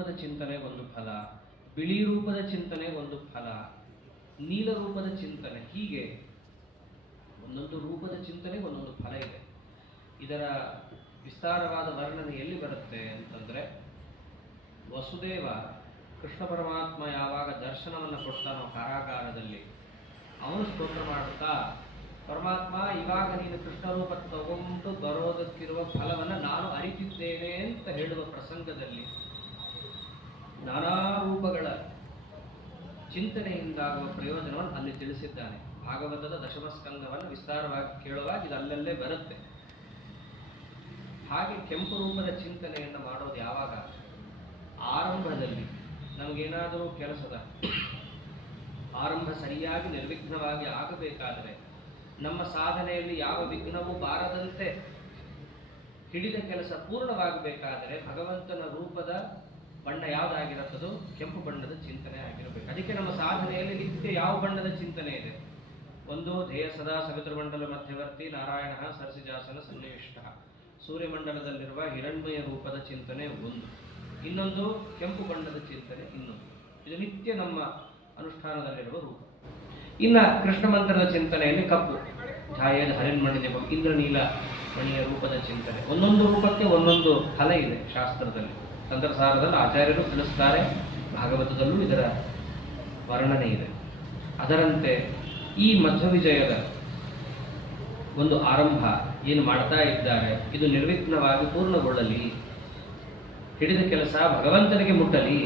ರೂಪದ ಚಿಂತನೆ ಒಂದು ಫಲ, ಬಿಳಿ ರೂಪದ ಚಿಂತನೆ ಒಂದು ಫಲ, ನೀಲ ರೂಪದ ಚಿಂತನೆ, ಹೀಗೆ ಒಂದೊಂದು ರೂಪದ ಚಿಂತನೆಗೆ ಒಂದೊಂದು ಫಲ ಇದೆ. ಇದರ ವಿಸ್ತಾರವಾದ ವರ್ಣನೆ ಎಲ್ಲಿ ಬರುತ್ತೆ ಅಂತಂದರೆ, ವಸುದೇವ ಕೃಷ್ಣ ಪರಮಾತ್ಮ ಯಾವಾಗ ದರ್ಶನವನ್ನು ಕೊಡ್ತಾನೋ ಕಾರಾಗಾರದಲ್ಲಿ, ಅವನು ಸ್ತೋತ್ರ ಮಾಡುತ್ತಾ, ಪರಮಾತ್ಮ ಇವಾಗ ನೀನು ಕೃಷ್ಣ ರೂಪ ತಗೊಂಡು ಬರೋದಕ್ಕಿರುವ ಫಲವನ್ನು ನಾನು ಅರಿತಿದ್ದೇನೆ ಅಂತ ಹೇಳುವ ಪ್ರಸಂಗದಲ್ಲಿ ನಾನಾ ರೂಪಗಳ ಚಿಂತನೆಯಿಂದಾಗುವ ಪ್ರಯೋಜನವನ್ನು ಅಲ್ಲಿ ತಿಳಿಸಿದ್ದಾನೆ. ಭಾಗವತದ ದಶಮಸ್ಕಂದವನ್ನು ವಿಸ್ತಾರವಾಗಿ ಕೇಳುವಾಗ ಇದು ಅಲ್ಲಲ್ಲೇ ಬರುತ್ತೆ. ಹಾಗೆ ಕೆಂಪು ರೂಪದ ಚಿಂತನೆಯನ್ನು ಮಾಡೋದು ಯಾವಾಗ? ಆರಂಭದಲ್ಲಿ ನಮಗೇನಾದರೂ ಕೆಲಸದ ಆರಂಭ ಸರಿಯಾಗಿ ನಿರ್ವಿಘ್ನವಾಗಿ ಆಗಬೇಕಾದರೆ, ನಮ್ಮ ಸಾಧನೆಯಲ್ಲಿ ಯಾವ ವಿಘ್ನವೂ ಬಾರದಂತೆ ಹಿಡಿದ ಕೆಲಸ ಪೂರ್ಣವಾಗಬೇಕಾದರೆ ಭಗವಂತನ ರೂಪದ ಬಣ್ಣ ಯಾವುದಾಗಿರುತ್ತದೋ ಕೆಂಪು ಬಣ್ಣದ ಚಿಂತನೆ ಆಗಿರಬೇಕು. ಅದಕ್ಕೆ ನಮ್ಮ ಸಾಧನೆಯಲ್ಲಿ ನಿತ್ಯ ಯಾವ ಬಣ್ಣದ ಚಿಂತನೆ ಇದೆ? ಒಂದು ಧ್ಯೇಯ ಸದಾ ಸವಿತೃಮಂಡಲ ಮಧ್ಯವರ್ತಿ ನಾರಾಯಣ ಸರಸಿಜಾಸನ ಸನ್ನಿವಿಷ್ಟ, ಸೂರ್ಯಮಂಡಲದಲ್ಲಿರುವ ಹಿರಣ್ಮಯ ರೂಪದ ಚಿಂತನೆ ಒಂದು, ಇನ್ನೊಂದು ಕೆಂಪು ಬಣ್ಣದ ಚಿಂತನೆ ಇನ್ನೊಂದು. ಇದು ನಿತ್ಯ ನಮ್ಮ ಅನುಷ್ಠಾನದಲ್ಲಿರುವ ರೂಪ. ಇನ್ನು ಕೃಷ್ಣ ಮಂತ್ರದ ಚಿಂತನೆಯಲ್ಲಿ ಕಪ್ಪು ಛಾಯೇದ ಹರಿನ್ಮಣಿದೇವ ಇಂದ್ರನೀಲ ಮಣಿಯ ರೂಪದ ಚಿಂತನೆ. ಒಂದೊಂದು ರೂಪಕ್ಕೆ ಒಂದೊಂದು ಫಲ ಇದೆ ಶಾಸ್ತ್ರದಲ್ಲಿ. ತಂತ್ರಸಾರದಲ್ಲಿ ಆಚಾರ್ಯರು ತಿಳಿಸ್ತಾರೆ, ಭಾಗವತದಲ್ಲೂ ಇದರ ವರ್ಣನೆ ಇದೆ. ಅದರಂತೆ ಈ ಮಧ್ವವಿಜಯದ ಒಂದು ಆರಂಭ ಏನು ಮಾಡ್ತಾ ಇದ್ದಾರೆ, ಇದು ನಿರ್ವಿಘ್ನವಾಗಿ ಪೂರ್ಣಗೊಳ್ಳಲಿ, ಹಿಡಿದ ಕೆಲಸ ಭಗವಂತನಿಗೆ ಮುಟ್ಟಲಿ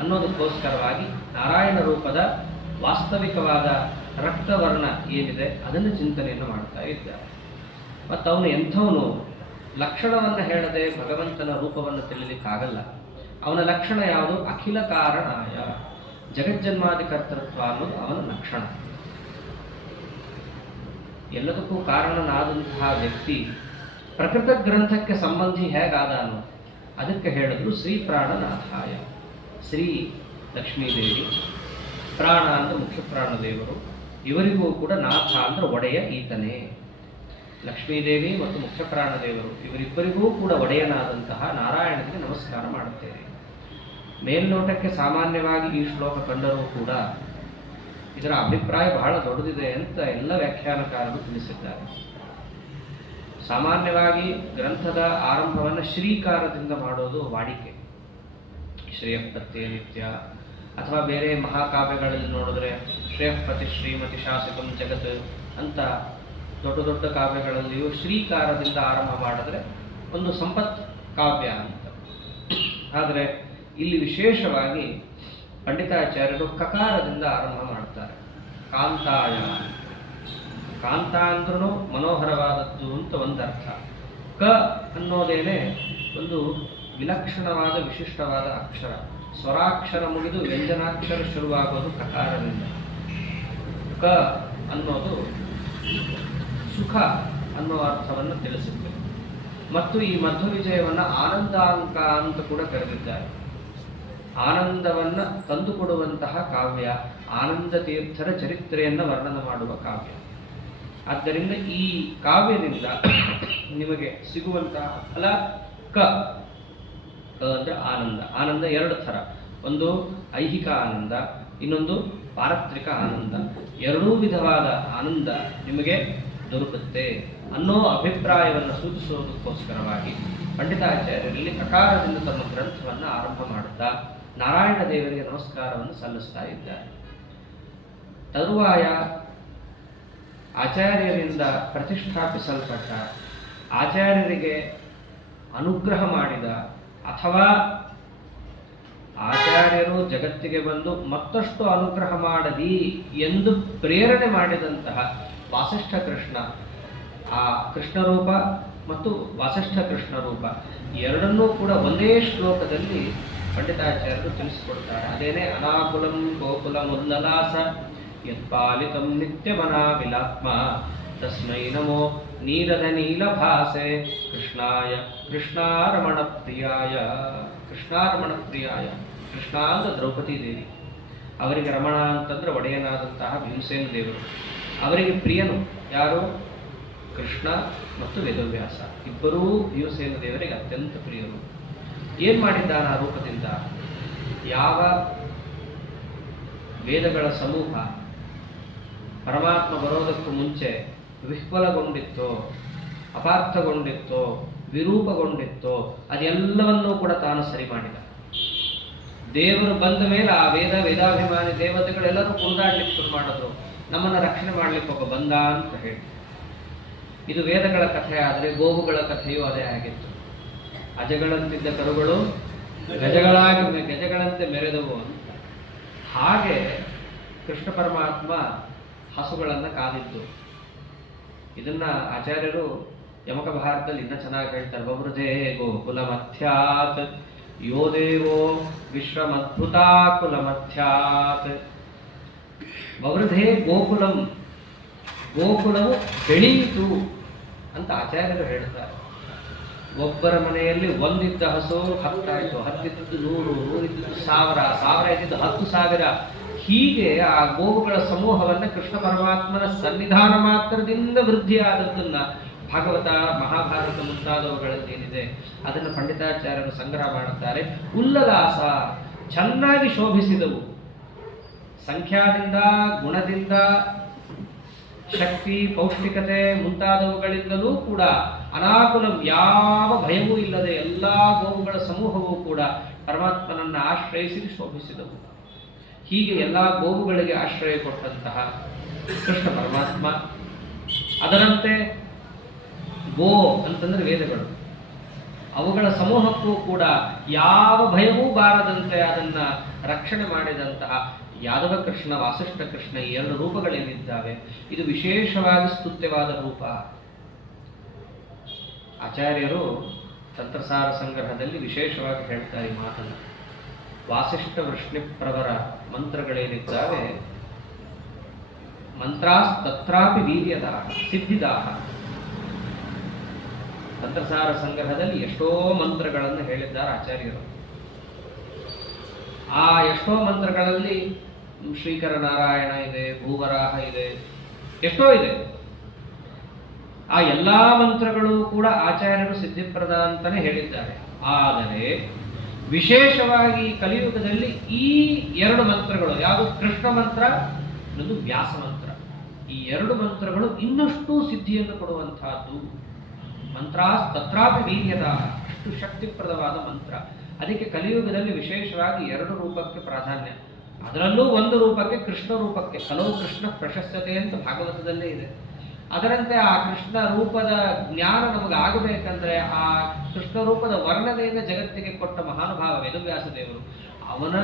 ಅನ್ನೋದಕ್ಕೋಸ್ಕರವಾಗಿ ನಾರಾಯಣ ರೂಪದ ವಾಸ್ತವಿಕವಾದ ರಕ್ತವರ್ಣ ಏನಿದೆ ಅದನ್ನು ಚಿಂತನೆಯನ್ನು ಮಾಡ್ತಾ ಇದ್ದಾರೆ. ಮತ್ತು ಅವನು ಎಂಥವನು ಲಕ್ಷಣವನ್ನು ಹೇಳದೆ ಭಗವಂತನ ರೂಪವನ್ನು ತಿಳಿಲಿಕ್ಕಾಗಲ್ಲ. ಅವನ ಲಕ್ಷಣ ಯಾವುದು? ಅಖಿಲ ಕಾರಣಾಯ, ಜಗಜ್ಜನ್ಮಾದಿ ಕರ್ತೃತ್ವ ಅನ್ನೋದು ಅವನ ಲಕ್ಷಣ. ಎಲ್ಲದಕ್ಕೂ ಕಾರಣನಾದಂತಹ ವ್ಯಕ್ತಿ ಪ್ರಕೃತ ಗ್ರಂಥಕ್ಕೆ ಸಂಬಂಧಿ ಹೇಗಾದಾನು ಅದಕ್ಕೆ ಹೇಳಿದ್ರು ಶ್ರೀ ಪ್ರಾಣನಾಥಾಯ. ಶ್ರೀ ಲಕ್ಷ್ಮೀದೇವಿ, ಪ್ರಾಣ ಅಂದ್ರೆ ಮುಖ್ಯ ಪ್ರಾಣದೇವರು, ಇವರಿಗೂ ಕೂಡ ನಾಥ ಅಂದ್ರೆ ಒಡೆಯ ಈತನೇ. ಲಕ್ಷ್ಮೀದೇವಿ ಮತ್ತು ಮುಖ್ಯ ಪ್ರಾಣದೇವರು ಇವರಿಬ್ಬರಿಗೂ ಕೂಡ ಒಡೆಯನಾದಂತಹ ನಾರಾಯಣನಿಗೆ ನಮಸ್ಕಾರ ಮಾಡುತ್ತೇವೆ. ಮೇಲ್ನೋಟಕ್ಕೆ ಸಾಮಾನ್ಯವಾಗಿ ಈ ಶ್ಲೋಕ ಕಂಡರೂ ಕೂಡ ಇದರ ಅಭಿಪ್ರಾಯ ಬಹಳ ದೊಡ್ಡದಿದೆ ಅಂತ ಎಲ್ಲ ವ್ಯಾಖ್ಯಾನಕಾರರು ತಿಳಿಸಿದ್ದಾರೆ. ಸಾಮಾನ್ಯವಾಗಿ ಗ್ರಂಥದ ಆರಂಭವನ್ನು ಶ್ರೀಕಾರದಿಂದ ಮಾಡೋದು ವಾಡಿಕೆ. ಶ್ರೇಯಃಪ್ರತ್ಯಯ ನಿತ್ಯ ಅಥವಾ ಬೇರೆ ಮಹಾಕಾವ್ಯಗಳಲ್ಲಿ ನೋಡಿದ್ರೆ ಶ್ರೇಯಃಪ್ರತಿ ಶ್ರೀಮತಿ ಶಾಸಕಂ ಜಗತ್ ಅಂತ ದೊಡ್ಡ ದೊಡ್ಡ ಕಾವ್ಯಗಳಲ್ಲಿಯೂ ಶ್ರೀಕಾರದಿಂದ ಆರಂಭ ಮಾಡಿದ್ರೆ ಒಂದು ಸಂಪತ್ ಕಾವ್ಯ ಅಂತ. ಆದರೆ ಇಲ್ಲಿ ವಿಶೇಷವಾಗಿ ಪಂಡಿತಾಚಾರ್ಯರು ಕಕಾರದಿಂದ ಆರಂಭ ಮಾಡ್ತಾರೆ. ಕಾಂತಾಯ, ಕಾಂತ ಅಂದ್ರೂ ಮನೋಹರವಾದದ್ದು ಅಂತ ಒಂದರ್ಥ. ಕ ಅನ್ನೋದೇನೆ ಒಂದು ವಿಲಕ್ಷಣವಾದ ವಿಶಿಷ್ಟವಾದ ಅಕ್ಷರ. ಸ್ವರಾಕ್ಷರ ಮುಗಿದು ವ್ಯಂಜನಾಕ್ಷರ ಶುರುವಾಗೋದು ಕಕಾರದಿಂದ. ಕ ಅನ್ನೋದು ಸುಖ ಅನ್ನೋ ಅರ್ಥವನ್ನು ತಿಳಿಸುತ್ತೆ. ಮತ್ತು ಈ ಮಧ್ವವಿಜಯವನ್ನು ಆನಂದಾಂಕ ಅಂತ ಕೂಡ ಕರೆದಿದ್ದಾರೆ. ಆನಂದವನ್ನು ತಂದುಕೊಡುವಂತಹ ಕಾವ್ಯ, ಆನಂದ ತೀರ್ಥರ ಚರಿತ್ರೆಯನ್ನು ವರ್ಣನ ಮಾಡುವ ಕಾವ್ಯ. ಆದ್ದರಿಂದ ಈ ಕಾವ್ಯದಿಂದ ನಿಮಗೆ ಸಿಗುವಂತಹ ಫಲ ಕ ಅಂದರೆ ಆನಂದ. ಆನಂದ ಎರಡು ಥರ, ಒಂದು ಐಹಿಕ ಆನಂದ, ಇನ್ನೊಂದು ಪಾರತ್ರಿಕ ಆನಂದ. ಎರಡೂ ವಿಧವಾದ ಆನಂದ ನಿಮಗೆ ದೊರಕುತ್ತೆ ಅನ್ನೋ ಅಭಿಪ್ರಾಯವನ್ನು ಸೂಚಿಸುವುದಕ್ಕೋಸ್ಕರವಾಗಿ ಪಂಡಿತಾಚಾರ್ಯರಲ್ಲಿ ಕಕಾರದಿಂದ ತಮ್ಮ ಗ್ರಂಥವನ್ನು ಆರಂಭ ಮಾಡುತ್ತಾ ನಾರಾಯಣ ದೇವರಿಗೆ ನಮಸ್ಕಾರವನ್ನು ಸಲ್ಲಿಸ್ತಾ ಇದ್ದಾರೆ. ತರುವಾಯ ಆಚಾರ್ಯರಿಂದ ಪ್ರತಿಷ್ಠಾಪಿಸಲ್ಪಟ್ಟ, ಆಚಾರ್ಯರಿಗೆ ಅನುಗ್ರಹ ಮಾಡಿದ ಅಥವಾ ಆಚಾರ್ಯರು ಜಗತ್ತಿಗೆ ಬಂದು ಮತ್ತಷ್ಟು ಅನುಗ್ರಹ ಮಾಡಲಿ ಎಂದು ಪ್ರೇರಣೆ ಮಾಡಿದಂತಹ ವಾಸಿಷ್ಠ ಕೃಷ್ಣ, ಆ ಕೃಷ್ಣ ರೂಪ ಮತ್ತು ವಾಸಿಷ್ಠ ಕೃಷ್ಣ ರೂಪ ಎರಡನ್ನೂ ಕೂಡ ಒಂದೇ ಶ್ಲೋಕದಲ್ಲಿ ಪಂಡಿತಾಚಾರ್ಯರು ತಿಳಿಸಿಕೊಡ್ತಾರೆ. ಅದೇನೇ ಅನಾಕುಲಂ ಗೋಕುಲಂ ಉಲ್ಲಲಾಸ ಯತ್ಪಾಲಿತಂ ನಿತ್ಯಮನಾ ವಿಲಾತ್ಮ ತಸ್ಮೈ ನಮೋ ನೀರದ ನೀಲಭಾಸೆ ಕೃಷ್ಣಾಯ ಕೃಷ್ಣಾರಮಣ ಪ್ರಿಯಾಯ. ಕೃಷ್ಣಾರಮಣ ಪ್ರಿಯಾಯ, ಕೃಷ್ಣ ಅಂತ ದ್ರೌಪದಿ ದೇವಿ, ಅವರಿಗೆ ರಮಣ ಅಂತಂದ್ರೆ ಒಡೆಯನಾದಂತಹ ಭೀಮಸೇನ ದೇವರು. ಅವರಿಗೆ ಪ್ರಿಯನು ಯಾರು? ಕೃಷ್ಣ ಮತ್ತು ವೇದವ್ಯಾಸ ಇಬ್ಬರೂ ಭೀಮಸೇನ ದೇವರಿಗೆ ಅತ್ಯಂತ ಪ್ರಿಯರು. ಏನು ಮಾಡಿದ್ದಾನ ಆ ರೂಪದಿಂದ? ಯಾವ ವೇದಗಳ ಸಮೂಹ ಪರಮಾತ್ಮ ಬರೋದಕ್ಕೂ ಮುಂಚೆ ವಿಫಲಗೊಂಡಿತ್ತೋ, ಅಪಾರ್ಥಗೊಂಡಿತ್ತೋ, ವಿರೂಪಗೊಂಡಿತ್ತೋ, ಅದೆಲ್ಲವನ್ನೂ ಕೂಡ ತಾನು ಸರಿ ಮಾಡಿದ. ದೇವರು ಬಂದ ಮೇಲೆ ಆ ವೇದಾಭಿಮಾನಿ ದೇವತೆಗಳೆಲ್ಲರೂ ಕುಣಿದಾಡ್ಲಿಕ್ಕೆ ಶುರು ಮಾಡಿದ್ರು. ನಮ್ಮನ್ನು ರಕ್ಷಣೆ ಮಾಡ್ಲಿಕ್ಕೆ ಒಬ್ಬ ಬಂದ ಅಂತ ಹೇಳಿ. ಇದು ವೇದಗಳ ಕಥೆ. ಆದರೆ ಗೋವುಗಳ ಕಥೆಯೂ ಅದೇ ಆಗಿತ್ತು. ಅಜಗಳಂತಿದ್ದ ಕರುಗಳು ಗಜಗಳಂತೆ ಮೆರೆದವು ಅಂತ. ಹಾಗೆ ಕೃಷ್ಣ ಪರಮಾತ್ಮ ಹಸುಗಳನ್ನು ಕಾದಿದ್ದು. ಇದನ್ನ ಆಚಾರ್ಯರು ಯಮಕ ಭಾರತದಲ್ಲಿ ಇನ್ನೂ ಚೆನ್ನಾಗಿ ಹೇಳ್ತಾರೆ. ಬವೃಧೇ ಗೋಕುಲ ಮಥ್ಯಾತ್ ಯೋ ದೇವೋ ವಿಶ್ವಮದ್ಭುತಾಕುಲ ಮಥ್ಯಾತ್. ಬವೃಧೇ ಗೋಕುಲಂ, ಗೋಕುಲವು ಬೆಳೆಯಿತು ಅಂತ ಆಚಾರ್ಯರು ಹೇಳ್ತಾರೆ. ಒಬ್ಬರ ಮನೆಯಲ್ಲಿ ಒಂದಿದ್ದ ಹಸು 10 ಆಯಿತು, 10 ಇದ್ದದ್ದು 100, 100 ಇದ್ದದ್ದು 1000, 1000 ಇದ್ದದ್ದು 10,000. ಹೀಗೆ ಆ ಗೋವುಗಳ ಸಮೂಹವನ್ನು ಕೃಷ್ಣ ಪರಮಾತ್ಮನ ಸನ್ನಿಧಾನ ಮಾತ್ರದಿಂದ ವೃದ್ಧಿಯಾದದ್ದನ್ನ ಭಾಗವತ, ಮಹಾಭಾರತ ಮುಂತಾದವುಗಳದ್ದೇನಿದೆ ಅದನ್ನು ಪಂಡಿತಾಚಾರ್ಯರು ಸಂಗ್ರಹ ಮಾಡುತ್ತಾರೆ. ಉಲ್ಲಲಾಸ, ಚೆನ್ನಾಗಿ ಶೋಭಿಸಿದವು. ಸಂಖ್ಯಾದಿಂದ, ಗುಣದಿಂದ, ಶಕ್ತಿ, ಪೌಷ್ಟಿಕತೆ ಮುಂತಾದವುಗಳಿಂದಲೂ ಕೂಡ ಅನಾಕುಲಂ, ಯಾವ ಭಯವೂ ಇಲ್ಲದೆ ಎಲ್ಲ ಗೋವುಗಳ ಸಮೂಹವೂ ಕೂಡ ಪರಮಾತ್ಮನನ್ನು ಆಶ್ರಯಿಸಿ ಶೋಭಿಸಿದವು. ಹೀಗೆ ಎಲ್ಲ ಗೋವುಗಳಿಗೆ ಆಶ್ರಯ ಕೊಟ್ಟಂತಹ ಕೃಷ್ಣ ಪರಮಾತ್ಮ. ಅದರಂತೆ ಗೋ ಅಂತಂದ್ರೆ ವೇದಗಳು, ಅವುಗಳ ಸಮೂಹಕ್ಕೂ ಕೂಡ ಯಾವ ಭಯವೂ ಬಾರದಂತೆ ಅದನ್ನ ರಕ್ಷಣೆ ಮಾಡಿದಂತಹ ಯಾದವ ಕೃಷ್ಣ, ವಾಸಿಷ್ಠ ಕೃಷ್ಣ, ಈ 2 ರೂಪಗಳೇನಿದ್ದಾವೆ ಇದು ವಿಶೇಷವಾಗಿ ಸ್ತುತ್ಯವಾದ ರೂಪ. ಆಚಾರ್ಯರು ತಂತ್ರಸಾರ ಸಂಗ್ರಹದಲ್ಲಿ ವಿಶೇಷವಾಗಿ ಹೇಳ್ತಾರೆ ಈ ಮಾತನ್ನು. ವಾಸಿಷ್ಠ ವೃಷ್ಣಿಪ್ರವರ ಮಂತ್ರಗಳೇನಿದ್ದಾವೆ, ಮಂತ್ರಾಸ್ತತ್ರಾಪಿ ವೀರ್ಯದಾಹ ಸಿದ್ಧಿದಾಹ. ತಂತ್ರಸಾರ ಸಂಗ್ರಹದಲ್ಲಿ ಎಷ್ಟೋ ಮಂತ್ರಗಳನ್ನು ಹೇಳಿದ್ದಾರೆ ಆಚಾರ್ಯರು. ಆ ಎಷ್ಟೋ ಮಂತ್ರಗಳಲ್ಲಿ ಶ್ರೀಕರ ನಾರಾಯಣ ಇದೆ, ಭೂವರಾಹ ಇದೆ, ಎಷ್ಟೋ ಇದೆ. ಆ ಎಲ್ಲಾ ಮಂತ್ರಗಳು ಕೂಡ ಆಚಾರ್ಯರು ಸಿದ್ಧಿಪ್ರದ ಅಂತಾನೆ ಹೇಳಿದ್ದಾರೆ. ಆದರೆ ವಿಶೇಷವಾಗಿ ಕಲಿಯುಗದಲ್ಲಿ ಈ 2 ಮಂತ್ರಗಳು, ಯಾವುದು ಕೃಷ್ಣ ಮಂತ್ರ, ಇನ್ನೊಂದು ವ್ಯಾಸ ಮಂತ್ರ, ಈ 2 ಮಂತ್ರಗಳು ಇನ್ನಷ್ಟು ಸಿದ್ಧಿಯನ್ನು ಕೊಡುವಂತಹದ್ದು. ಮಂತ್ರಾಸ್ತತ್ರಾಪಿ ವೀರ್ಯದ, ಅಷ್ಟು ಶಕ್ತಿಪ್ರದವಾದ ಮಂತ್ರ. ಅದಕ್ಕೆ ಕಲಿಯುಗದಲ್ಲಿ ವಿಶೇಷವಾಗಿ 2 ರೂಪಕ್ಕೆ ಪ್ರಾಧಾನ್ಯ. ಅದರಲ್ಲೂ ಒಂದು ರೂಪಕ್ಕೆ, ಕೃಷ್ಣ ರೂಪಕ್ಕೆ ಕಲವು ಕೃಷ್ಣ ಪ್ರಶಸ್ಯತೆ ಅಂತ ಭಾಗವತದಲ್ಲೇ ಇದೆ. ಅದರಂತೆ ಆ ಕೃಷ್ಣ ರೂಪದ ಜ್ಞಾನ ನಮಗೆ ಆಗಬೇಕಂದ್ರೆ ಆ ಕೃಷ್ಣ ರೂಪದ ವರ್ಣನೆಯಿಂದ ಜಗತ್ತಿಗೆ ಕೊಟ್ಟ ಮಹಾನುಭಾವ ವೇದವ್ಯಾಸ ದೇವರು. ಅವನ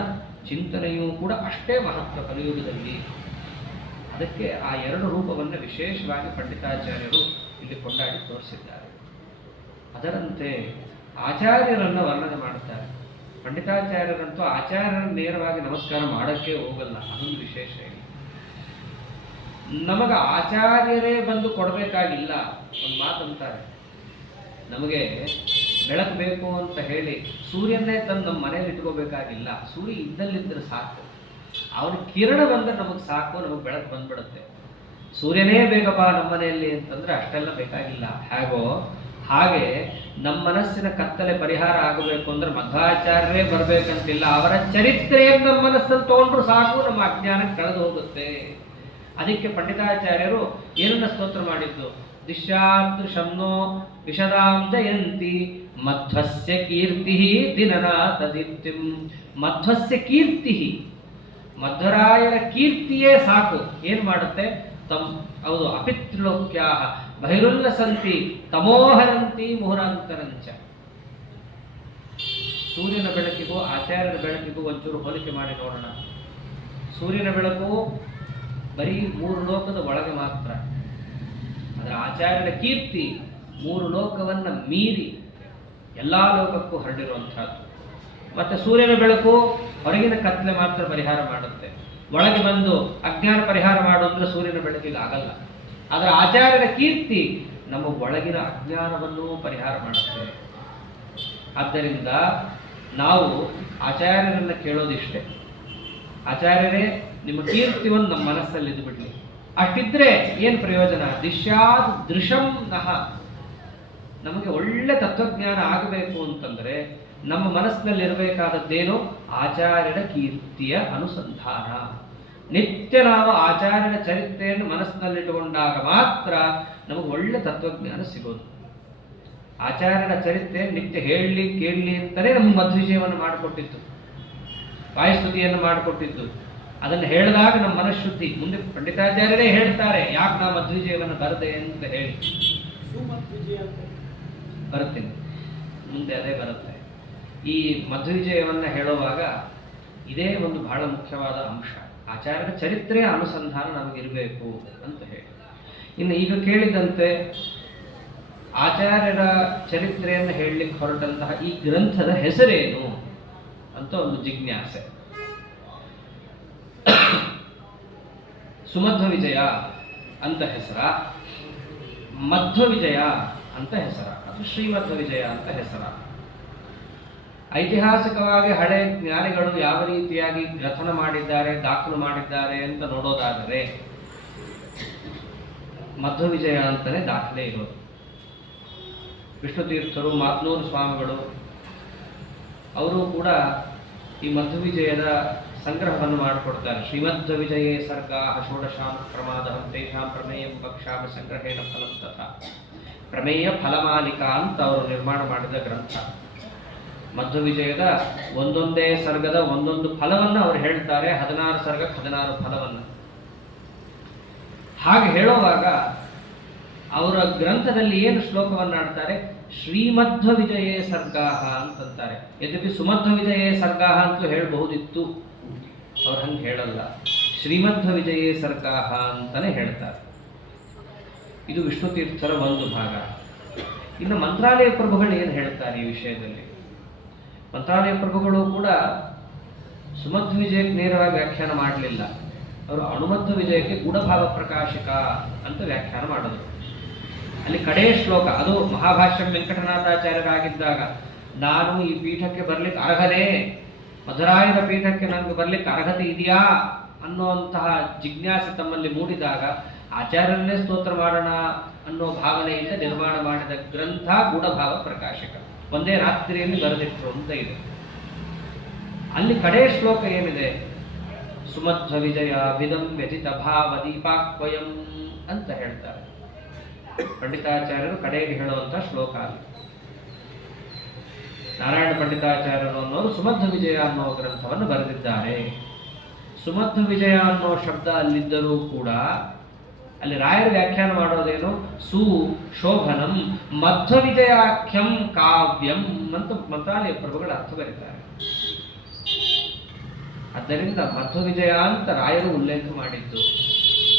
ಚಿಂತನೆಯೂ ಕೂಡ ಅಷ್ಟೇ ಮಹತ್ವ ಕಲಿಯುಗದಲ್ಲಿ. ಅದಕ್ಕೆ ಆ 2 ರೂಪವನ್ನು ವಿಶೇಷವಾಗಿ ಪಂಡಿತಾಚಾರ್ಯರು ಇಲ್ಲಿ ಕೊಂಡಾಡಿ ತೋರಿಸಿದ್ದಾರೆ. ಅದರಂತೆ ಆಚಾರ್ಯರನ್ನು ವರ್ಣನೆ ಮಾಡುತ್ತಾರೆ. ಪಂಡಿತಾಚಾರ್ಯರಂತೂ ಆಚಾರ್ಯರನ್ನು ನೇರವಾಗಿ ನಮಸ್ಕಾರ ಮಾಡೋಕ್ಕೆ ಹೋಗಲ್ಲ, ಅದೊಂದು ವಿಶೇಷ. ನಮಗೆ ಆಚಾರ್ಯರೇ ಬಂದು ಕೊಡಬೇಕಾಗಿಲ್ಲ. ಒಂದು ಮಾತಂತಾರೆ, ನಮಗೆ ಬೆಳಕು ಬೇಕು ಅಂತ ಹೇಳಿ ಸೂರ್ಯನ್ನೇ ತಂದು ನಮ್ಮ ಮನೇಲಿ ಇಟ್ಕೋಬೇಕಾಗಿಲ್ಲ. ಸೂರ್ಯ ಇದ್ದಲ್ಲಿದ್ದರೆ ಸಾಕು, ಅವನ ಕಿರಣ ಬಂದರೆ ನಮಗೆ ಸಾಕು, ನಮಗೆ ಬೆಳಕು ಬಂದ್ಬಿಡುತ್ತೆ. ಸೂರ್ಯನೇ ಬೇಕಪ್ಪ ನಮ್ಮ ಮನೆಯಲ್ಲಿ ಅಂತಂದ್ರೆ ಅಷ್ಟೆಲ್ಲ ಬೇಕಾಗಿಲ್ಲ. ಹಾಗೆ ನಮ್ಮ ಮನಸ್ಸಿನ ಕತ್ತಲೆ ಪರಿಹಾರ ಆಗಬೇಕು ಅಂದ್ರೆ ಮಧ್ವಾಚಾರ್ಯರೇ ಬರ್ಬೇಕಂತಿಲ್ಲ. ಅವರ ಚರಿತ್ರೆಯನ್ನು ನಮ್ಮ ಮನಸ್ಸಲ್ಲಿ ತಗೊಂಡ್ರು ಸಾಕು, ನಮ್ಮ ಅಜ್ಞಾನ ಕಳೆದು ಹೋಗುತ್ತೆ. ಅದಕ್ಕೆ ಪಂಡಿತಾಚಾರ್ಯರು ಏನನ್ನ ಸ್ತೋತ್ರ ಮಾಡಿದ್ದು? ದಿಶ್ಯಾದೃಶಂನೋ ವಿಶದಾಂ ಜಯಂತಿ ಮಧ್ವಸ್ಯ ಕೀರ್ತಿ ದಿನನಾಥ ದೀಪ್ತಿಂ. ಮಧ್ವಸ್ಯ ಕೀರ್ತಿ, ಮಧ್ವರಾಯರ ಕೀರ್ತಿಯೇ ಸಾಕು. ಏನ್ ಮಾಡುತ್ತೆ? ಹೌದು, ಅಪಿತೃಲೋಕ್ಯ ಬಹಿರುಲ್ಲಸಂತಿ ತಮೋಹರಂತಿ ಮುಹುರಾಂತರಂಚ. ಸೂರ್ಯನ ಬೆಳಕಿಗೂ ಆಚಾರ್ಯರ ಬೆಳಕಿಗೂ ಒಂಚೂರು ಹೋಲಿಕೆ ಮಾಡಿ ನೋಡೋಣ. ಸೂರ್ಯನ ಬೆಳಕು ಬರೀ 3 ಲೋಕದ ಒಳಗೆ ಮಾತ್ರ. ಅದರ ಆಚಾರ್ಯರ ಕೀರ್ತಿ 3 ಲೋಕವನ್ನ ಮೀರಿ ಎಲ್ಲಾ ಲೋಕಕ್ಕೂ ಹರಡಿರುವಂತಹದ್ದು. ಮತ್ತೆ ಸೂರ್ಯನ ಬೆಳಕು ಹೊರಗಿನ ಕತ್ತಲೆ ಮಾತ್ರ ಪರಿಹಾರ ಮಾಡುತ್ತೆ. ಒಳಗೆ ಬಂದು ಅಜ್ಞಾನ ಪರಿಹಾರ ಮಾಡೋದ್ರೆ ಸೂರ್ಯನ ಬೆಳಕಿಗೆ ಆಗಲ್ಲ. ಅದರ ಆಚಾರ್ಯರ ಕೀರ್ತಿ ನಮ್ಮ ಒಳಗಿನ ಅಜ್ಞಾನವನ್ನು ಪರಿಹಾರ ಮಾಡುತ್ತೆ. ಆದ್ದರಿಂದ ನಾವು ಆಚಾರ್ಯರನ್ನ ಕೇಳೋದಿಷ್ಟೇ, ಆಚಾರ್ಯರೇ ನಿಮ್ಮ ಕೀರ್ತಿಯನ್ನು ನಮ್ಮ ಮನಸ್ಸಲ್ಲಿ ಇದು ಬಿಡ್ಲಿ. ಅಷ್ಟಿದ್ರೆ ಏನು ಪ್ರಯೋಜನ? ದಿಶ್ಯಾದ್ ದೃಶಂ ನಹ. ನಮಗೆ ಒಳ್ಳೆ ತತ್ವಜ್ಞಾನ ಆಗಬೇಕು ಅಂತಂದ್ರೆ ನಮ್ಮ ಮನಸ್ಸಿನಲ್ಲಿ ಇರಬೇಕಾದದ್ದೇನು? ಆಚಾರ್ಯರ ಕೀರ್ತಿಯ ಅನುಸಂಧಾನ. ನಿತ್ಯ ನಾವು ಆಚಾರ್ಯರ ಚರಿತ್ರೆಯನ್ನು ಮನಸ್ಸಿನಲ್ಲಿಟ್ಟುಕೊಂಡಾಗ ಮಾತ್ರ ನಮಗೆ ಒಳ್ಳೆ ತತ್ವಜ್ಞಾನ ಸಿಗೋದು. ಆಚಾರ್ಯರ ಚರಿತ್ರೆ ನಿತ್ಯ ಹೇಳಲಿ ಕೇಳಲಿ ಅಂತಲೇ ನಮಗೆ ಮಧ್ವಿಜಯವನ್ನು ಮಾಡಿಕೊಟ್ಟಿತ್ತು, ವಾಯುಸ್ತುತಿಯನ್ನು ಮಾಡಿಕೊಟ್ಟಿದ್ದು. ಅದನ್ನು ಹೇಳಿದಾಗ ನಮ್ಮ ಮನಃಶುದ್ಧಿ. ಮುಂದೆ ಪಂಡಿತಾಚಾರ್ಯರೇ ಹೇಳ್ತಾರೆ ಯಾಕೆ ನಾವು ಮಧ್ವಿಜಯವನ್ನು ಬರದೆ ಅಂತ ಹೇಳಿ. ಬರುತ್ತೀನಿ ಮುಂದೆ, ಅದೇ ಬರುತ್ತೆ. ಈ ಮಧ್ವಿಜಯವನ್ನು ಹೇಳುವಾಗ ಇದೇ ಒಂದು ಬಹಳ ಮುಖ್ಯವಾದ ಅಂಶ. ಆಚಾರ್ಯರ ಚರಿತ್ರೆಯ ಅನುಸಂಧಾನ ನಮಗಿರಬೇಕು ಅಂತ ಹೇಳಿ. ಇನ್ನು ಈಗ ಕೇಳಿದಂತೆ ಆಚಾರ್ಯರ ಚರಿತ್ರೆಯನ್ನು ಹೇಳಲಿಕ್ಕೆ ಹೊರಟಂತಹ ಈ ಗ್ರಂಥದ ಹೆಸರೇನು ಅಂತ ಒಂದು ಜಿಜ್ಞಾಸೆ. ಸುಮಧ್ವ ವಿಜಯ ಅಂತ ಹೆಸರ, ಮಧ್ವ ವಿಜಯ ಅಂತ ಹೆಸರ, ಅಥವಾ ಶ್ರೀಮಧ್ವ ವಿಜಯ ಅಂತ ಹೆಸರ? ಐತಿಹಾಸಿಕವಾಗಿ ಹಳೆ ಜ್ಞಾನಿಗಳು ಯಾವ ರೀತಿಯಾಗಿ ಗ್ರಥನ ಮಾಡಿದ್ದಾರೆ, ದಾಖಲು ಮಾಡಿದ್ದಾರೆ ಅಂತ ನೋಡೋದಾದರೆ ಮಧ್ವ ವಿಜಯ ಅಂತಲೇ ದಾಖಲೆ ಇರೋದು. ವಿಷ್ಣು ತೀರ್ಥರು, ಮಾತ್ನೂರು ಸ್ವಾಮಿಗಳು ಅವರು ಕೂಡ ಈ ಮಧ್ವ ವಿಜಯದ ಸಂಗ್ರಹವನ್ನು ಮಾಡಿಕೊಡ್ತಾರೆ. ಶ್ರೀಮಧ್ವ ವಿಜಯೇ ಸರ್ಗಾ ಷೋಡಶಾಂ ಪ್ರಮಾದಹಂ ತೇಷಾಂ ಪ್ರಮೇಯಂ ಕಕ್ಷಾಮ ಸಂಗ್ರಹೇಣ ಫಲಂ ತಥಾ. ಪ್ರಮೇಯ ಫಲಮಾಲಿಕಾ ಅಂತ ಅವರು ನಿರ್ಮಾಣ ಮಾಡಿದ ಗ್ರಂಥ. ಮಧ್ವ ವಿಜಯದ ಒಂದೊಂದೇ ಸರ್ಗದ ಒಂದೊಂದು ಫಲವನ್ನು ಅವರು ಹೇಳ್ತಾರೆ. 16 ಸರ್ಗಕ್ಕೆ 16 ಫಲವನ್ನು. ಹಾಗೆ ಹೇಳುವಾಗ ಅವರ ಗ್ರಂಥದಲ್ಲಿ ಏನು ಶ್ಲೋಕವನ್ನು ಆಡ್ತಾರೆ? ಶ್ರೀಮಧ್ವ ವಿಜಯೇ ಸರ್ಗಾಹ ಅಂತಂತಾರೆ. ಯದ್ಯಪಿ ಸುಮಧ್ವ ವಿಜಯೇ ಸರ್ಗಾಹ ಅಂತಲೂ ಹೇಳಬಹುದಿತ್ತು, ಅವ್ರು ಹಂಗೆ ಹೇಳಲ್ಲ. ಶ್ರೀಮಧ್ವ ವಿಜಯೇ ಸರ್ಗಾಹ ಅಂತಾನೆ ಹೇಳ್ತಾರೆ. ಇದು ವಿಷ್ಣು ತೀರ್ಥರ ಒಂದು ಭಾಗ. ಇನ್ನು ಮಂತ್ರಾಲಯ ಪ್ರಭುಗಳು ಏನು ಹೇಳ್ತಾರೆ ಈ ವಿಷಯದಲ್ಲಿ? ಮಂತ್ರಾಲಯ ಪ್ರಭುಗಳು ಕೂಡ ಸುಮಧ್ವ ವಿಜಯಕ್ಕೆ ನೇರವಾಗಿ ವ್ಯಾಖ್ಯಾನ ಮಾಡಲಿಲ್ಲ. ಅವರು ಅನುಮಧ್ವ ವಿಜಯಕ್ಕೆ ಗೂಢಭಾವ ಪ್ರಕಾಶಿಕ ಅಂತ ವ್ಯಾಖ್ಯಾನ ಮಾಡಿದ್ರು. ಅಲ್ಲಿ ಕಡೇ ಶ್ಲೋಕ, ಅದು ಮಹಾಭಾಷ್ಯ ವೆಂಕಟನಾಥಾಚಾರ್ಯರಾಗಿದ್ದಾಗ, ನಾನು ಈ ಪೀಠಕ್ಕೆ ಬರ್ಲಿಕ್ಕೆ ಅರ್ಹನೇ, ಮಧುರಾಯನ ಪೀಠಕ್ಕೆ ನನಗೆ ಬರ್ಲಿಕ್ಕೆ ಅರ್ಹತೆ ಇದೆಯಾ ಅನ್ನುವಂತಹ ಜಿಜ್ಞಾಸೆ ತಮ್ಮಲ್ಲಿ ಮೂಡಿದಾಗ ಆಚಾರ್ಯರನ್ನೇ ಸ್ತೋತ್ರ ಮಾಡೋಣ ಅನ್ನೋ ಭಾವನೆಯಿಂದ ನಿರ್ಮಾಣ ಮಾಡಿದ ಗ್ರಂಥ ಗೂಢಭಾವ ಪ್ರಕಾಶಕ. ಒಂದೇ ರಾತ್ರಿಯಲ್ಲಿ ಬರೆದಿಟ್ಟರು ಅಂತ ಇದೆ. ಅಲ್ಲಿ ಕಡೇ ಶ್ಲೋಕ ಏನಿದೆ? ಸುಮಧ್ವ ವಿಜಯ ವಿದಂ ವ್ಯತಿತ ಭಾವ ದೀಪಾಕ್ವಯಂ ಅಂತ ಹೇಳ್ತಾರೆ. ಪಂಡಿತಾಚಾರ್ಯರು ಕಡೆಗೆ ಹೇಳುವಂತ ಶ್ಲೋಕ ಅಲ್ಲಿ. ನಾರಾಯಣ ಪಂಡಿತಾಚಾರ್ಯರು ಅನ್ನೋರು ಸುಮಧ್ವ ವಿಜಯ ಅನ್ನೋ ಗ್ರಂಥವನ್ನು ಬರೆದಿದ್ದಾರೆ. ಸುಮಧ್ವ ವಿಜಯ ಅನ್ನೋ ಶಬ್ದ ಅಲ್ಲಿದ್ದರೂ ಕೂಡ ಅಲ್ಲಿ ರಾಯರ ವ್ಯಾಖ್ಯಾನ ಮಾಡೋದೇನು? ಶೋಭನಂ ಮಧ್ವ ವಿಜಯಾಖ್ಯಂ ಕಾವ್ಯಂ ಅಂತ ಮಂತ್ರಾಲಯ ಪ್ರಭುಗಳ ಅರ್ಥ ಬರೀತಾರೆ. ಆದ್ದರಿಂದ ಮಧ್ವ ವಿಜಯ ಅಂತ ರಾಯರು ಉಲ್ಲೇಖ ಮಾಡಿದ್ದು,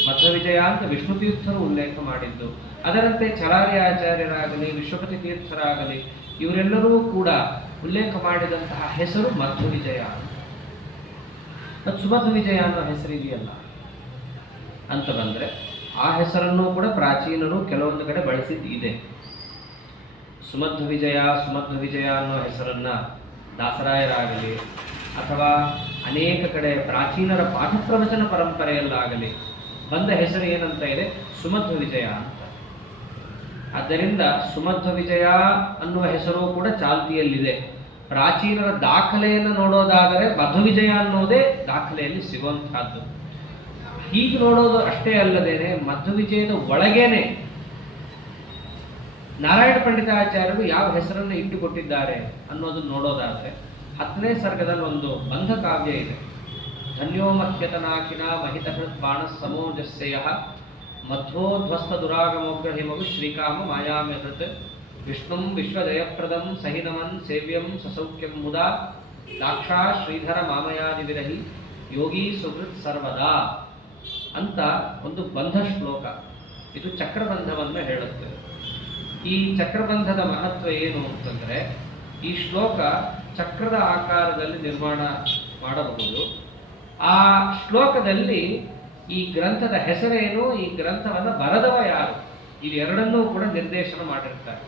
ಮಧ್ವ ವಿಜಯ ಅಂತ ವಿಷ್ಣು ತೀರ್ಥರು ಉಲ್ಲೇಖ ಮಾಡಿದ್ದು, ಅದರಂತೆ ಚರಾರಿ ಆಚಾರ್ಯರಾಗಲಿ ವಿಶ್ವಪತಿ ತೀರ್ಥರಾಗಲಿ ಇವರೆಲ್ಲರೂ ಕೂಡ ಉಲ್ಲೇಖ ಮಾಡಿದಂತಹ ಹೆಸರು ಮಧ್ವ ವಿಜಯ. ಮತ್ತು ಸುಮಧ್ವ ವಿಜಯ ಅನ್ನೋ ಹೆಸರಿದೆಯಲ್ಲ ಅಂತ ಬಂದರೆ ಆ ಹೆಸರನ್ನು ಕೂಡ ಪ್ರಾಚೀನರು ಕೆಲವೊಂದು ಕಡೆ ಬಳಸಿದ್ದಿದೆ. ಸುಮಧ್ವ ವಿಜಯ ಅನ್ನೋ ಹೆಸರನ್ನ ದಾಸರಾಯರಾಗಲಿ ಅಥವಾ ಅನೇಕ ಕಡೆ ಪ್ರಾಚೀನರ ಪಾಠ ಪ್ರವಚನ ಪರಂಪರೆಯಲ್ಲಾಗಲಿ ಬಂದ ಹೆಸರು ಏನಂತ ಇದೆ? ಸುಮಧ್ವ ವಿಜಯ ಅಂತ. ಆದ್ದರಿಂದ ಸುಮಧ್ವ ವಿಜಯ ಅನ್ನುವ ಹೆಸರು ಕೂಡ ಚಾಲ್ತಿಯಲ್ಲಿದೆ. ಪ್ರಾಚೀನರ ದಾಖಲೆಯನ್ನು ನೋಡೋದಾದರೆ ಮಧ್ವ ವಿಜಯ ಅನ್ನೋದೇ ದಾಖಲೆಯಲ್ಲಿ ಸಿಗುವಂತಹದ್ದು. ಹೀಗೆ ನೋಡೋದು ಅಷ್ಟೇ ಅಲ್ಲದೇನೆ ಮಧ್ವ ವಿಜಯದ ಒಳಗೇನೆ ನಾರಾಯಣ ಪಂಡಿತಾಚಾರ್ಯರು ಯಾವ ಹೆಸರನ್ನು ಇಟ್ಟುಕೊಟ್ಟಿದ್ದಾರೆ ಅನ್ನೋದನ್ನು ನೋಡೋದಾದ್ರೆ 10ನೇ ಸರ್ಗದಲ್ಲಿ ಒಂದು ಬಂಧ ಕಾವ್ಯ ಇದೆ. ಧನ್ಯೋ ಮಹ್ಯತನಾಕಿನ ಮಹಿತಹೃತ್ ಬಾಣ ಸಮೋಜಸ್ಸೆಯ ಮಧ್ವೋಧ್ವಸ್ತ ದುರಾಗಮೋಗ್ರ ಹಿಮವು ಶ್ರೀಕಾಮ ಮಾಯಾಮ್ಯಹೃತ್ ವಿಷ್ಣುಂ ವಿಶ್ವಜಯಪ್ರದಂ ಸಹಿನಮನ್ ಸೇವ್ಯಂ ಸಸೌಖ್ಯಂ ಮುದಾ ದಾಕ್ಷಾ ಶ್ರೀಧರ ಮಾಮಯಾದಿ ವಿರಹಿ ಯೋಗಿ ಸುಹೃತ್ ಸರ್ವದಾ ಅಂತ ಒಂದು ಬಂಧ ಶ್ಲೋಕ. ಇದು ಚಕ್ರಬಂಧವನ್ನು ಹೇಳುತ್ತೆ. ಈ ಚಕ್ರಬಂಧದ ಮಹತ್ವ ಏನು ಅಂತಂದ್ರೆ, ಈ ಶ್ಲೋಕ ಚಕ್ರದ ಆಕಾರದಲ್ಲಿ ನಿರ್ಮಾಣ ಮಾಡಬಹುದು. ಆ ಶ್ಲೋಕದಲ್ಲಿ ಈ ಗ್ರಂಥದ ಹೆಸರೇನು, ಈ ಗ್ರಂಥವನ್ನು ಬರೆದವ ಯಾರು, ಇವೆರಡನ್ನೂ ಕೂಡ ನಿರ್ದೇಶನ ಮಾಡಿರ್ತಾರೆ.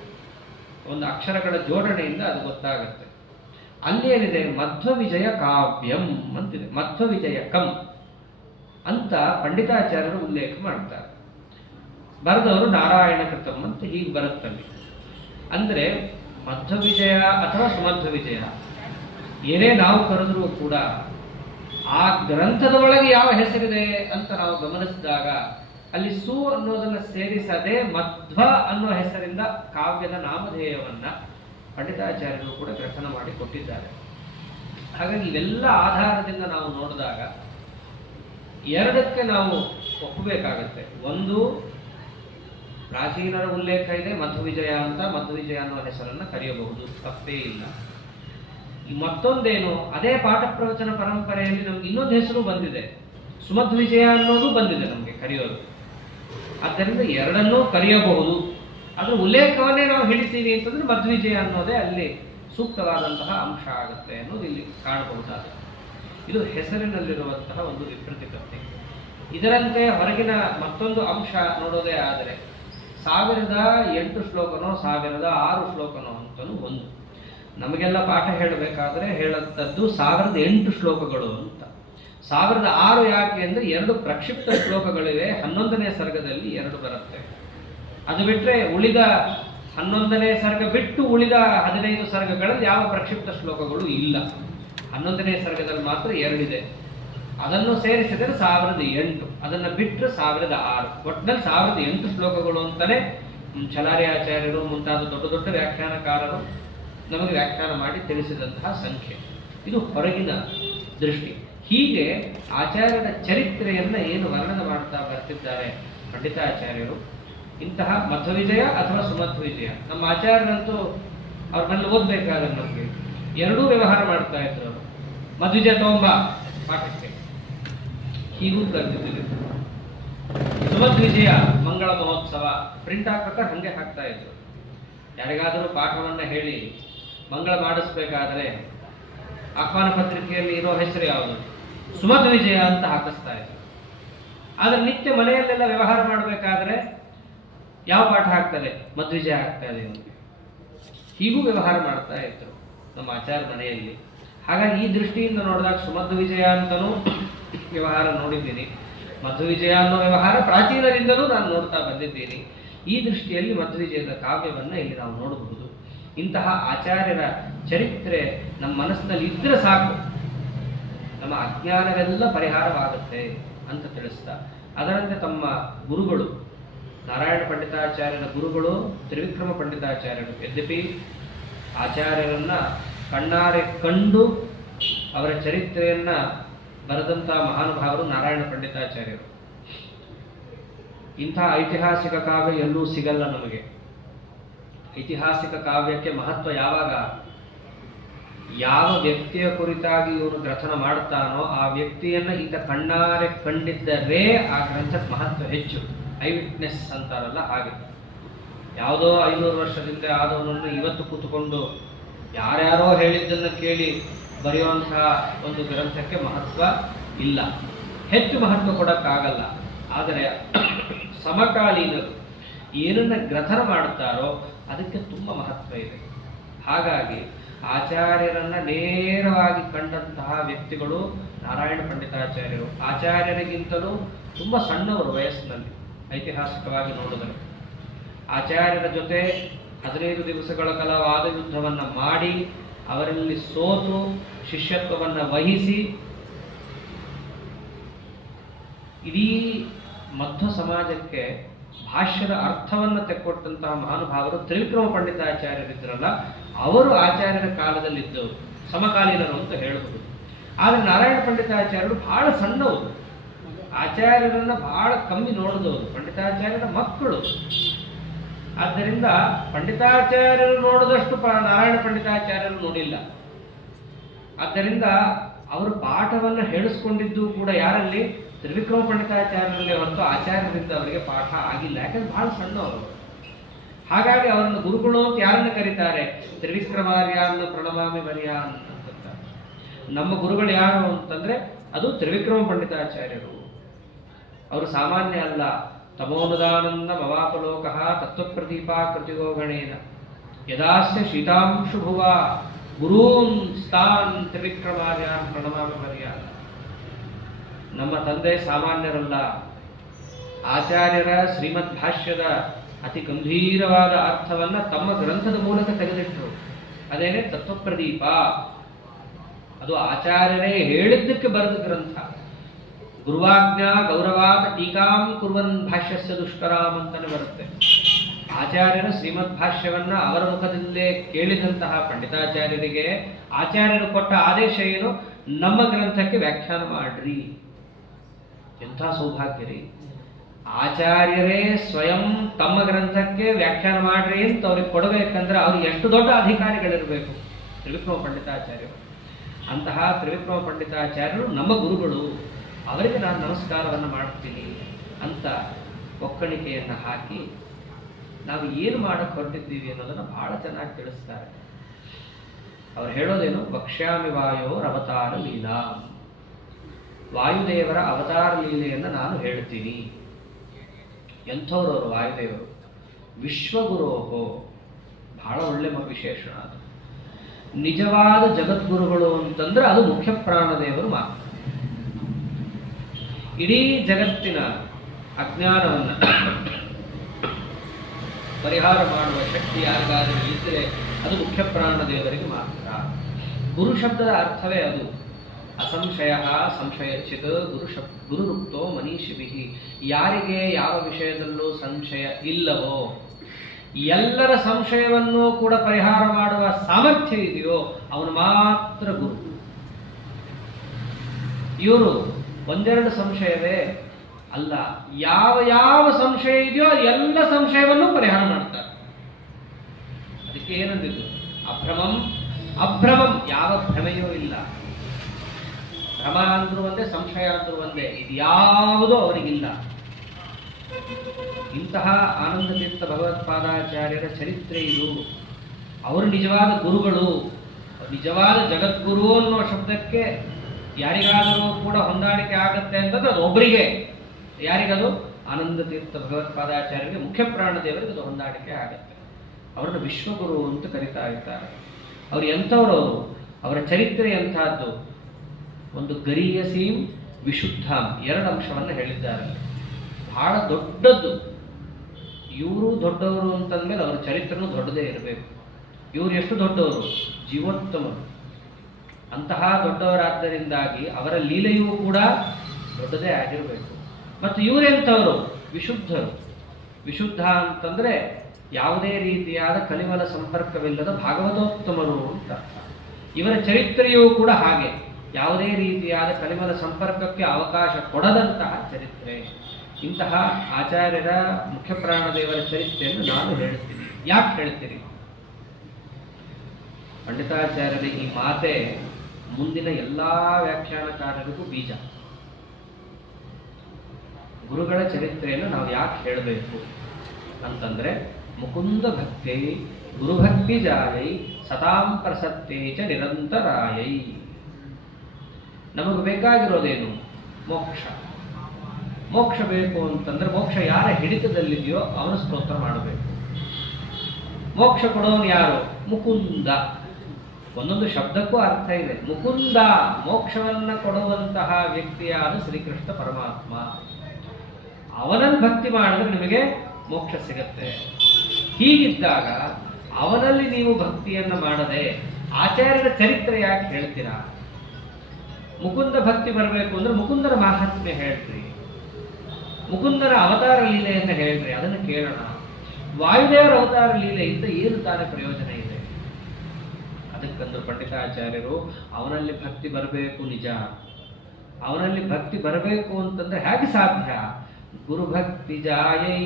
ಒಂದು ಅಕ್ಷರಗಳ ಜೋಡಣೆಯಿಂದ ಅದು ಗೊತ್ತಾಗುತ್ತೆ. ಅಲ್ಲಿ ಏನಿದೆ? ಮಧ್ವ ವಿಜಯ ಕಾವ್ಯಂ ಅಂತಿದೆ. ಮಧ್ವ ವಿಜಯಕಂ ಅಂತ ಪಂಡಿತಾಚಾರ್ಯರು ಉಲ್ಲೇಖ ಮಾಡ್ತಾರೆ. ಬರೆದವರು ನಾರಾಯಣ ಕೃತಂ ಅಂತ ಹೀಗೆ ಬರುತ್ತಲ್ಲಿ. ಅಂದರೆ ಮಧ್ವ ವಿಜಯ ಅಥವಾ ಸುಮಧ್ವ ವಿಜಯ ಏನೇ ನಾವು ಕರೆದರೂ ಕೂಡ ಆ ಗ್ರಂಥದ ಒಳಗೆ ಯಾವ ಹೆಸರಿದೆ ಅಂತ ನಾವು ಗಮನಿಸಿದಾಗ ಅಲ್ಲಿ ಸು ಅನ್ನೋದನ್ನ ಸೇರಿಸದೆ ಮಧ್ವ ಅನ್ನುವ ಹೆಸರಿಂದ ಕಾವ್ಯದ ನಾಮಧೇಯವನ್ನ ಪಂಡಿತಾಚಾರ್ಯರು ಕೂಡ ಗ್ರಥನ ಮಾಡಿ ಕೊಟ್ಟಿದ್ದಾರೆ. ಹಾಗಾಗಿ ಇವೆಲ್ಲ ಆಧಾರದಿಂದ ನಾವು ನೋಡಿದಾಗ ಎರಡಕ್ಕೆ ನಾವು ಒಪ್ಪಬೇಕಾಗತ್ತೆ. ಒಂದು, ಪ್ರಾಚೀನರ ಉಲ್ಲೇಖ ಇದೆ ಮಧ್ವವಿಜಯ ಅಂತ, ಮಧ್ವವಿಜಯ ಅನ್ನುವ ಹೆಸರನ್ನು ಕರೆಯಬಹುದು, ತಪ್ಪೇ ಇಲ್ಲ. ಮತ್ತೊಂದೇನು, ಅದೇ ಪಾಠ ಪ್ರವಚನ ಪರಂಪರೆಯಲ್ಲಿ ನಮ್ಗೆ ಇನ್ನೊಂದು ಹೆಸರು ಬಂದಿದೆ, ಸುಮಧ್ವಿಜಯ ಅನ್ನೋದು ಬಂದಿದೆ ನಮಗೆ ಕರೆಯೋದು. ಆದ್ದರಿಂದ ಎರಡನ್ನೂ ಕರೆಯಬಹುದು. ಅದರ ಉಲ್ಲೇಖವನ್ನೇ ನಾವು ಹಿಡಿತೀವಿ ಅಂತಂದ್ರೆ ಮಧ್ವಿಜಯ ಅನ್ನೋದೇ ಅಲ್ಲಿ ಸೂಕ್ತವಾದಂತಹ ಅಂಶ ಆಗುತ್ತೆ ಅನ್ನೋದು ಇಲ್ಲಿ ಕಾಣಬಹುದಾದ. ಇದು ಹೆಸರಿನಲ್ಲಿರುವಂತಹ ಒಂದು ವಿಪ್ರತಿಪತ್ತಿ. ಇದರಂತೆ ಹೊರಗಿನ ಮತ್ತೊಂದು ಅಂಶ ನೋಡೋದೇ ಆದರೆ 1008 ಶ್ಲೋಕನೋ 1006 ಶ್ಲೋಕನೋ ಅಂತಲೂ ಒಂದು. ನಮಗೆಲ್ಲ ಪಾಠ ಹೇಳಬೇಕಾದ್ರೆ ಹೇಳಂಥದ್ದು 1008 ಶ್ಲೋಕಗಳು ಅಂತ. 1006 ಯಾಕೆ ಅಂದರೆ 2 ಪ್ರಕ್ಷಿಪ್ತ ಶ್ಲೋಕಗಳಿವೆ. 11ನೇ ಸರ್ಗದಲ್ಲಿ 2 ಬರುತ್ತೆ. ಅದು ಬಿಟ್ಟರೆ ಉಳಿದ 11ನೇ ಸರ್ಗ ಬಿಟ್ಟು ಉಳಿದ 15 ಸರ್ಗಗಳಲ್ಲಿ ಯಾವ ಪ್ರಕ್ಷಿಪ್ತ ಶ್ಲೋಕಗಳು ಇಲ್ಲ. 11ನೇ ಸರ್ಗದಲ್ಲಿ ಮಾತ್ರ 2 ಇದೆ. ಅದನ್ನು ಸೇರಿಸಿದರೆ 1008, ಅದನ್ನು ಬಿಟ್ಟರೆ 1006. ಒಟ್ಟಿನಲ್ಲಿ 1008 ಶ್ಲೋಕಗಳು ಅಂತಲೇ ಛಲಾರಿ ಆಚಾರ್ಯರು ಮುಂತಾದ ದೊಡ್ಡ ದೊಡ್ಡ ವ್ಯಾಖ್ಯಾನಕಾರರು ನಮಗೆ ವ್ಯಾಖ್ಯಾನ ಮಾಡಿ ತಿಳಿಸಿದಂತಹ ಸಂಖ್ಯೆ. ಇದು ಹೊರಗಿನ ದೃಷ್ಟಿ. ಹೀಗೆ ಆಚಾರ್ಯರ ಚರಿತ್ರೆಯನ್ನು ಏನು ವರ್ಣನೆ ಮಾಡ್ತಾ ಬರ್ತಿದ್ದಾರೆ ಪಂಡಿತಾಚಾರ್ಯರು, ಇಂತಹ ಮಧ್ವವಿಜಯ ಅಥವಾ ಸುಮಧ್ವವಿಜಯ. ನಮ್ಮ ಆಚಾರ್ಯರಂತೂ ಅವ್ರ ಮೇಲೆ ಓದಬೇಕಾದ್ರೆ ನಮಗೆ ಎರಡೂ ವ್ಯವಹಾರ ಮಾಡ್ತಾ ಇದ್ರು. ಅವರು ಮಧ್ವಿಜಯ ತಗೊಂಬ ಪಾಠಕ್ಕೆ ಹೀಗೂ ಕರೆದಿದ್ದೀವಿ. ಸುಮಧ್ವಿಜಯ ಮಂಗಳ ಮಹೋತ್ಸವ ಪ್ರಿಂಟ್ ಹಾಕ್ಬೇಕಾದ್ರೆ ಹಾಗೆ ಹಾಕ್ತಾ ಇದ್ರು. ಯಾರಿಗಾದರೂ ಪಾಠವನ್ನು ಹೇಳಿ ಮಂಗಳ ಮಾಡಿಸ್ಬೇಕಾದ್ರೆ ಆಹ್ವಾನ ಪತ್ರಿಕೆಯಲ್ಲಿ ಇರೋ ಹೆಸರು ಯಾವುದು? ಸುಮಧ್ವಿಜಯ ಅಂತ ಹಾಕಿಸ್ತಾ ಇದ್ರು. ಆದರೆ ನಿತ್ಯ ಮನೆಯಲ್ಲೆಲ್ಲ ವ್ಯವಹಾರ ಮಾಡಬೇಕಾದ್ರೆ ಯಾವ ಪಾಠ ಹಾಕ್ತಾರೆ? ಮಧ್ವಿಜಯ ಆಗ್ತಾ ಇದೆ. ಹೀಗೂ ವ್ಯವಹಾರ ಮಾಡ್ತಾ ಇದ್ರು ನಮ್ಮ ಆಚಾರ್ಯ ಮನೆಯಲ್ಲಿ. ಹಾಗಾಗಿ ಈ ದೃಷ್ಟಿಯಿಂದ ನೋಡಿದಾಗ ಸುಮಧ್ವಿಜಯ ಅಂತಲೂ ವ್ಯವಹಾರ ನೋಡಿದ್ದೀನಿ, ಮಧ್ವವಿಜಯ ಅನ್ನೋ ವ್ಯವಹಾರ ಪ್ರಾಚೀನರಿಂದಲೂ ನಾನು ನೋಡ್ತಾ ಬಂದಿದ್ದೀನಿ. ಈ ದೃಷ್ಟಿಯಲ್ಲಿ ಮಧ್ವವಿಜಯದ ಕಾವ್ಯವನ್ನು ಇಲ್ಲಿ ನಾವು ನೋಡಬಹುದು. ಇಂತಹ ಆಚಾರ್ಯರ ಚರಿತ್ರೆ ನಮ್ಮ ಮನಸ್ಸಿನಲ್ಲಿ ಇದ್ರೆ ಸಾಕು, ನಮ್ಮ ಅಜ್ಞಾನವೆಲ್ಲ ಪರಿಹಾರವಾಗುತ್ತೆ ಅಂತ ತಿಳಿಸ್ತಾ, ಅದರಂತೆ ತಮ್ಮ ಗುರುಗಳು ನಾರಾಯಣ ಪಂಡಿತಾಚಾರ್ಯರ ಗುರುಗಳು ತ್ರಿವಿಕ್ರಮ ಪಂಡಿತಾಚಾರ್ಯರು. ಯದ್ಯಪಿ ಆಚಾರ್ಯರನ್ನ ಕಣ್ಣಾರೆ ಕಂಡು ಅವರ ಚರಿತ್ರೆಯನ್ನ ಬರೆದಂಥ ಮಹಾನುಭಾವರು ನಾರಾಯಣ ಪಂಡಿತಾಚಾರ್ಯರು. ಇಂಥ ಐತಿಹಾಸಿಕ ಕಾವ್ಯ ಎಲ್ಲೂ ಸಿಗಲ್ಲ ನಮಗೆ. ಐತಿಹಾಸಿಕ ಕಾವ್ಯಕ್ಕೆ ಮಹತ್ವ ಯಾವಾಗ? ಯಾವ ವ್ಯಕ್ತಿಯ ಕುರಿತಾಗಿ ಇವನು ಗ್ರಥನ ಮಾಡುತ್ತಾನೋ ಆ ವ್ಯಕ್ತಿಯನ್ನ ಈತ ಕಣ್ಣಾರೆ ಕಂಡಿದ್ದರೆ ಆ ಗ್ರಂಥಕ್ಕೆ ಮಹತ್ವ ಹೆಚ್ಚು. ಐ ವಿಟ್ನೆಸ್ ಅಂತಾರಲ್ಲ ಹಾಗೆ. ಯಾವುದೋ 500 ವರ್ಷದಿಂದ ಆದವನನ್ನು ಇವತ್ತು ಕೂತ್ಕೊಂಡು ಯಾರ್ಯಾರೋ ಹೇಳಿದ್ದನ್ನು ಕೇಳಿ ಬರೆಯುವಂತಹ ಒಂದು ಗ್ರಂಥಕ್ಕೆ ಮಹತ್ವ ಇಲ್ಲ, ಹೆಚ್ಚು ಮಹತ್ವ ಕೊಡೋಕ್ಕಾಗಲ್ಲ. ಆದರೆ ಸಮಕಾಲೀನರು ಏನನ್ನ ಗ್ರಥನ ಮಾಡುತ್ತಾರೋ ಅದಕ್ಕೆ ತುಂಬ ಮಹತ್ವ ಇದೆ. ಹಾಗಾಗಿ ಆಚಾರ್ಯರನ್ನ ನೇರವಾಗಿ ಕಂಡಂತಹ ವ್ಯಕ್ತಿಗಳು ನಾರಾಯಣ ಪಂಡಿತಾಚಾರ್ಯರು. ಆಚಾರ್ಯರಿಗಿಂತಲೂ ತುಂಬ ಸಣ್ಣವರು ವಯಸ್ಸಿನಲ್ಲಿ ಐತಿಹಾಸಿಕವಾಗಿ ನೋಡಿದರು. ಆಚಾರ್ಯರ ಜೊತೆ 15 ದಿವಸಗಳ ಕಾಲ ವಾದ ಯುದ್ಧವನ್ನು ಮಾಡಿ ಅವರಲ್ಲಿ ಸೋತು ಶಿಷ್ಯತ್ವವನ್ನು ವಹಿಸಿ ಇಡೀ ಮಧ್ವ ಸಮಾಜಕ್ಕೆ ಭಾಷ್ಯದ ಅರ್ಥವನ್ನು ತೆಕ್ಕೊಟ್ಟಂತಹ ಮಹಾನುಭಾವರು ತ್ರಿವಿಕ್ರಮ ಪಂಡಿತಾಚಾರ್ಯರಿದ್ರಲ್ಲ, ಅವರು ಆಚಾರ್ಯರ ಕಾಲದಲ್ಲಿದ್ದವರು, ಸಮಕಾಲೀನರು ಅಂತ ಹೇಳಬಹುದು. ಆದರೆ ನಾರಾಯಣ ಪಂಡಿತಾಚಾರ್ಯರು ಬಹಳ ಸಣ್ಣವರು, ಆಚಾರ್ಯರನ್ನ ಬಹಳ ಕಮ್ಮಿ ನೋಡಿದವರು, ಪಂಡಿತಾಚಾರ್ಯರ ಮಕ್ಕಳು. ಆದ್ದರಿಂದ ಪಂಡಿತಾಚಾರ್ಯರು ನೋಡಿದಷ್ಟು ನಾರಾಯಣ ಪಂಡಿತಾಚಾರ್ಯರು ನೋಡಿಲ್ಲ. ಆದ್ದರಿಂದ ಅವರು ಪಾಠವನ್ನು ಹೇಳಿಸ್ಕೊಂಡಿದ್ದು ಕೂಡ ಯಾರಲ್ಲಿ? ತ್ರಿವಿಕ್ರಮ ಪಂಡಿತಾಚಾರ್ಯರಲ್ಲಿ ಹೊರತು ಆಚಾರ್ಯರಿಂದ ಅವರಿಗೆ ಪಾಠ ಆಗಿಲ್ಲ. ಯಾಕಂದ್ರೆ ಬಹಳ ಸಣ್ಣವರು. ಹಾಗಾಗಿ ಅವರನ್ನು ಗುರುಗಳು ಅಂತ ಯಾರನ್ನು ಕರೀತಾರೆ? ತ್ರಿವಿಕ್ರಮಾರ್ಯಾನ್ನ ಪ್ರಣಮಾಮಿ ಮರ್ಯ ಅಂತ. ನಮ್ಮ ಗುರುಗಳು ಯಾರು ಅಂತಂದ್ರೆ ಅದು ತ್ರಿವಿಕ್ರಮ ಪಂಡಿತಾಚಾರ್ಯರು. ಅವರು ಸಾಮಾನ್ಯ ಅಲ್ಲ. ತಮೋನುದಾನಂದ ಮವಾಪಲೋಕ ತತ್ವಪ್ರದೀಪಾ ಕೃತಿಗೋ ಗಣೇನ ಯದಾಸ್ಯ ಶೀತಾಂಶುಭುವ ಗುರೂನ್ ಸ್ಥಾನ್ ತ್ರಿವಿಕ್ರಮಾರ್ಯಾನ್ ಪ್ರಣಮಾಮಿ ಮರ್ಯ. ನಮ್ಮ ತಂದೆ ಸಾಮಾನ್ಯರಲ್ಲ. ಆಚಾರ್ಯರ ಶ್ರೀಮದ್ ಭಾಷ್ಯದ ಅತಿ ಗಂಭೀರವಾದ ಅರ್ಥವನ್ನ ತಮ್ಮ ಗ್ರಂಥದ ಮೂಲಕ ತೆಗೆದಿಟ್ಟರು. ಅದೇನೇ ತತ್ವಪ್ರದೀಪ. ಅದು ಆಚಾರ್ಯರೇ ಹೇಳಿದ್ದಕ್ಕೆ ಬರೆದ ಗ್ರಂಥ. ಗುರುವಾಜ್ಞಾ ಗೌರವಾದ ಟೀಕಾಂ ಕುರ್ವನ್ ಭಾಷ್ಯಸ್ಯ ದುಷ್ಕರಾಮ್ ಅಂತಾನೆ ಬರುತ್ತೆ. ಆಚಾರ್ಯರ ಶ್ರೀಮದ್ ಭಾಷ್ಯವನ್ನ ಅವರ ಮುಖದಲ್ಲೇ ಕೇಳಿದಂತಹ ಪಂಡಿತಾಚಾರ್ಯರಿಗೆ ಆಚಾರ್ಯರು ಕೊಟ್ಟ ಆದೇಶ ಏನು? ನಮ್ಮ ಗ್ರಂಥಕ್ಕೆ ವ್ಯಾಖ್ಯಾನ ಮಾಡ್ರಿ. ಎಂಥ ಸೌಭಾಗ್ಯ ರೀ! ಆಚಾರ್ಯರೇ ಸ್ವಯಂ ತಮ್ಮ ಗ್ರಂಥಕ್ಕೆ ವ್ಯಾಖ್ಯಾನ ಮಾಡ್ರಿ ಅಂತ ಅವ್ರಿಗೆ ಕೊಡಬೇಕಂದ್ರೆ ಅವ್ರಿಗೆ ಎಷ್ಟು ದೊಡ್ಡ ಅಧಿಕಾರಿಗಳಿರಬೇಕು. ತ್ರಿವಿಕ್ರಮ ಪಂಡಿತಾಚಾರ್ಯರು, ಅಂತಹ ತ್ರಿವಿಕ್ರಮ ಪಂಡಿತಾಚಾರ್ಯರು ನಮ್ಮ ಗುರುಗಳು, ಅವರಿಗೆ ನಾನು ನಮಸ್ಕಾರವನ್ನು ಮಾಡ್ತೀನಿ ಅಂತ ಒಕ್ಕಣಿಕೆಯನ್ನು ಹಾಕಿ ನಾವು ಏನು ಮಾಡಕ್ಕೆ ಹೊರಟಿದ್ದೀವಿ ಅನ್ನೋದನ್ನು ಬಹಳ ಚೆನ್ನಾಗಿ ತಿಳಿಸ್ತಾರೆ. ಅವ್ರು ಹೇಳೋದೇನು? ವಕ್ಷ್ಯಾಮಿ ವಾಯೋರ್ ಅವತಾರ ಲೀಲಾ. ವಾಯುದೇವರ ಅವತಾರ ಲೀಲೆಯನ್ನು ನಾನು ಹೇಳ್ತೀನಿ. ಎಂಥವ್ರವರು ವಾಯುದೇವರು? ವಿಶ್ವಗುರೋಹೋ, ಬಹಳ ಒಳ್ಳೆ ವಿಶೇಷಣ ಅದು. ನಿಜವಾದ ಜಗದ್ಗುರುಗಳು ಅಂತಂದ್ರೆ ಅದು ಮುಖ್ಯ ಪ್ರಾಣದೇವರು ಮಾತ್ರ. ಇಡೀ ಜಗತ್ತಿನ ಅಜ್ಞಾನವನ್ನು ಪರಿಹಾರ ಮಾಡುವ ಶಕ್ತಿ ಯಾರಿಗಾದರೂ ಇದ್ದರೆ ಅದು ಮುಖ್ಯ ಪ್ರಾಣದೇವರಿಗೆ ಮಾತ್ರ. ಗುರು ಶಬ್ದದ ಅರ್ಥವೇ ಅದು. ಅಸಂಶಯ ಸಂಶಯಚಿತ್ ಗುರುರುಕ್ತೋ ಮನೀಷಿಭಿ. ಯಾರಿಗೆ ಯಾವ ವಿಷಯದಲ್ಲೂ ಸಂಶಯ ಇಲ್ಲವೋ, ಎಲ್ಲರ ಸಂಶಯವನ್ನು ಕೂಡ ಪರಿಹಾರ ಮಾಡುವ ಸಾಮರ್ಥ್ಯ ಇದೆಯೋ ಅವನು ಮಾತ್ರ ಗುರು. ಇವರು ಒಂದೆರಡು ಸಂಶಯವೇ ಅಲ್ಲ, ಯಾವ ಯಾವ ಸಂಶಯ ಇದೆಯೋ ಎಲ್ಲ ಸಂಶಯವನ್ನು ಪರಿಹಾರ ಮಾಡ್ತಾರೆ. ಅದಕ್ಕೆ ಏನಂದಿದ್ದು? ಅಭ್ರಮಂ ಅಭ್ರಮಂ, ಯಾವ ಭ್ರಮೆಯೂ ಇಲ್ಲ. ಭ್ರಮ ಅಂದ್ರೂ ಒಂದೇ, ಸಂಶಯ ಅಂದ್ರೂ ಒಂದೇ, ಇದು ಯಾವುದೂ ಅವರಿಗಿಲ್ಲ. ಇಂತಹ ಆನಂದ ತೀರ್ಥ ಭಗವತ್ಪಾದಾಚಾರ್ಯರ ಚರಿತ್ರೆ ಇದು. ಅವರು ನಿಜವಾದ ಗುರುಗಳು. ನಿಜವಾದ ಜಗದ್ಗುರು ಅನ್ನೋ ಶಬ್ದಕ್ಕೆ ಯಾರಿಗಾದರೂ ಕೂಡ ಹೊಂದಾಣಿಕೆ ಆಗತ್ತೆ ಅಂತಂದ್ರೆ ಅದು ಒಬ್ಬರಿಗೆ. ಯಾರಿಗದು? ಆನಂದ ತೀರ್ಥ ಭಗವತ್ಪಾದಾಚಾರ್ಯರಿಗೆ, ಮುಖ್ಯ ಪ್ರಾಣದೇವರಿಗೆ ಅದು ಹೊಂದಾಣಿಕೆ ಆಗತ್ತೆ. ಅವರನ್ನು ವಿಶ್ವಗುರು ಅಂತ ಕರೀತಾ ಇರ್ತಾರೆ. ಅವರು ಎಂಥವ್ರವರು? ಅವರ ಚರಿತ್ರೆ ಎಂಥದ್ದು? ಒಂದು ಗರೀಯಸೀಂ ವಿಶುದ್ಧಾಂ, ಎರಡು ಅಂಶವನ್ನು ಹೇಳಿದ್ದಾರೆ. ಬಹಳ ದೊಡ್ಡದ್ದು. ಇವರು ದೊಡ್ಡವರು ಅಂತಂದ್ಮೇಲೆ ಅವರ ಚರಿತ್ರೆನೂ ದೊಡ್ಡದೇ ಇರಬೇಕು. ಇವರು ಎಷ್ಟು ದೊಡ್ಡವರು? ಜೀವೋತ್ತಮರು. ಅಂತಹ ದೊಡ್ಡವರಾದ್ದರಿಂದಾಗಿ ಅವರ ಲೀಲೆಯೂ ಕೂಡ ದೊಡ್ಡದೇ ಆಗಿರಬೇಕು. ಮತ್ತು ಇವರೆಂಥವರು? ವಿಶುದ್ಧರು. ವಿಶುದ್ಧ ಅಂತಂದ್ರೆ ಯಾವುದೇ ರೀತಿಯಾದ ಕಲಿಮಲ ಸಂಪರ್ಕವಿಲ್ಲದ ಭಾಗವತೋತ್ತಮರು ಅಂತ ಅರ್ಥ. ಇವರ ಚರಿತ್ರೆಯೂ ಕೂಡ ಹಾಗೆ, ಯಾವುದೇ ರೀತಿಯಾದ ಕಲಿಮಲ ಸಂಪರ್ಕಕ್ಕೆ ಅವಕಾಶ ಕೊಡದಂತಹ ಚರಿತ್ರೆ. ಇಂತಹ ಆಚಾರ್ಯರ ಮುಖ್ಯ ಪ್ರಾಣದೇವರ ಚರಿತ್ರೆಯನ್ನು ನಾನು ಹೇಳ್ತೀನಿ. ಯಾಕೆ ಹೇಳ್ತೀನಿ? ಪಂಡಿತಾಚಾರ್ಯರ ಈ ಮಾತೆ ಮುಂದಿನ ಎಲ್ಲಾ ವ್ಯಾಖ್ಯಾನಕಾರರಿಗೂ ಬೀಜ. ಗುರುಗಳ ಚರಿತ್ರೆಯನ್ನು ನಾವು ಯಾಕೆ ಹೇಳಬೇಕು ಅಂತಂದ್ರೆ, ಮುಕುಂದ ಭಕ್ತಿ ಗುರುಭಕ್ತಿ ಜಾಯೈ ಸತಾಂ ಪ್ರಸತ್ತೇ ಚ ನಿರಂತರಾಯೈ. ನಮಗೆ ಬೇಕಾಗಿರೋದೇನು? ಮೋಕ್ಷ. ಮೋಕ್ಷ ಬೇಕು ಅಂತಂದ್ರೆ ಮೋಕ್ಷ ಯಾರ ಹಿಡಿತದಲ್ಲಿದೆಯೋ ಅವನು ಸ್ತೋತ್ರ ಮಾಡಬೇಕು. ಮೋಕ್ಷ ಕೊಡೋನು ಯಾರು? ಮುಕುಂದ. ಒಂದೊಂದು ಶಬ್ದಕ್ಕೂ ಅರ್ಥ ಇದೆ. ಮುಕುಂದ, ಮೋಕ್ಷವನ್ನ ಕೊಡುವಂತಹ ವ್ಯಕ್ತಿಯಾದ ಶ್ರೀಕೃಷ್ಣ ಪರಮಾತ್ಮ. ಅವನನ್ನು ಭಕ್ತಿ ಮಾಡಿದ್ರೆ ನಿಮಗೆ ಮೋಕ್ಷ ಸಿಗತ್ತೆ. ಹೀಗಿದ್ದಾಗ ಅವನಲ್ಲಿ ನೀವು ಭಕ್ತಿಯನ್ನು ಮಾಡದೆ ಆಚಾರ್ಯರ ಚರಿತ್ರೆ ಯಾಕೆ ಹೇಳ್ತೀರಾ? ಮುಕುಂದ ಭಕ್ತಿ ಬರಬೇಕು ಅಂದ್ರೆ ಮುಕುಂದರ ಮಾಹಾತ್ಮ್ಯ ಹೇಳ್ರಿ, ಮುಕುಂದರ ಅವತಾರ ಲೀಲೆಯನ್ನು ಹೇಳ್ರಿ, ಅದನ್ನು ಕೇಳೋಣ. ವಾಯುದೇವರ ಅವತಾರ ಲೀಲೆಯಿಂದ ಏನು ತಾನೇ ಪ್ರಯೋಜನ ಇದೆ? ಅದಕ್ಕಂದ್ರು ಪಂಡಿತಾಚಾರ್ಯರು ಅವನಲ್ಲಿ ಭಕ್ತಿ ಬರಬೇಕು. ನಿಜ, ಅವನಲ್ಲಿ ಭಕ್ತಿ ಬರಬೇಕು ಅಂತಂದ್ರೆ ಹೇಗೆ ಸಾಧ್ಯ? ಗುರುಭಕ್ತಿ ಜಾಯೈ.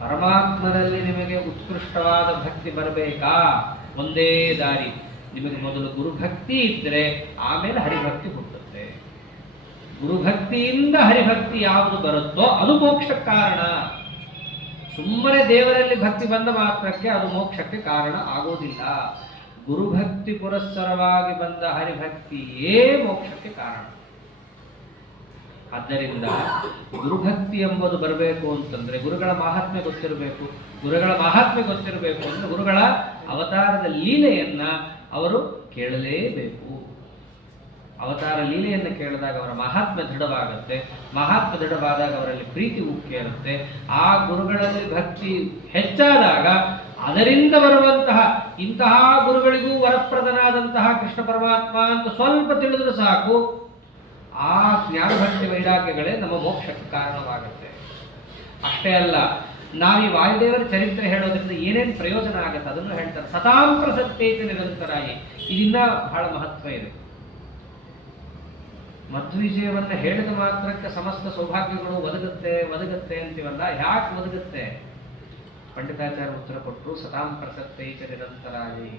ಪರಮಾತ್ಮನಲ್ಲಿ ನಿಮಗೆ ಉತ್ಕೃಷ್ಟವಾದ ಭಕ್ತಿ ಬರಬೇಕಾ? ಒಂದೇ ದಾರಿ. ನಿಮಗೆ ಮೊದಲು ಗುರುಭಕ್ತಿ ಇದ್ರೆ ಆಮೇಲೆ ಹರಿಭಕ್ತಿ ಹುಟ್ಟುತ್ತೆ. ಗುರುಭಕ್ತಿಯಿಂದ ಹರಿಭಕ್ತಿ ಯಾವುದು ಬರುತ್ತೋ ಅದು ಮೋಕ್ಷಕ್ಕೆ ಕಾರಣ. ಸುಮ್ಮನೆ ದೇವರಲ್ಲಿ ಭಕ್ತಿ ಬಂದ ಮಾತ್ರಕ್ಕೆ ಅದು ಮೋಕ್ಷಕ್ಕೆ ಕಾರಣ ಆಗೋದಿಲ್ಲ. ಗುರುಭಕ್ತಿ ಪುರಸ್ಸರವಾಗಿ ಬಂದ ಹರಿಭಕ್ತಿಯೇ ಮೋಕ್ಷಕ್ಕೆ ಕಾರಣ. ಆದ್ದರಿಂದ ಗುರುಭಕ್ತಿ ಎಂಬುದು ಬರಬೇಕು ಅಂತಂದ್ರೆ ಗುರುಗಳ ಮಹಾತ್ಮೆ ಗೊತ್ತಿರಬೇಕು. ಗುರುಗಳ ಮಹಾತ್ಮೆ ಗೊತ್ತಿರಬೇಕು ಅಂದ್ರೆ ಗುರುಗಳ ಅವತಾರದ ಲೀಲೆಯನ್ನ ಅವರು ಕೇಳಲೇಬೇಕು. ಅವತಾರ ಲೀಲೆಯನ್ನು ಕೇಳಿದಾಗ ಅವರ ಮಹಾತ್ಮೆ ದೃಢವಾಗುತ್ತೆ. ಮಹಾತ್ಮೆ ದೃಢವಾದಾಗ ಅವರಲ್ಲಿ ಪ್ರೀತಿ ಉಕ್ಕೇರುತ್ತೆ. ಆ ಗುರುಗಳಲ್ಲಿ ಭಕ್ತಿ ಹೆಚ್ಚಾದಾಗ ಅದರಿಂದ ಬರುವಂತಹ ಇಂತಹ ಗುರುಗಳಿಗೂ ವರಪ್ರದನಾದಂತಹ ಕೃಷ್ಣ ಪರಮಾತ್ಮ ಅಂತ ಸ್ವಲ್ಪ ತಿಳಿದರೂ ಸಾಕು, ಆ ಜ್ಞಾನಭಕ್ತಿ ವೈರಾಗ್ಯಗಳೇ ನಮ್ಮ ಮೋಕ್ಷಕ್ಕೆ ಕಾರಣವಾಗುತ್ತೆ. ಅಷ್ಟೇ ಅಲ್ಲ, ನಾವು ಈ ವಾಯುದೇವರ ಚರಿತ್ರೆ ಹೇಳೋದ್ರಿಂದ ಏನೇನು ಪ್ರಯೋಜನ ಆಗುತ್ತೆ ಅದನ್ನು ಹೇಳ್ತಾರೆ. ಸತಾಂ ಪ್ರಸತ್ತೇತಿ ನಿರಂತರಾಗಿ, ಇದನ್ನ ಬಹಳ ಮಹತ್ವ ಇದೆ. ಮಧ್ವಿಜಯವನ್ನ ಹೇಳಿದ ಮಾತ್ರಕ್ಕೆ ಸಮಸ್ತ ಸೌಭಾಗ್ಯಗಳು ಒದಗುತ್ತೆ ಅಂತೀವಲ್ಲ, ಯಾಕೆ ಒದಗುತ್ತೆ? ಪಂಡಿತಾಚಾರ್ಯ ಉತ್ತರ ಕೊಟ್ಟರು, ಸತಾಂ ಪ್ರಸತ್ತೈಚ ನಿರಂತರಾಗಿ,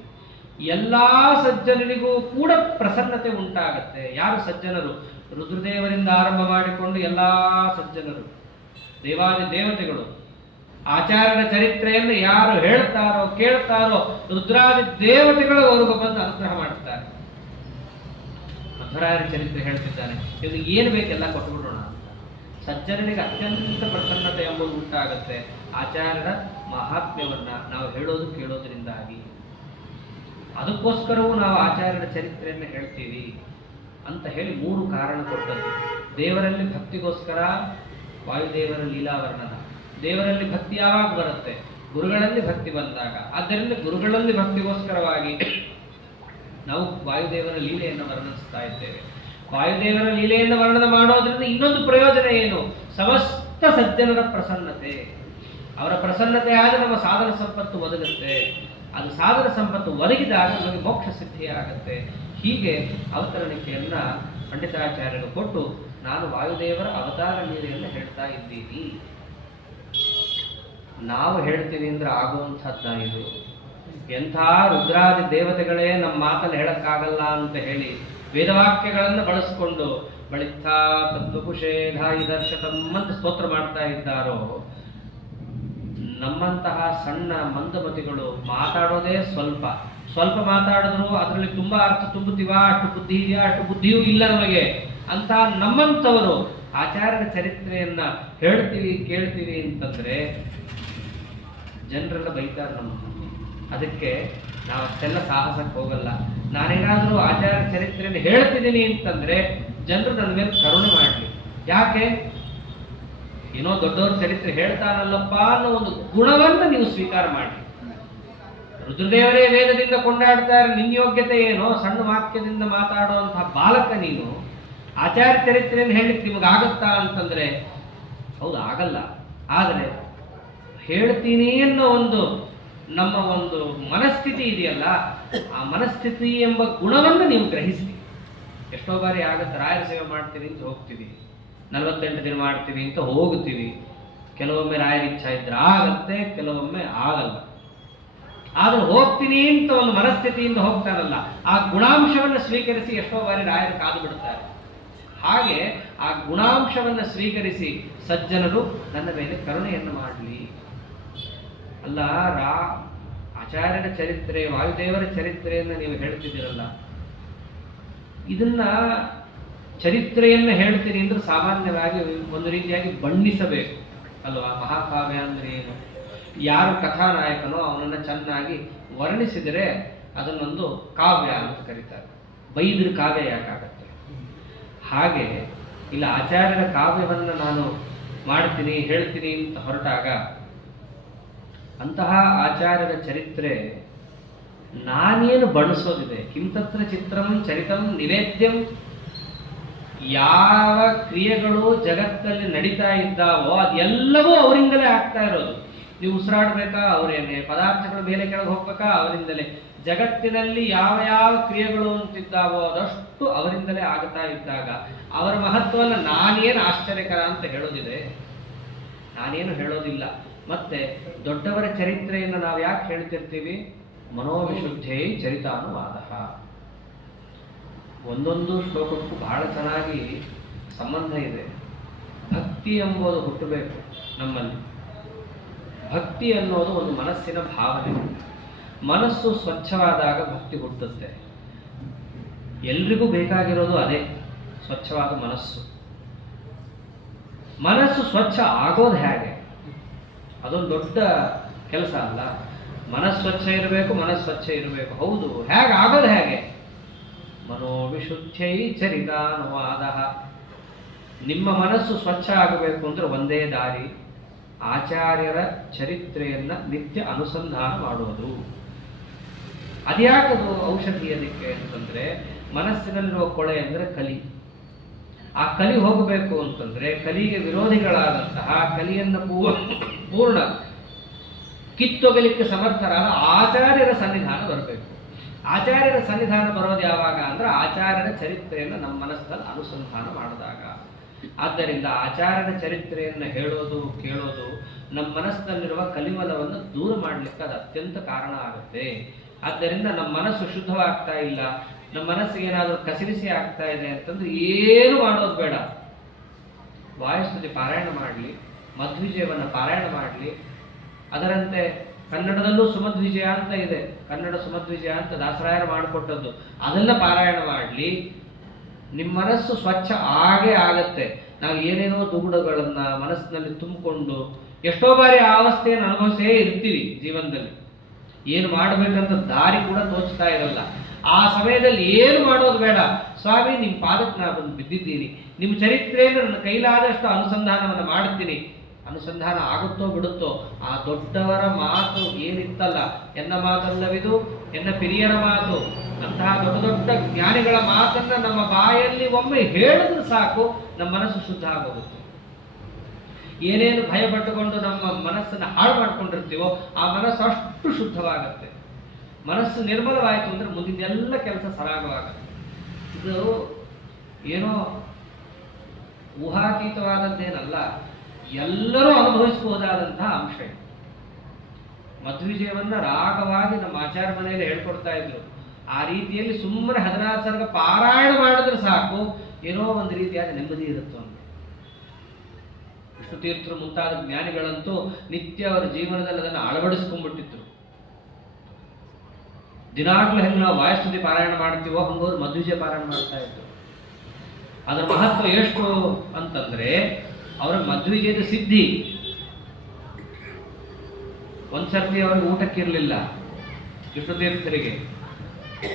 ಎಲ್ಲಾ ಸಜ್ಜನರಿಗೂ ಕೂಡ ಪ್ರಸನ್ನತೆ ಉಂಟಾಗತ್ತೆ. ಯಾರು ಸಜ್ಜನರು? ರುದ್ರದೇವರಿಂದ ಆರಂಭ ಮಾಡಿಕೊಂಡು ಎಲ್ಲಾ ಸಜ್ಜನರು, ದೇವಾದಿ ದೇವತೆಗಳು, ಆಚಾರ್ಯರ ಚರಿತ್ರೆಯನ್ನು ಯಾರು ಹೇಳ್ತಾರೋ ಕೇಳ್ತಾರೋ ರುದ್ರಾದಿ ದೇವತೆಗಳು ಅವ್ರಿಗೆ ಬಂದು ಅನುಗ್ರಹ ಮಾಡುತ್ತಾರೆ. ಮಧ್ವರಾಯರ ಚರಿತ್ರೆ ಹೇಳ್ತಿದ್ದಾನೆ, ಇವ್ರಿಗೆ ಏನು ಬೇಕೆಲ್ಲ ಕೊಟ್ಟುಬಿಡೋಣ ಅಂತ. ಸಜ್ಜನರಿಗೆ ಅತ್ಯಂತ ಪ್ರಸನ್ನತೆ ಎಂಬುದು ಉಂಟಾಗತ್ತೆ ಆಚಾರ್ಯರ ಮಹಾತ್ಮ್ಯವನ್ನ ನಾವು ಹೇಳೋದು ಕೇಳೋದ್ರಿಂದಾಗಿ. ಅದಕ್ಕೋಸ್ಕರವೂ ನಾವು ಆಚಾರ್ಯರ ಚರಿತ್ರೆಯನ್ನು ಹೇಳ್ತೀವಿ ಅಂತ ಹೇಳಿ 3 ಕಾರಣ ಕೊಟ್ಟದ್ದು. ದೇವರಲ್ಲಿ ಭಕ್ತಿಗೋಸ್ಕರ ವಾಯುದೇವರ ಲೀಲಾವರ್ಣನ. ದೇವರಲ್ಲಿ ಭಕ್ತಿ ಯಾವಾಗ ಬರುತ್ತೆ? ಗುರುಗಳಲ್ಲಿ ಭಕ್ತಿ ಬಂದಾಗ. ಆದ್ದರಿಂದ ಗುರುಗಳಲ್ಲಿ ಭಕ್ತಿಗೋಸ್ಕರವಾಗಿ ನಾವು ವಾಯುದೇವರ ಲೀಲೆಯನ್ನು ವರ್ಣಿಸ್ತಾ ಇದ್ದೇವೆ. ವಾಯುದೇವರ ಲೀಲೆಯನ್ನು ವರ್ಣನ ಮಾಡೋದ್ರಿಂದ ಇನ್ನೊಂದು ಪ್ರಯೋಜನ ಏನು? ಸಮಸ್ತ ಸಜ್ಜನರ ಪ್ರಸನ್ನತೆ. ಅವರ ಪ್ರಸನ್ನತೆ ಆದರೆ ನಮ್ಮ ಸಾಧನ ಸಂಪತ್ತು ಒದಗುತ್ತೆ. ಅದು ಸಾಧನ ಸಂಪತ್ತು ಒದಗಿದಾಗ ನಮಗೆ ಮೋಕ್ಷ ಸಿದ್ಧಿಯಾಗತ್ತೆ. ಹೀಗೆ ಅವತರಣಿಕೆಯನ್ನ ಪಂಡಿತಾಚಾರ್ಯರು ಕೊಟ್ಟು, ನಾನು ವಾಯುದೇವರ ಅವತಾರ ಲೀಲೆಯನ್ನು ಹೇಳ್ತಾ ಇದ್ದೀನಿ. ನಾವು ಹೇಳ್ತೀವಿ ಅಂದ್ರೆ ಆಗುವಂಥದ್ದ ಇದು. ಎಂಥ ರುದ್ರಾದಿ ದೇವತೆಗಳೇ ನಮ್ಮ ಮಾತನ್ನು ಹೇಳಕ್ಕಾಗಲ್ಲ ಅಂತ ಹೇಳಿ ವೇದವಾಕ್ಯಗಳನ್ನು ಬಳಸಿಕೊಂಡು ಬಳಿತ್ತಾ ತತ್ವಕುಶೇಧ ಇದರ್ಶತಂ ಅಂತ ಸ್ತೋತ್ರ ಮಾಡ್ತಾ ಇದ್ದಾರೋ, ನಮ್ಮಂತಹ ಸಣ್ಣ ಮಂದಮತಿಗಳು ಮಾತಾಡೋದೇ ಸ್ವಲ್ಪ ಮಾತಾಡಿದ್ರು ಅದರಲ್ಲಿ ತುಂಬಾ ಅರ್ಥ ತುಂಬುತ್ತೀವ, ಅಷ್ಟು ಬುದ್ಧಿ ಇದೆಯಾ, ಅಷ್ಟು ಬುದ್ಧಿಯೂ ಇಲ್ಲ ನಮಗೆ ಅಂತ ನಮ್ಮಂಥವರು ಆಚಾರ್ಯರ ಚರಿತ್ರೆಯನ್ನ ಹೇಳ್ತೀವಿ ಕೇಳ್ತೀವಿ ಅಂತಂದ್ರೆ ಜನರೆಲ್ಲ ಬೈತಾರೆ ನಮ್ಮ. ಅದಕ್ಕೆ ನಾವು ಅಷ್ಟೆಲ್ಲ ಸಾಹಸಕ್ಕೆ ಹೋಗಲ್ಲ. ನಾನೇನಾದರೂ ಆಚಾರ್ಯ ಚರಿತ್ರೆಯನ್ನು ಹೇಳ್ತಿದ್ದೀನಿ ಅಂತಂದ್ರೆ ಜನರು ನನ್ನ ಮೇಲೆ ಕರುಣೆ ಮಾಡಲಿ. ಯಾಕೆ? ಏನೋ ದೊಡ್ಡವ್ರ ಚರಿತ್ರೆ ಹೇಳ್ತಾನಲ್ಲಪ್ಪ ಅನ್ನೋ ಒಂದು ಗುಣವನ್ನು ನೀವು ಸ್ವೀಕಾರ ಮಾಡಿ. ರುದ್ರದೇವರೇ ವೇದದಿಂದ ಕೊಂಡಾಡ್ತಾರೆ, ನಿನ್ನ ಯೋಗ್ಯತೆ ಏನೋ? ಸಣ್ಣ ವಾಕ್ಯದಿಂದ ಮಾತಾಡುವಂತಹ ಬಾಲಕ ನೀನು. ಆಚಾರ್ಯ ಚರಿತ್ರೆಯನ್ನು ಹೇಳಿಕ್ಕೆ ನಿಮಗಾಗತ್ತಾ ಅಂತಂದ್ರೆ ಹೌದು, ಆಗಲ್ಲ. ಆದರೆ ಹೇಳ್ತೀನಿ ಅನ್ನೋ ಒಂದು ನಮ್ಮ ಒಂದು ಮನಸ್ಥಿತಿ ಇದೆಯಲ್ಲ, ಆ ಮನಸ್ಥಿತಿ ಎಂಬ ಗುಣವನ್ನು ನೀವು ಗ್ರಹಿಸಿ. ಎಷ್ಟೋ ಬಾರಿ ಆಗತ್ತೆ, ರಾಯರ ಸೇವೆ ಮಾಡ್ತೀವಿ ಅಂತ ಹೋಗ್ತೀವಿ, 48 ದಿನ ಮಾಡ್ತೀವಿ ಅಂತ ಹೋಗ್ತೀವಿ. ಕೆಲವೊಮ್ಮೆ ರಾಯರ ಇಚ್ಛಾ ಇದ್ರೆ ಆಗತ್ತೆ, ಕೆಲವೊಮ್ಮೆ ಆಗಲ್ಲ. ಆದ್ರೆ ಹೋಗ್ತೀನಿ ಅಂತ ಒಂದು ಮನಸ್ಥಿತಿಯಿಂದ ಹೋಗ್ತಾರಲ್ಲ, ಆ ಗುಣಾಂಶವನ್ನು ಸ್ವೀಕರಿಸಿ ಎಷ್ಟೋ ಬಾರಿ ರಾಯರು ಕಾದು ಬಿಡ್ತಾರೆ. ಹಾಗೆ ಆ ಗುಣಾಂಶವನ್ನು ಸ್ವೀಕರಿಸಿ ಸಜ್ಜನರು ನನ್ನ ಮೇಲೆ ಕರುಣೆಯನ್ನು ಮಾಡಲಿ. ಅಲ್ಲ, ಆಚಾರ್ಯರ ಚರಿತ್ರೆ, ವಾಯುದೇವರ ಚರಿತ್ರೆಯನ್ನು ನೀವು ಹೇಳ್ತಿದ್ದೀರಲ್ಲ, ಇದನ್ನ ಚರಿತ್ರೆಯನ್ನು ಹೇಳ್ತೀನಿ ಅಂದ್ರೆ ಸಾಮಾನ್ಯವಾಗಿ ಒಂದು ರೀತಿಯಾಗಿ ಬಣ್ಣಿಸಬೇಕು ಅಲ್ವಾ? ಮಹಾಕಾವ್ಯ ಅಂದ್ರೆ ಏನು? ಯಾರು ಕಥಾನಾಯಕನೋ ಅವನನ್ನು ಚೆನ್ನಾಗಿ ವರ್ಣಿಸಿದರೆ ಅದನ್ನೊಂದು ಕಾವ್ಯ ಅಂತ ಕರೀತಾರೆ. ಬೈದ್ರ ಕಾವ್ಯ ಯಾಕಾಗತ್ತೆ? ಹಾಗೆ ಇಲ್ಲ, ಆಚಾರ್ಯರ ಕಾವ್ಯವನ್ನು ನಾನು ಮಾಡ್ತೀನಿ ಹೇಳ್ತೀನಿ ಅಂತ ಹೊರಟಾಗ ಅಂತಹ ಆಚಾರ್ಯರ ಚರಿತ್ರೆ ನಾನೇನು ಬಣಿಸೋದಿದೆ? ಕಿಂ ತತ್ರ ಚಿತ್ರಂ ಚರಿತಂ ನಿವೇದ್ಯಂ. ಯಾವ ಕ್ರಿಯೆಗಳು ಜಗತ್ತಲ್ಲಿ ನಡೀತಾ ಇದ್ದಾವೋ ಅದೆಲ್ಲವೂ ಅವರಿಂದಲೇ ಆಗ್ತಾ ಇರೋದು. ನೀವು ಉಸಿರಾಡ್ಬೇಕಾ ಅವರೇನೆ, ಪದಾರ್ಥಗಳು ಮೇಲೆ ಕೆಳಗೆ ಹೋಗ್ಬೇಕಾ ಅವರಿಂದಲೇ, ಜಗತ್ತಿನಲ್ಲಿ ಯಾವ ಯಾವ ಕ್ರಿಯೆಗಳು ಅಂತಿದ್ದಾವೋ ಅದಷ್ಟು ಅವರಿಂದಲೇ ಆಗ್ತಾ ಇದ್ದಾಗ ಅವರ ಮಹತ್ವವನ್ನು ನಾನೇನು ಆಶ್ಚರ್ಯಕರ ಅಂತ ಹೇಳೋದಿದೆ? ನಾನೇನು ಹೇಳೋದಿಲ್ಲ. ಮತ್ತೆ ದೊಡ್ಡವರ ಚರಿತ್ರೆಯನ್ನು ನಾವು ಯಾಕೆ ಹೇಳ್ತಿರ್ತೀವಿ? ಮನೋವಿಶುದ್ಧೇ ಚರಿತಾನುವಾದ. ಒಂದೊಂದು ಶ್ಲೋಕಕ್ಕೂ ಬಹಳ ಚೆನ್ನಾಗಿ ಸಂಬಂಧ ಇದೆ. ಭಕ್ತಿ ಎಂಬುದು ಹುಟ್ಟಬೇಕು ನಮ್ಮಲ್ಲಿ. ಭಕ್ತಿ ಅನ್ನೋದು ಒಂದು ಮನಸ್ಸಿನ ಭಾವನೆ. ಮನಸ್ಸು ಸ್ವಚ್ಛವಾದಾಗ ಭಕ್ತಿ ಹುಟ್ಟುತ್ತೆ. ಎಲ್ರಿಗೂ ಬೇಕಾಗಿರೋದು ಅದೇ, ಸ್ವಚ್ಛವಾದ ಮನಸ್ಸು. ಮನಸ್ಸು ಸ್ವಚ್ಛ ಆಗೋದು ಹೇಗೆ? ಅದೊಂದು ದೊಡ್ಡ ಕೆಲಸ ಅಲ್ಲ. ಮನಸ್ಸು ಸ್ವಚ್ಛ ಇರಬೇಕು, ಮನಸ್ಸು ಸ್ವಚ್ಛ ಇರಬೇಕು. ಹೌದು, ಹೇಗೆ ಆಗೋದು ಹೇಗೆ? ಮನೋವಿಶುದ್ಧೈ ಚರಿತಾನುವಾದ. ನಿಮ್ಮ ಮನಸ್ಸು ಸ್ವಚ್ಛ ಆಗಬೇಕು ಅಂದ್ರೆ ಒಂದೇ ದಾರಿ, ಆಚಾರ್ಯರ ಚರಿತ್ರೆಯನ್ನ ನಿತ್ಯ ಅನುಸಂಧಾನ ಮಾಡುವುದು. ಅದ್ಯಾಕದು ಔಷಧಿ ಅದಕ್ಕೆ ಅಂತಂದ್ರೆ, ಮನಸ್ಸಿನಲ್ಲಿರುವ ಕೊಳೆ ಅಂದ್ರೆ ಕಲಿ. ಆ ಕಲಿ ಹೋಗಬೇಕು ಅಂತಂದ್ರೆ ಕಲಿಗೆ ವಿರೋಧಿಗಳಾದಂತಹ ಕಲಿಯನ್ನು ಪೂರ್ಣ ಕಿತ್ತೊಗಲಿಕ್ಕೆ ಸಮರ್ಥರಾದ ಆಚಾರ್ಯರ ಸನ್ನಿಧಾನ ಬರಬೇಕು. ಆಚಾರ್ಯರ ಸನ್ನಿಧಾನ ಬರೋದು ಯಾವಾಗ ಅಂದ್ರೆ ಆಚಾರ್ಯರ ಚರಿತ್ರೆಯನ್ನು ನಮ್ಮ ಮನಸ್ಸಿನಲ್ಲಿ ಅನುಸಂಧಾನ ಮಾಡಿದಾಗ. ಆದ್ದರಿಂದ ಆಚಾರ್ಯರ ಚರಿತ್ರೆಯನ್ನು ಹೇಳೋದು ಕೇಳೋದು ನಮ್ಮ ಮನಸ್ಸಿನಲ್ಲಿರುವ ಕಲಿಮಲವನ್ನು ದೂರ ಮಾಡಲಿಕ್ಕೆ ಅದು ಅತ್ಯಂತ ಕಾರಣ ಆಗುತ್ತೆ. ಆದ್ದರಿಂದ ನಮ್ಮ ಮನಸ್ಸು ಶುದ್ಧವಾಗ್ತಾ ಇಲ್ಲ, ನಮ್ಮ ಮನಸ್ಸಿಗೆ ಏನಾದರೂ ಕಸಿರಿಸಿ ಆಗ್ತಾ ಇದೆ ಅಂತಂದ್ರೆ ಏನು ಮಾಡೋದು ಬೇಡ. ವಾಯುಸ್ತುತಿ ಪಾರಾಯಣ ಮಾಡಲಿ, ಮಧ್ವಿಜಯವನ್ನು ಪಾರಾಯಣ ಮಾಡಲಿ. ಅದರಂತೆ ಕನ್ನಡದಲ್ಲೂ ಸುಮಧ್ವಿಜಯ ಅಂತ ಇದೆ, ಕನ್ನಡ ಸುಮಧ್ವಿಜಯ ಅಂತ ದಾಸರಾಯರು ಮಾಡಿಕೊಟ್ಟದ್ದು, ಅದನ್ನ ಪಾರಾಯಣ ಮಾಡಲಿ. ನಿಮ್ಮ ಮನಸ್ಸು ಸ್ವಚ್ಛ ಆಗೇ ಆಗತ್ತೆ. ನಾವು ಏನೇನೋ ದುಗುಡಗಳನ್ನ ಮನಸ್ಸಿನಲ್ಲಿ ತುಂಬಿಕೊಂಡು ಎಷ್ಟೋ ಬಾರಿ ಆ ಅವಸ್ಥೆಯನ್ನು ಅನುಭವಿಸೇ ಇರ್ತೀವಿ ಜೀವನದಲ್ಲಿ. ಏನು ಮಾಡಬೇಕಂತ ದಾರಿ ಕೂಡ ತೋಚ್ತಾ ಇರಲ್ಲ. ಆ ಸಮಯದಲ್ಲಿ ಏನು ಮಾಡೋದು ಬೇಡ. ಸ್ವಾಮಿ, ನಿಮ್ಮ ಪಾದಕ್ಕೆ ನಾ ಬಂದು ಬಿದ್ದಿದ್ದೀನಿ, ನಿಮ್ಮ ಚರಿತ್ರೆಯನ್ನು ನನ್ನ ಕೈಲಾದಷ್ಟು ಅನುಸಂಧಾನವನ್ನು ಮಾಡ್ತೀನಿ. ಅನುಸಂಧಾನ ಆಗುತ್ತೋ ಬಿಡುತ್ತೋ, ಆ ದೊಡ್ಡವರ ಮಾತು ಏನಿತ್ತಲ್ಲ, ಎನ್ನ ಮಾತಲ್ಲವಿದು ಎನ್ನ ಪಿರಿಯರ ಮಾತು, ಅಂತಹ ದೊಡ್ಡ ದೊಡ್ಡ ಜ್ಞಾನಿಗಳ ಮಾತನ್ನ ನಮ್ಮ ಬಾಯಲ್ಲಿ ಒಮ್ಮೆ ಹೇಳಿದ್ರೆ ಸಾಕು, ನಮ್ಮ ಮನಸ್ಸು ಶುದ್ಧ ಆಗೋಗುತ್ತೆ. ಏನೇನು ಭಯ ಪಟ್ಟುಕೊಂಡು ನಮ್ಮ ಮನಸ್ಸನ್ನು ಹಾಳು ಮಾಡ್ಕೊಂಡಿರ್ತೀವೋ ಆ ಮನಸ್ಸು ಅಷ್ಟು ಶುದ್ಧವಾಗತ್ತೆ. ಮನಸ್ಸು ನಿರ್ಮಲವಾಯಿತು ಅಂದ್ರೆ ಮುಂದಿನ ಎಲ್ಲ ಕೆಲಸ ಸರಾಗವಾಗುತ್ತೆ. ಇದು ಏನೋ ಊಹಾತೀತವಾದದ್ದೇನಲ್ಲ, ಎಲ್ಲರೂ ಅನುಭವಿಸಬಹುದಾದಂತಹ ಅಂಶ. ಮಧ್ವಿಜಯವನ್ನ ರಾಗವಾಗಿ ನಮ್ಮ ಆಚಾರ್ಯ ಮನೆಯಲ್ಲಿ ಹೇಳ್ಕೊಡ್ತಾ ಇದ್ರು. ಆ ರೀತಿಯಲ್ಲಿ ಸುಮ್ಮನೆ 16 ಸರ್ಗ ಪಾರಾಯಣ ಮಾಡಿದ್ರೆ ಸಾಕು, ಏನೋ ಒಂದು ರೀತಿಯಾದ ನೆಮ್ಮದಿ ಇರುತ್ತೆ. ವಿಷ್ಣು ತೀರ್ಥರು ಮುಂತಾದ ಜ್ಞಾನಿಗಳಂತೂ ನಿತ್ಯ ಅವರ ಜೀವನದಲ್ಲಿ ಅದನ್ನು ಅಳವಡಿಸ್ಕೊಂಡ್ಬಿಟ್ಟಿದ್ರು. ದಿನಾಗ್ಲೂ ಹೆಂಗೆ ನಾವು ವಾಯುಸ್ತುತಿ ಪಾರಾಯಣ ಮಾಡ್ತೀವೋ ಹಂಗೋರು ಮಧ್ವಿಜಯ ಪಾರಾಯಣ ಮಾಡ್ತಾ ಇದ್ರು. ಅದರ ಮಹತ್ವ ಎಷ್ಟು ಅಂತಂದ್ರೆ, ಅವರ ಮಧ್ವಿಜಯದ ಸಿದ್ಧಿ. ಒಂದ್ಸರ್ತಿ ಅವ್ರಿಗೆ ಊಟಕ್ಕಿರಲಿಲ್ಲ ವಿಷ್ಣು ತೀರ್ಥರಿಗೆ.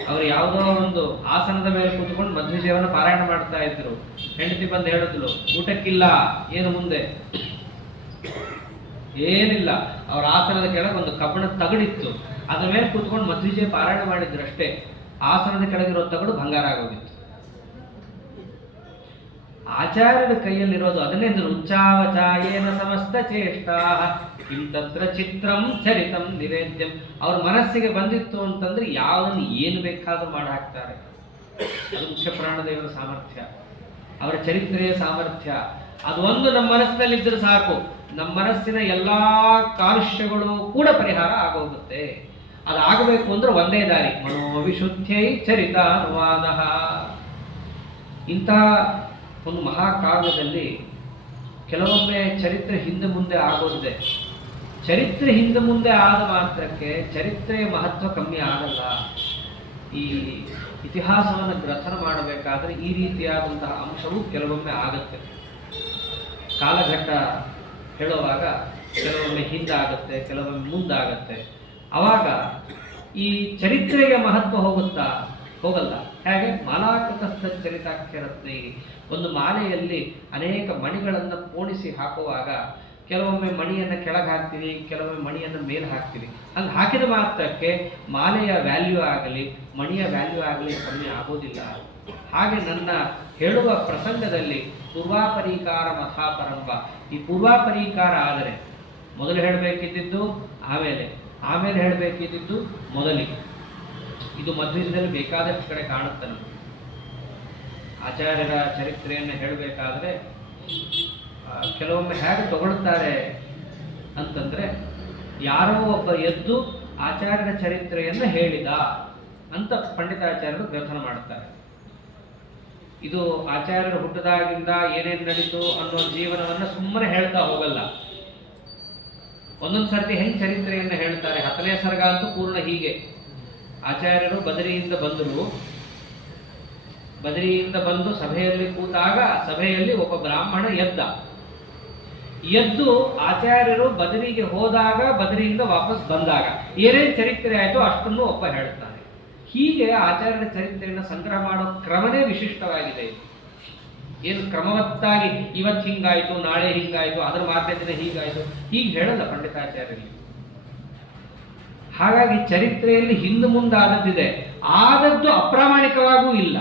ಅವರು ಯಾವುದೋ ಒಂದು ಆಸನದ ಮೇಲೆ ಕೂತ್ಕೊಂಡು ಮಧ್ವಿಜಯವನ್ನು ಪಾರಾಯಣ ಮಾಡ್ತಾ ಇದ್ರು. ಹೆಂಡತಿ ಬಂದು ಹೇಳಿದ್ಲು, ಊಟಕ್ಕಿಲ್ಲ. ಏನು ಮುಂದೆ? ಏನಿಲ್ಲ. ಅವ್ರ ಆಸನದ ಕೆಳಗೆ ಒಂದು ಕಬ್ಬಿಣದ ತಗಡಿತ್ತು, ಅದ್ರ ಮೇಲೆ ಕೂತ್ಕೊಂಡು ಮಧ್ವಿಜಯ ಪಾರಾಯಣ ಮಾಡಿದ್ರು ಅಷ್ಟೇ. ಆಸನದ ಕೆಳಗಿರೋ ತಗಡು ಬಂಗಾರ ಆಗೋಗಿತ್ತು. ಆಚಾರ್ಯರ ಕೈಯಲ್ಲಿರೋದು ಅದನ್ನೇ ಉಚ್ಚಾವಚಾಯೇನ ಸಮಸ್ತ ಚೇಷ್ಟಾ ಕಿಂತತ್ರ ಚಿತ್ರಂ ಚರಿತಂ ನಿವೇದ್ಯಂ. ಅವ್ರ ಮನಸ್ಸಿಗೆ ಬಂದಿತ್ತು ಅಂತಂದ್ರೆ ಯಾವನ್ನ ಏನು ಬೇಕಾದ್ರೂ ಮಾಡಿ ಹಾಕ್ತಾರೆ. ಅದು ಮುಖ್ಯ ಪ್ರಾಣದೇವರ ಸಾಮರ್ಥ್ಯ, ಅವರ ಚರಿತ್ರೆಯ ಸಾಮರ್ಥ್ಯ. ಅದು ಒಂದು ನಮ್ಮ ಮನಸ್ಸಿನಲ್ಲಿದ್ದರೆ ಸಾಕು, ನಮ್ಮ ಮನಸ್ಸಿನ ಎಲ್ಲಾ ಕಾಲುಷ್ಯಗಳು ಕೂಡ ಪರಿಹಾರ ಆಗೋಗುತ್ತೆ. ಅದಾಗಬೇಕು ಅಂದ್ರೆ ಒಂದೇ ದಾರಿ, ಮನೋವಿಶುದ್ಧೈ ಚರಿತ ಅನುವಾದ. ಇಂತಹ ಒಂದು ಮಹಾಕಾವ್ಯದಲ್ಲಿ ಕೆಲವೊಮ್ಮೆ ಚರಿತ್ರೆ ಹಿಂದೆ ಮುಂದೆ ಆಗೋದಿದೆ. ಚರಿತ್ರೆ ಹಿಂದೆ ಮುಂದೆ ಆದ ಮಾತ್ರಕ್ಕೆ ಚರಿತ್ರೆಯ ಮಹತ್ವ ಕಮ್ಮಿ ಆಗಲ್ಲ. ಈ ಇತಿಹಾಸವನ್ನು ಗ್ರಥನ ಮಾಡಬೇಕಾದ್ರೆ ಈ ರೀತಿಯಾದಂತಹ ಅಂಶವು ಕೆಲವೊಮ್ಮೆ ಆಗುತ್ತೆ. ಕಾಲಘಟ್ಟ ಹೇಳುವಾಗ ಕೆಲವೊಮ್ಮೆ ಹಿಂದಾಗುತ್ತೆ, ಕೆಲವೊಮ್ಮೆ ಮುಂದಾಗತ್ತೆ. ಅವಾಗ ಈ ಚರಿತ್ರೆಯ ಮಹತ್ವ ಹೋಗುತ್ತಾ? ಹೋಗಲ್ಲ. ಹೇಗೆ? ಮಾಲಾಕೃತ ಚರಿತಾಖ್ಯರತ್ನ. ಒಂದು ಮಾಲೆಯಲ್ಲಿ ಅನೇಕ ಮಣಿಗಳನ್ನು ಪೋಣಿಸಿ ಹಾಕುವಾಗ ಕೆಲವೊಮ್ಮೆ ಮಣಿಯನ್ನು ಕೆಳಗೆ ಹಾಕ್ತೀವಿ, ಕೆಲವೊಮ್ಮೆ ಮಣಿಯನ್ನು ಮೇಲೆ ಹಾಕ್ತೀವಿ. ಹಂಗೆ ಹಾಕಿದ ಮಾತ್ರಕ್ಕೆ ಮಾಲೆಯ ವ್ಯಾಲ್ಯೂ ಆಗಲಿ ಮಣಿಯ ವ್ಯಾಲ್ಯೂ ಆಗಲಿ ಕಮ್ಮಿ ಆಗೋದಿಲ್ಲ. ಹಾಗೆ ನನ್ನ ಹೇಳುವ ಪ್ರಸಂಗದಲ್ಲಿ ಪೂರ್ವಾಪರೀಕಾರ ಮಥಾಪರಂಬ, ಈ ಪೂರ್ವಾಪರೀಕಾರ ಆದರೆ ಮೊದಲು ಹೇಳಬೇಕಿದ್ದು ಆಮೇಲೆ ಹೇಳಬೇಕಿದ್ದು ಮೊದಲಿಗೆ. ಇದು ಮಧ್ವಿಜಯದಲ್ಲಿ ಬೇಕಾದಷ್ಟು ಕಡೆ ಕಾಣುತ್ತೆ ನಮಗೆ. ಆಚಾರ್ಯರ ಚರಿತ್ರೆಯನ್ನು ಹೇಳಬೇಕಾದ್ರೆ ಕೆಲವೊಮ್ಮೆ ಹೇಗೆ ತಗೊಳ್ತಾರೆ ಅಂತಂದ್ರೆ, ಯಾರೋ ಒಬ್ಬ ಎದ್ದು ಆಚಾರ್ಯರ ಚರಿತ್ರೆಯನ್ನು ಹೇಳಿದ ಅಂತ ಪಂಡಿತಾಚಾರ್ಯರು ಗ್ರಥನ ಮಾಡ್ತಾರೆ. ಇದು ಆಚಾರ್ಯರು ಹುಟ್ಟದಾಗಿಂದ ಏನೇನು ನಡೀತು ಅನ್ನೋ ಜೀವನವನ್ನು ಸುಮ್ಮನೆ ಹೇಳ್ತಾ ಹೋಗಲ್ಲ. ಒಂದೊಂದು ಸರ್ತಿ ಹೆಂಗೆ ಚರಿತ್ರೆಯನ್ನು ಹೇಳ್ತಾರೆ. 10ನೇ ಸರ್ಗ ಅಂತೂ ಪೂರ್ಣ ಹೀಗೆ. ಆಚಾರ್ಯರು ಬದರಿಯಿಂದ ಬಂದು ಸಭೆಯಲ್ಲಿ ಕೂತಾಗ ಸಭೆಯಲ್ಲಿ ಒಬ್ಬ ಬ್ರಾಹ್ಮಣ ಎದ್ದು ಆಚಾರ್ಯರು ಬದರಿಗೆ ಹೋದಾಗ ಬದರಿಯಿಂದ ವಾಪಸ್ ಬಂದಾಗ ಏನೇನು ಚರಿತ್ರೆ ಆಯಿತು ಅಷ್ಟನ್ನು ಒಬ್ಬ ಹೇಳ್ತಾನೆ. ಹೀಗೆ ಆಚಾರ್ಯರ ಚರಿತ್ರೆಯನ್ನು ಸಂಗ್ರಹ ಮಾಡೋ ಕ್ರಮನೇ ವಿಶಿಷ್ಟವಾಗಿದೆ. ಏನು ಕ್ರಮವತ್ತಾಗಿ ಇವತ್ತು ಹಿಂಗಾಯ್ತು, ನಾಳೆ ಹಿಂಗಾಯ್ತು, ಅದರ ಮಾರನೇ ದಿನ ಹೀಗಾಯ್ತು, ಹೀಗೆ ಹೇಳಲ್ಲ ಪಂಡಿತಾಚಾರ್ಯರಿಗೆ. ಹಾಗಾಗಿ ಚರಿತ್ರೆಯಲ್ಲಿ ಹಿಂದೆ ಮುಂದಾದದ್ದಿದೆ, ಆದದ್ದು ಅಪ್ರಾಮಾಣಿಕವಾಗೂ ಇಲ್ಲ.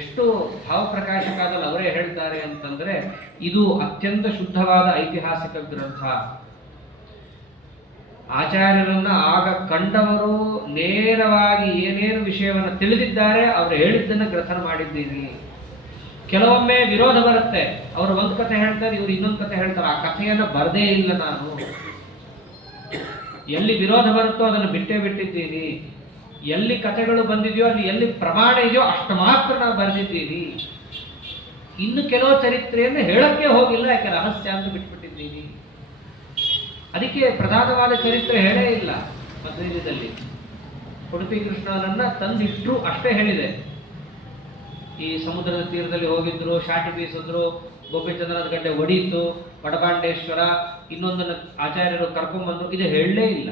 ಎಷ್ಟು ಭಾವಪ್ರಕಾಶಕಾದಲ್ಲಿ ಅವರೇ ಹೇಳ್ತಾರೆ ಅಂತಂದ್ರೆ, ಇದು ಅತ್ಯಂತ ಶುದ್ಧವಾದ ಐತಿಹಾಸಿಕ ಗ್ರಂಥ. ಆಚಾರ್ಯರನ್ನ ಆಗ ಕಂಡವರು ನೇರವಾಗಿ ಏನೇನು ವಿಷಯವನ್ನು ತಿಳಿದಿದ್ದಾರೆ ಅವರು ಹೇಳಿದ್ದನ್ನು ಗ್ರಥನ ಮಾಡಿದ್ದೀನಿ. ಕೆಲವೊಮ್ಮೆ ವಿರೋಧ ಬರುತ್ತೆ, ಅವರು ಒಂದು ಕಥೆ ಹೇಳ್ತಾರೆ, ಇವರು ಇನ್ನೊಂದು ಕಥೆ ಹೇಳ್ತಾರೆ. ಆ ಕಥೆಯನ್ನು ಬರದೇ ಇಲ್ಲ ನಾನು. ಎಲ್ಲಿ ವಿರೋಧ ಬರುತ್ತೋ ಅದನ್ನು ಬಿಟ್ಟೇ ಬಿಟ್ಟಿದ್ದೀನಿ. ಎಲ್ಲಿ ಕಥೆಗಳು ಬಂದಿದೆಯೋ ಅಲ್ಲಿ ಎಲ್ಲಿ ಪ್ರಮಾಣ ಇದೆಯೋ ಅಷ್ಟು ಮಾತ್ರ ನಾವು ಬರೆದಿದ್ದೀನಿ. ಇನ್ನು ಕೆಲವು ಚರಿತ್ರೆಯನ್ನು ಹೇಳಕ್ಕೆ ಹೋಗಿಲ್ಲ, ಯಾಕೆ ರಹಸ್ಯ ಅಂತ ಬಿಟ್ಬಿಟ್ಟಿದ್ದೀನಿ. ಅದಕ್ಕೆ ಪ್ರಧಾನವಾದ ಚರಿತ್ರೆ ಹೇಳೇ ಇಲ್ಲ ಮಧ್ವೀರ್ಯದಲ್ಲಿ. ಉಡುಪಿ ಕೃಷ್ಣನನ್ನ ತಂದಿಟ್ರು ಅಷ್ಟೇ ಹೇಳಿದೆ. ಈ ಸಮುದ್ರದ ತೀರದಲ್ಲಿ ಹೋಗಿದ್ರು, ಶಾಟಿ ಬೀಸಿದ್ರು, ಗೋಪಿಚಂದ್ರನ ಗಡ್ಡೆ ಒಡೀತು, ವಡಬಾಂಡೇಶ್ವರ, ಇನ್ನೊಂದನ್ನು ಆಚಾರ್ಯರು ಕರ್ಕೊಂಡ್ಬಂದು, ಇದು ಹೇಳಲೇ ಇಲ್ಲ.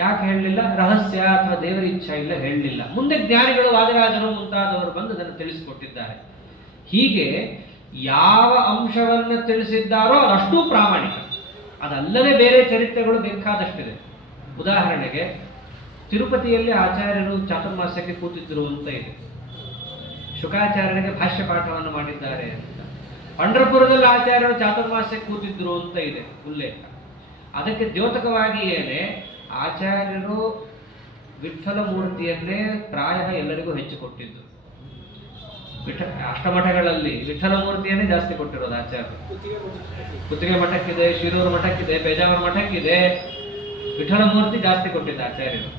ಯಾಕೆ ಹೇಳಲಿಲ್ಲ? ರಹಸ್ಯ ಅಥವಾ ದೇವರ ಇಚ್ಛಾ ಇಲ್ಲ, ಹೇಳಲಿಲ್ಲ. ಮುಂದೆ ಜ್ಞಾನಿಗಳು, ವಾದಿರಾಜರು ಮುಂತಾದವರು ಬಂದು ಅದನ್ನು ತಿಳಿಸಿಕೊಟ್ಟಿದ್ದಾರೆ. ಹೀಗೆ ಯಾವ ಅಂಶವನ್ನು ತಿಳಿಸಿದ್ದಾರೋ ಅದಷ್ಟೂ ಪ್ರಾಮಾಣಿಕ. ಅದಲ್ಲದೆ ಬೇರೆ ಚರಿತ್ರೆಗಳು ಬೇಕಾದಷ್ಟಿದೆ. ಉದಾಹರಣೆಗೆ ತಿರುಪತಿಯಲ್ಲಿ ಆಚಾರ್ಯರು ಚಾತುರ್ಮಾಸ್ಯಕ್ಕೆ ಕೂತಿದ್ರು ಅಂತ ಇದೆ, ಶುಕಾಚಾರ್ಯರಿಗೆ ಭಾಷ್ಯ ಪಾಠವನ್ನು ಮಾಡಿದ್ದಾರೆ ಅಂತ. ಪಂಢರಪುರದಲ್ಲಿ ಆಚಾರ್ಯರು ಚಾತುರ್ಮಾಸ್ಯಕ್ಕೆ ಕೂತಿದ್ರು ಅಂತ ಇದೆ ಉಲ್ಲೇಖ. ಅದಕ್ಕೆ ದ್ಯೋತಕವಾಗಿ ಏನೇ ಆಚಾರ್ಯರು ವಿಠ್ಠಲ ಮೂರ್ತಿಯನ್ನೇ ಪ್ರಾಯ ಎಲ್ಲರಿಗೂ ಹೆಚ್ಚು ಕೊಟ್ಟಿದ್ದು. ಅಷ್ಟಮಠಗಳಲ್ಲಿ ವಿಠ್ಠಲ ಮೂರ್ತಿಯನ್ನೇ ಜಾಸ್ತಿ ಕೊಟ್ಟಿರೋದು ಆಚಾರ್ಯರು. ಕುತ್ತಿಗೆ ಮಠಕ್ಕಿದೆ, ಶಿರೂರು ಮಠಕ್ಕಿದೆ, ಪೇಜಾವರ ಮಠಕ್ಕಿದೆ, ವಿಠ್ಠಲ ಮೂರ್ತಿ ಜಾಸ್ತಿ ಕೊಟ್ಟಿದ್ದ ಆಚಾರ್ಯರು.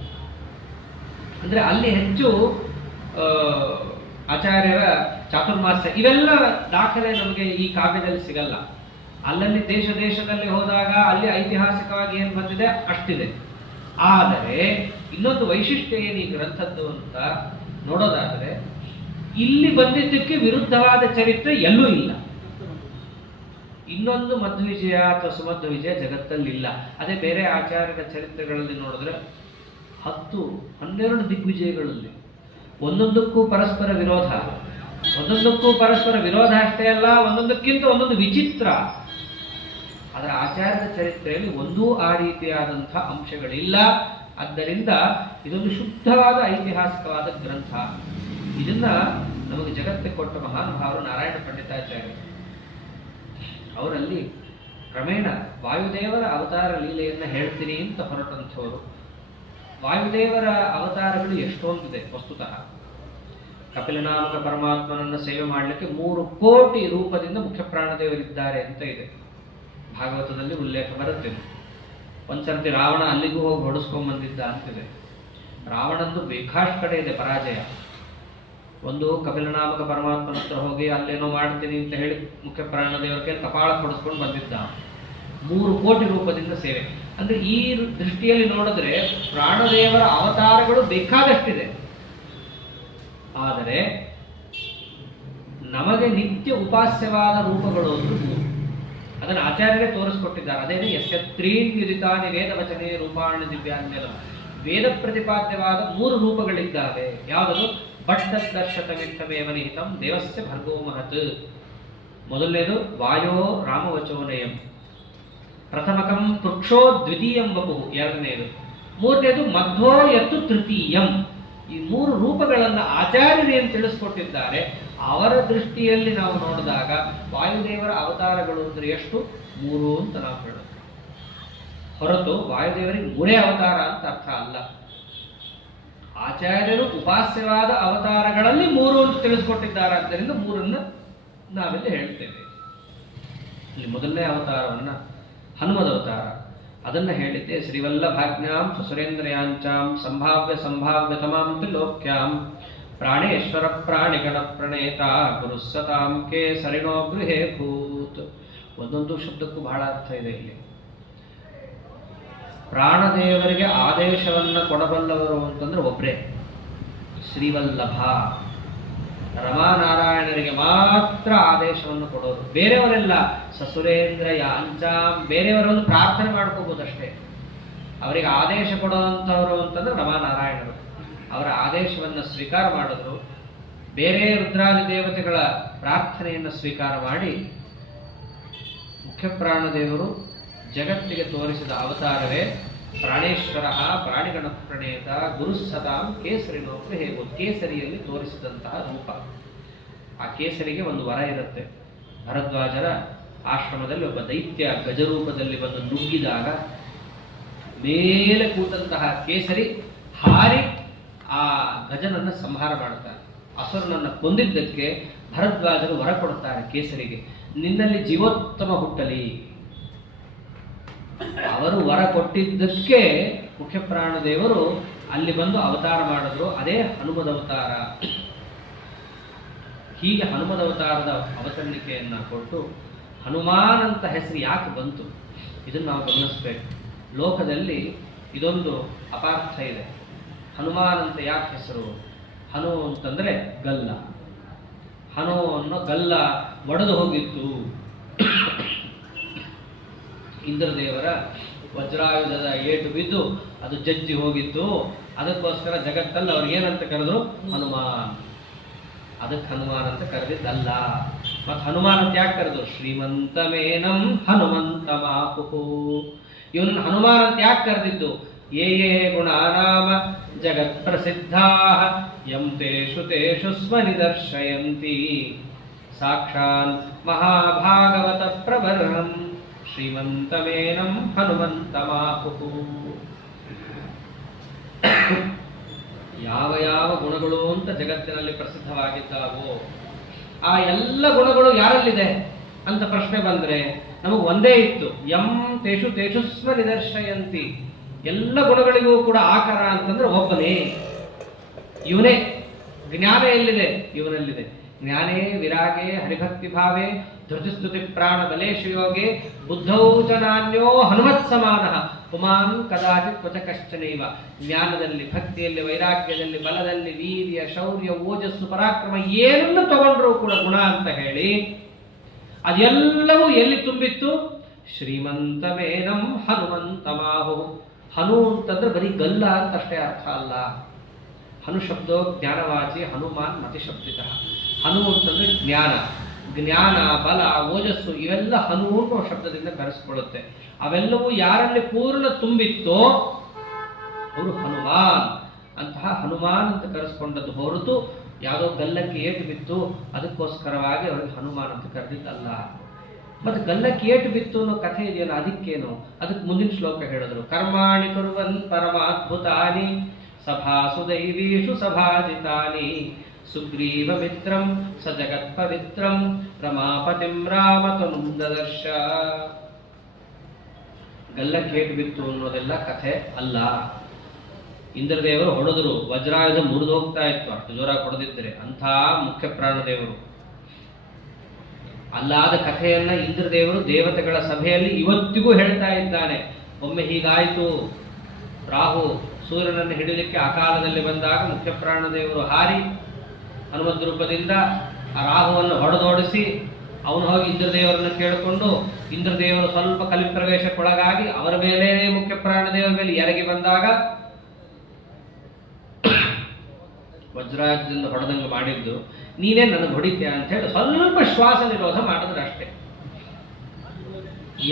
ಅಂದ್ರೆ ಅಲ್ಲಿ ಹೆಚ್ಚು ಆಚಾರ್ಯರ ಚಾತುರ್ಮಾಸ್ಯ ಇವೆಲ್ಲ ದಾಖಲೆ ನಮಗೆ ಈ ಕಾವ್ಯದಲ್ಲಿ ಸಿಗಲ್ಲ. ಅಲ್ಲಲ್ಲಿ ದೇಶ ದೇಶದಲ್ಲಿ ಹೋದಾಗ ಅಲ್ಲಿ ಐತಿಹಾಸಿಕವಾಗಿ ಏನು ಬಂದಿದೆ ಅಷ್ಟಿದೆ. ಆದರೆ ಇನ್ನೊಂದು ವೈಶಿಷ್ಟ್ಯ ಏನು ಈ ಗ್ರಂಥದ್ದು ಅಂತ ನೋಡೋದಾದರೆ, ಇಲ್ಲಿ ಬಂದಿದ್ದಕ್ಕೆ ವಿರುದ್ಧವಾದ ಚರಿತ್ರೆ ಎಲ್ಲೂ ಇಲ್ಲ. ಇನ್ನೊಂದು ಮಧ್ವವಿಜಯ ಅಥವಾ ಸುಮಧ್ವ ವಿಜಯ ಜಗತ್ತಲ್ಲಿಲ್ಲ. ಅದೇ ಬೇರೆ ಆಚಾರ್ಯರ ಚರಿತ್ರೆಗಳಲ್ಲಿ ನೋಡಿದ್ರೆ 10-12 ದಿಗ್ವಿಜಯಗಳಲ್ಲಿ ಒಂದೊಂದಕ್ಕೂ ಪರಸ್ಪರ ವಿರೋಧ, ಒಂದೊಂದಕ್ಕೂ ಪರಸ್ಪರ ವಿರೋಧ ಅಷ್ಟೇ ಅಲ್ಲ, ಒಂದೊಂದಕ್ಕಿಂತ ಒಂದೊಂದು ವಿಚಿತ್ರ. ಅದರ ಆಚಾರ್ಯದ ಚರಿತ್ರೆಯಲ್ಲಿ ಒಂದೂ ಆ ರೀತಿಯಾದಂಥ ಅಂಶಗಳಿಲ್ಲ. ಆದ್ದರಿಂದ ಇದೊಂದು ಶುದ್ಧವಾದ ಐತಿಹಾಸಿಕವಾದ ಗ್ರಂಥ. ಇದನ್ನ ನಮಗೆ ಜಗತ್ತಿಗೆ ಕೊಟ್ಟ ಮಹಾನುಭಾವರು ನಾರಾಯಣ ಪಂಡಿತಾಚಾರ್ಯರು. ಅವರಲ್ಲಿ ಕ್ರಮೇಣ ವಾಯುದೇವರ ಅವತಾರ ಲೀಲೆಯನ್ನು ಹೇಳ್ತೀನಿ ಅಂತ ಹೊರಟಂಥವರು. ವಾಯುದೇವರ ಅವತಾರಗಳು ಎಷ್ಟೊಂದಿದೆ ವಸ್ತುತಃ. ಕಪಿಲನಾಮಕ ಪರಮಾತ್ಮನನ್ನು ಸೇವೆ ಮಾಡಲಿಕ್ಕೆ 3 ಕೋಟಿ ರೂಪದಿಂದ ಮುಖ್ಯ ಪ್ರಾಣದೇವರಿದ್ದಾರೆ ಅಂತ ಇದೆ, ಭಾಗವತದಲ್ಲಿ ಉಲ್ಲೇಖ ಬರುತ್ತೆ. ಒಂದ್ಸರ್ತಿ ರಾವಣ ಅಲ್ಲಿಗೂ ಹೋಗಿ ಹೊಡೆಸ್ಕೊಂಡ್ಬಂದಿದ್ದ ಅಂತಿದೆ. ರಾವಣಂದು ಬೇಕಾಷ್ಟು ಕಡೆ ಇದೆ ಪರಾಜಯ. ಒಂದು ಕಪಿಲನಾಮಕ ಪರಮಾತ್ಮನ ಹತ್ರ ಹೋಗಿ ಅಲ್ಲೇನೋ ಮಾಡ್ತೀನಿ ಅಂತ ಹೇಳಿ ಮುಖ್ಯ ಪ್ರಾಣದೇವರಿಗೆ ಕಪಾಳ ಹೊಡೆಸ್ಕೊಂಡು ಬಂದಿದ್ದ. 3 ಕೋಟಿ ರೂಪದಿಂದ ಸೇವೆ. ಅಂದ್ರೆ ಈ ದೃಷ್ಟಿಯಲ್ಲಿ ನೋಡಿದ್ರೆ ಪ್ರಾಣದೇವರ ಅವತಾರಗಳು ಬೇಕಾದಷ್ಟಿದೆ. ಆದರೆ ನಮಗೆ ನಿತ್ಯ ಉಪಾಸ್ಯವಾದ ರೂಪಗಳು ಒಂದು 3. ಅದನ್ನು ಆಚಾರ್ಯರೇ ತೋರಿಸ್ಕೊಟ್ಟಿದ್ದಾರೆ. ಅದೇನೆ ಯಸ್ಯತ್ರೀನ್ ಯುದಿತಾನಿ ವೇದ ವಚನೆ ರೂಪಾಣಿ ದಿವ್ಯಾನ್ಯಲ. ವೇದ ಪ್ರತಿಪಾದ್ಯವಾದ 3 ರೂಪಗಳಿದ್ದಾವೆ. ಯಾವುದದು? ಭಟ್ಟದರ್ಶತಮಿತ್ತಮೇವ ನಿಹಿತಂ ದೇವಸ್ಯ ಭರ್ಗೋ ಮಹತ್. ಮೊದಲನೇದು ವಾಯೋ ರಾಮವಚೋನಯಂ, ಪ್ರಥಮಕಂ ಪೃಕ್ಷೋ ದ್ವಿತೀಯಂ ವಪು, ಎರಡನೇದು. ಮೂರನೇದು ಮಧ್ವೋ ಯತ್ತು ತೃತೀಯಂ. ಈ 3 ರೂಪಗಳನ್ನು ಆಚಾರ್ಯರು ಏನು ತಿಳಿಸ್ಕೊಟ್ಟಿದ್ದಾರೆ, ಅವರ ದೃಷ್ಟಿಯಲ್ಲಿ ನಾವು ನೋಡಿದಾಗ ವಾಯುದೇವರ ಅವತಾರಗಳು ಅಂದರೆ ಎಷ್ಟು? 3 ಅಂತ ನಾವು ಹೇಳೋದು. ಹೊರತು ವಾಯುದೇವರಿಗೆ 3 ಅವತಾರ ಅಂತ ಅರ್ಥ ಅಲ್ಲ. ಆಚಾರ್ಯರು ಉಪಾಸ್ಯವಾದ ಅವತಾರಗಳಲ್ಲಿ 3 ಅಂತ ತಿಳಿಸ್ಕೊಟ್ಟಿದ್ದಾರೆ. ಆದ್ದರಿಂದ 3 ನಾವೆಲ್ಲ ಹೇಳ್ತೇವೆ. ಇಲ್ಲಿ ಮೊದಲನೇ ಅವತಾರವನ್ನ ಹನುಮದ ಅವತಾರ ಅದನ್ನು ಹೇಳಿದ್ದೆ. ಶ್ರೀವಲ್ಲಭಾಜ್ಞಾಂ ಸುರೇಂದ್ರಯಾಂಚಾಂ ಸಂಭಾವ್ಯ ಸಂಭಾವ್ಯತಮಾಂ ತ್ರಿಲೋಕ್ಯಾಂ ಪ್ರಾಣೇಶ್ವರ ಪ್ರಾಣಿಗಣ ಪ್ರಣೇತ ಗುರುಸ್ಸತಾಂ ಕೆ ಸರಿಣೋ ಗೃಹೇ ಭೂತ್. ಒಂದೊಂದು ಶಬ್ದಕ್ಕೂ ಬಹಳ ಅರ್ಥ ಇದೆ ಇಲ್ಲಿ. ಪ್ರಾಣದೇವರಿಗೆ ಆದೇಶವನ್ನು ಕೊಡಬಲ್ಲವರು ಅಂತಂದ್ರೆ ಒಬ್ಬರೇ, ಶ್ರೀವಲ್ಲಭ. ರಮಾನಾರಾಯಣರಿಗೆ ಮಾತ್ರ ಆದೇಶವನ್ನು ಕೊಡೋರು. ಬೇರೆಯವರೆಲ್ಲ ಸಸುರೇಂದ್ರ ಯಾಂಚಾಂ, ಬೇರೆಯವರನ್ನು ಪ್ರಾರ್ಥನೆ ಮಾಡ್ಕೋಬೋದಷ್ಟೇ. ಅವರಿಗೆ ಆದೇಶ ಕೊಡುವಂಥವರು ಅಂತಂದ್ರೆ ರಮಾನಾರಾಯಣರು. ಅವರ ಆದೇಶವನ್ನು ಸ್ವೀಕಾರ ಮಾಡಿದ್ರು. ಬೇರೆ ರುದ್ರಾದಿ ದೇವತೆಗಳ ಪ್ರಾರ್ಥನೆಯನ್ನು ಸ್ವೀಕಾರ ಮಾಡಿ ಮುಖ್ಯಪ್ರಾಣದೇವರು ಜಗತ್ತಿಗೆ ತೋರಿಸಿದ ಅವತಾರವೇ ಪ್ರಾಣೇಶ್ವರ ಪ್ರಾಣಿಗಣ ಪ್ರಣೇತ ಗುರುಸತಾಂ ಕೇಸರಿನೋಪು ಹೇಗೋ ಕೇಸರಿಯಲ್ಲಿ ತೋರಿಸಿದಂತಹ ರೂಪ. ಆ ಕೇಸರಿಗೆ ಒಂದು ವರ ಇರುತ್ತೆ. ಭರದ್ವಾಜರ ಆಶ್ರಮದಲ್ಲಿ ಒಬ್ಬ ದೈತ್ಯ ಗಜರೂಪದಲ್ಲಿ ಬಂದು ನುಗ್ಗಿದಾಗ ಮೇಲೆ ಕೂತಂತಹ ಕೇಸರಿ ಹಾರಿ ಆ ಗಜನನ್ನು ಸಂಹಾರ ಮಾಡುತ್ತಾರೆ. ಅಸುರನನ್ನು ಕೊಂದಿದ್ದಕ್ಕೆ ಭರದ್ವಾಜರು ವರ ಕೊಡುತ್ತಾರೆ ಕೇಸರಿಗೆ, ನಿನ್ನಲ್ಲಿ ಜೀವೋತ್ತಮ ಹುಟ್ಟಲಿ. ಅವರು ವರ ಕೊಟ್ಟಿದ್ದಕ್ಕೆ ಮುಖ್ಯಪ್ರಾಣದೇವರು ಅಲ್ಲಿ ಬಂದು ಅವತಾರ ಮಾಡಿದ್ರು. ಅದೇ ಹನುಮದ ಅವತಾರ. ಹೀಗೆ ಹನುಮದ ಅವತಾರದ ಅವತರಣಿಕೆಯನ್ನು ಕೊಟ್ಟು ಹನುಮಾನ್ ಅಂತ ಹೆಸರು ಯಾಕೆ ಬಂತು ಇದನ್ನು ನಾವು ಗಮನಿಸಬೇಕು. ಲೋಕದಲ್ಲಿ ಇದೊಂದು ಅಪಾರ್ಥ ಇದೆ. ಹನುಮಾನ್ ಅಂತ ಯಾಕೆ ಹೆಸರು? ಹನು ಅಂತಂದ್ರೆ ಗಲ್ಲ. ಹನು ಅನ್ನೋ ಗಲ್ಲ ಒಡೆದು ಹೋಗಿತ್ತು. ಇಂದ್ರದೇವರ ವಜ್ರಾಯುಧದ ಏಟು ಬಿದ್ದು ಅದು ಜಜ್ಜಿ ಹೋಗಿತ್ತು. ಅದಕ್ಕೋಸ್ಕರ ಜಗತ್ತಲ್ಲಿ ಅವ್ರಿಗೇನಂತ ಕರೆದ್ರು? ಹನುಮಾನ್. ಅದಕ್ಕೆ ಹನುಮಾನ್ ಅಂತ ಕರೆದಿದ್ದಲ್ಲ. ಮತ್ತು ಹನುಮಾನ್ ಅಂತ ಯಾಕೆ ಕರೆದ್ರು? ಶ್ರೀಮಂತಮೇನಂ ಹನುಮಂತ ಮಾಪುಹು. ಇವನನ್ನು ಹನುಮಾನ್ ಅಂತ ಯಾಕೆ ಕರೆದಿದ್ದು? ಯೇ ಯೇ ಗುಣಾನಾಮ ಜಗತ್ ಪ್ರಸಿದ್ಧಾ ಯಂ ತೇಷು ತೇಷು ಸ್ವ ನಿದರ್ಶಯಂತಿ ಸಾಕ್ಷಾನ್ ಮಹಾಭಾಗವತ ಪ್ರಬರ್ಹಂ ಶ್ರೀಮಂತಮೇನಂ ಹನುಮಂತ ಮಾಪುಹು. ಯಾವ ಯಾವ ಗುಣಗಳು ಅಂತ ಜಗತ್ತಿನಲ್ಲಿ ಪ್ರಸಿದ್ಧವಾಗಿದ್ದಾವೋ ಆ ಎಲ್ಲ ಗುಣಗಳು ಯಾರಲ್ಲಿದೆ ಅಂತ ಪ್ರಶ್ನೆ ಬಂದ್ರೆ ನಮಗೆ ಒಂದೇ ಇತ್ತು, ಯಂ ತೇಷು ತೇಷುಸ್ವ ನಿದರ್ಶಯಂತಿ. ಎಲ್ಲ ಗುಣಗಳಿಗೂ ಕೂಡ ಆಕಾರ ಅಂತಂದ್ರೆ ಒಬ್ಬನೇ, ಇವನೇ. ಜ್ಞಾನ ಎಲ್ಲಿದೆ? ಇವನಲ್ಲಿದೆ. ಜ್ಞಾನೇ ವಿರಾಗೆ ಹರಿಭಕ್ತಿ ಭಾವೇ ಧೃತಿಸ್ತುತಿ ಪ್ರಾಣ ಬಲೇಶು ಯೋಗೆ ಬುದ್ಧೌ ಚ ನಾನ್ಯೋ ಹನುಮತ್ ಸಮಾನಃ ಪುಮಾನ್ ಕದಾಚಿತ್ ಕ್ವಚ ಕಶ್ಚನೈವ. ಜ್ಞಾನದಲ್ಲಿ, ಭಕ್ತಿಯಲ್ಲಿ, ವೈರಾಗ್ಯದಲ್ಲಿ, ಬಲದಲ್ಲಿ, ವೀರ್ಯ, ಶೌರ್ಯ, ಓಜಸ್ಸು, ಪರಾಕ್ರಮ ಏನನ್ನು ತಗೊಂಡ್ರೂ ಕೂಡ ಗುಣ ಅಂತ ಹೇಳಿ ಅದೆಲ್ಲವೂ ಎಲ್ಲಿ ತುಂಬಿತ್ತು? ಶ್ರೀಮಂತಮೇನಂ ಹನುಮಂತ ಮಾಹು. ಹನು ಅಂತಂದ್ರೆ ಬರೀ ಗಲ್ಲ ಅಂತ ಅಷ್ಟೇ ಅರ್ಥ ಅಲ್ಲ. ಹನು ಶಬ್ದೋ ಜ್ಞಾನವಾಚಿ ಹನುಮಾನ್ ಮತಿಶಬ್ದಿತ. ಹನು ಅಂತಂದ್ರೆ ಜ್ಞಾನ, ಜ್ಞಾನ, ಬಲ, ಓಜಸ್ಸು ಇವೆಲ್ಲ ಹನು ಅನ್ನೋ ಶಬ್ದದಿಂದ ಕರೆಸ್ಕೊಳ್ಳುತ್ತೆ. ಅವೆಲ್ಲವೂ ಯಾರಲ್ಲಿ ಪೂರ್ಣ ತುಂಬಿತ್ತೋ ಅವರು ಹನುಮಾನ್. ಅಂತಹ ಹನುಮಾನ್ ಅಂತ ಕರೆಸ್ಕೊಂಡದ್ದು ಹೊರತು ಯಾವುದೋ ಗಲ್ಲಕ್ಕೆ ಏಟು ಬಿತ್ತು ಅದಕ್ಕೋಸ್ಕರವಾಗಿ ಅವರಿಗೆ ಹನುಮಾನ್ ಅಂತ ಕರೆದಿದ್ದಲ್ಲ. ಮತ್ತೆ ಗಲ್ಲಕ್ಕೆ ಏಟು ಬಿತ್ತು ಅನ್ನೋ ಕಥೆ ಇದೆಯಲ್ಲ, ಅದಕ್ಕೇನು? ಅದಕ್ಕೆ ಮುಂದಿನ ಶ್ಲೋಕ ಹೇಳಿದ್ರು, ಕರ್ಮಾಣಿ ಕುರ್ವನ್ ಪರಮಾದ್ಭುತಾನಿ ಸಭಾಸು ದೈವೀಷು ಸಭಾಜಿತಾನಿ ಸುಗ್ರೀವ ಮಿತ್ರಂ ಸ ಜಗತ್ ಪವಿತ್ರಂ ರಮಾಪತಿಂ ರಾಮತನುಂ ದದರ್ಶ. ಗಲ್ಲಕ್ಕೆ ಏಟು ಬಿತ್ತು ಅನ್ನೋದೆಲ್ಲ ಕಥೆ ಅಲ್ಲ. ಇಂದ್ರದೇವರು ಹೊಡೆದ್ರು, ವಜ್ರಾಯುಧ ಮುರಿದು ಹೋಗ್ತಾ ಇತ್ತು, ಅಷ್ಟು ಜೋರಾಗಿ ಹೊಡೆದಿದ್ದರೆ. ಅಂಥ ಮುಖ್ಯ ಪ್ರಾಣದೇವರು ಅಲ್ಲಾದ ಕಥೆಯನ್ನ ಇಂದ್ರದೇವರು ದೇವತೆಗಳ ಸಭೆಯಲ್ಲಿ ಇವತ್ತಿಗೂ ಹೇಳ್ತಾ ಇದ್ದಾನೆ. ಒಮ್ಮೆ ಹೀಗಾಯಿತು, ರಾಹು ಸೂರ್ಯನನ್ನು ಹಿಡಿಯಲಿಕ್ಕೆ ಅಕಾಲದಲ್ಲಿ ಬಂದಾಗ ಮುಖ್ಯ ಪ್ರಾಣದೇವರು ಹಾರಿ ಹನುಮದ್ ರೂಪದಿಂದ ಆ ರಾಹುವನ್ನು ಹೊಡೆದೋಡಿಸಿ ಅವನು ಹೋಗಿ ಇಂದ್ರದೇವರನ್ನು ಕೇಳಿಕೊಂಡು ಇಂದ್ರದೇವರು ಸ್ವಲ್ಪ ಕಲಿಪ್ರವೇಶಕ್ಕೊಳಗಾಗಿ ಅವರ ಮೇಲೆ ಮುಖ್ಯ ಪ್ರಾಣದೇವರ ಮೇಲೆ ಎರಗಿ ಬಂದಾಗ ವಜ್ರಾಯುಧದಿಂದ ಹೊಡೆದಂಗೆ ಮಾಡಿದ್ದು ನೀನೇ ನನಗೆ ಹೊಡಿತೀಯ ಅಂತ ಹೇಳಿ ಸ್ವಲ್ಪ ಶ್ವಾಸ ನಿರೋಧ ಮಾಡಿದ್ರೆ ಅಷ್ಟೇ.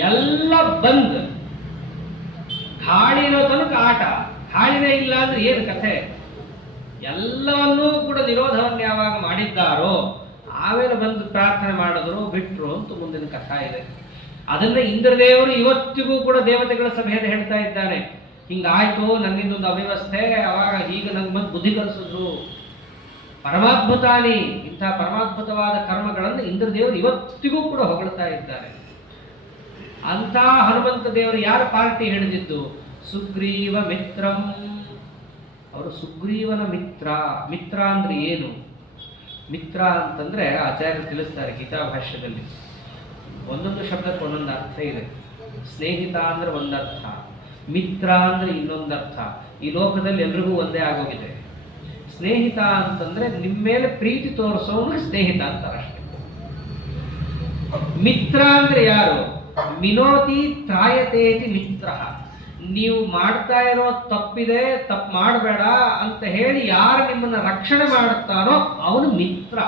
ಎಲ್ಲ ಬಂದ್ ಗಾಳಿ ಇರೋ ತನಕ ಆಟ, ಗಾಳಿನೇ ಇಲ್ಲ ಅಂದ್ರೆ ಏನು ಕಥೆ? ಎಲ್ಲವನ್ನೂ ಕೂಡ ನಿರೋಧವನ್ನು ಯಾವಾಗ ಮಾಡಿದ್ದಾರೋ ಆಮೇಲೆ ಬಂದು ಪ್ರಾರ್ಥನೆ ಮಾಡಿದ್ರು, ಬಿಟ್ರು ಅಂತ ಮುಂದಿನ ಕಥಾ ಇದೆ. ಅದನ್ನ ಇಂದ್ರದೇವರು ಇವತ್ತಿಗೂ ಕೂಡ ದೇವತೆಗಳ ಸಭೆಯಲ್ಲಿ ಹೇಳ್ತಾ ಇದ್ದಾನೆ. ಹಿಂಗಾಯ್ತು, ನನ್ನಿಂದೊಂದು ಅವ್ಯವಸ್ಥೆ, ಅವಾಗ ಈಗ ನಂಗೆ ಬಂದು ಬುದ್ಧಿ ಕಲಿಸಿದ್ರು. ಪರಮಾದ್ಭುತಾನಿ, ಇಂಥ ಪರಮಾದ್ಭುತವಾದ ಕರ್ಮಗಳನ್ನು ಇಂದ್ರದೇವರು ಇವತ್ತಿಗೂ ಕೂಡ ಹೊಗಳ್ತಾ ಇದ್ದಾರೆ. ಅಂತ ಹನುಮಂತ ದೇವರು ಯಾರ ಪಾರ್ಟಿ ಹಿಡಿದಿದ್ದು? ಸುಗ್ರೀವ ಮಿತ್ರಂ. ಅವರು ಸುಗ್ರೀವನ ಮಿತ್ರ. ಮಿತ್ರ ಅಂದ್ರೆ ಏನು? ಮಿತ್ರ ಅಂತಂದ್ರೆ ಆಚಾರ್ಯರು ತಿಳಿಸ್ತಾರೆ ಗೀತಾ ಭಾಷ್ಯದಲ್ಲಿ, ಒಂದೊಂದು ಶಬ್ದಕ್ಕೆ ಒಂದೊಂದು ಅರ್ಥ ಇದೆ. ಸ್ನೇಹಿತ ಅಂದ್ರೆ ಒಂದರ್ಥ, ಮಿತ್ರ ಅಂದ್ರೆ ಇನ್ನೊಂದರ್ಥ. ಈ ಲೋಕದಲ್ಲಿ ಎಲ್ರಿಗೂ ಒಂದೇ ಆಗೋಗಿದೆ. ಸ್ನೇಹಿತ ಅಂತಂದ್ರೆ ನಿಮ್ಮ ಮೇಲೆ ಪ್ರೀತಿ ತೋರಿಸೋನು ಸ್ನೇಹಿತ ಅಂತಾರಷ್ಟೇ. ಮಿತ್ರ ಅಂದ್ರೆ ಯಾರು? ಮಿನೋತಿ ತ್ರಾಯತೇತಿ ಮಿತ್ರ. ನೀವು ಮಾಡ್ತಾ ಇರೋ ತಪ್ಪಿದೆ, ತಪ್ಪು ಮಾಡಬೇಡ ಅಂತ ಹೇಳಿ ಯಾರು ನಿಮ್ಮನ್ನ ರಕ್ಷಣೆ ಮಾಡುತ್ತಾನೋ ಅವನು ಮಿತ್ರ.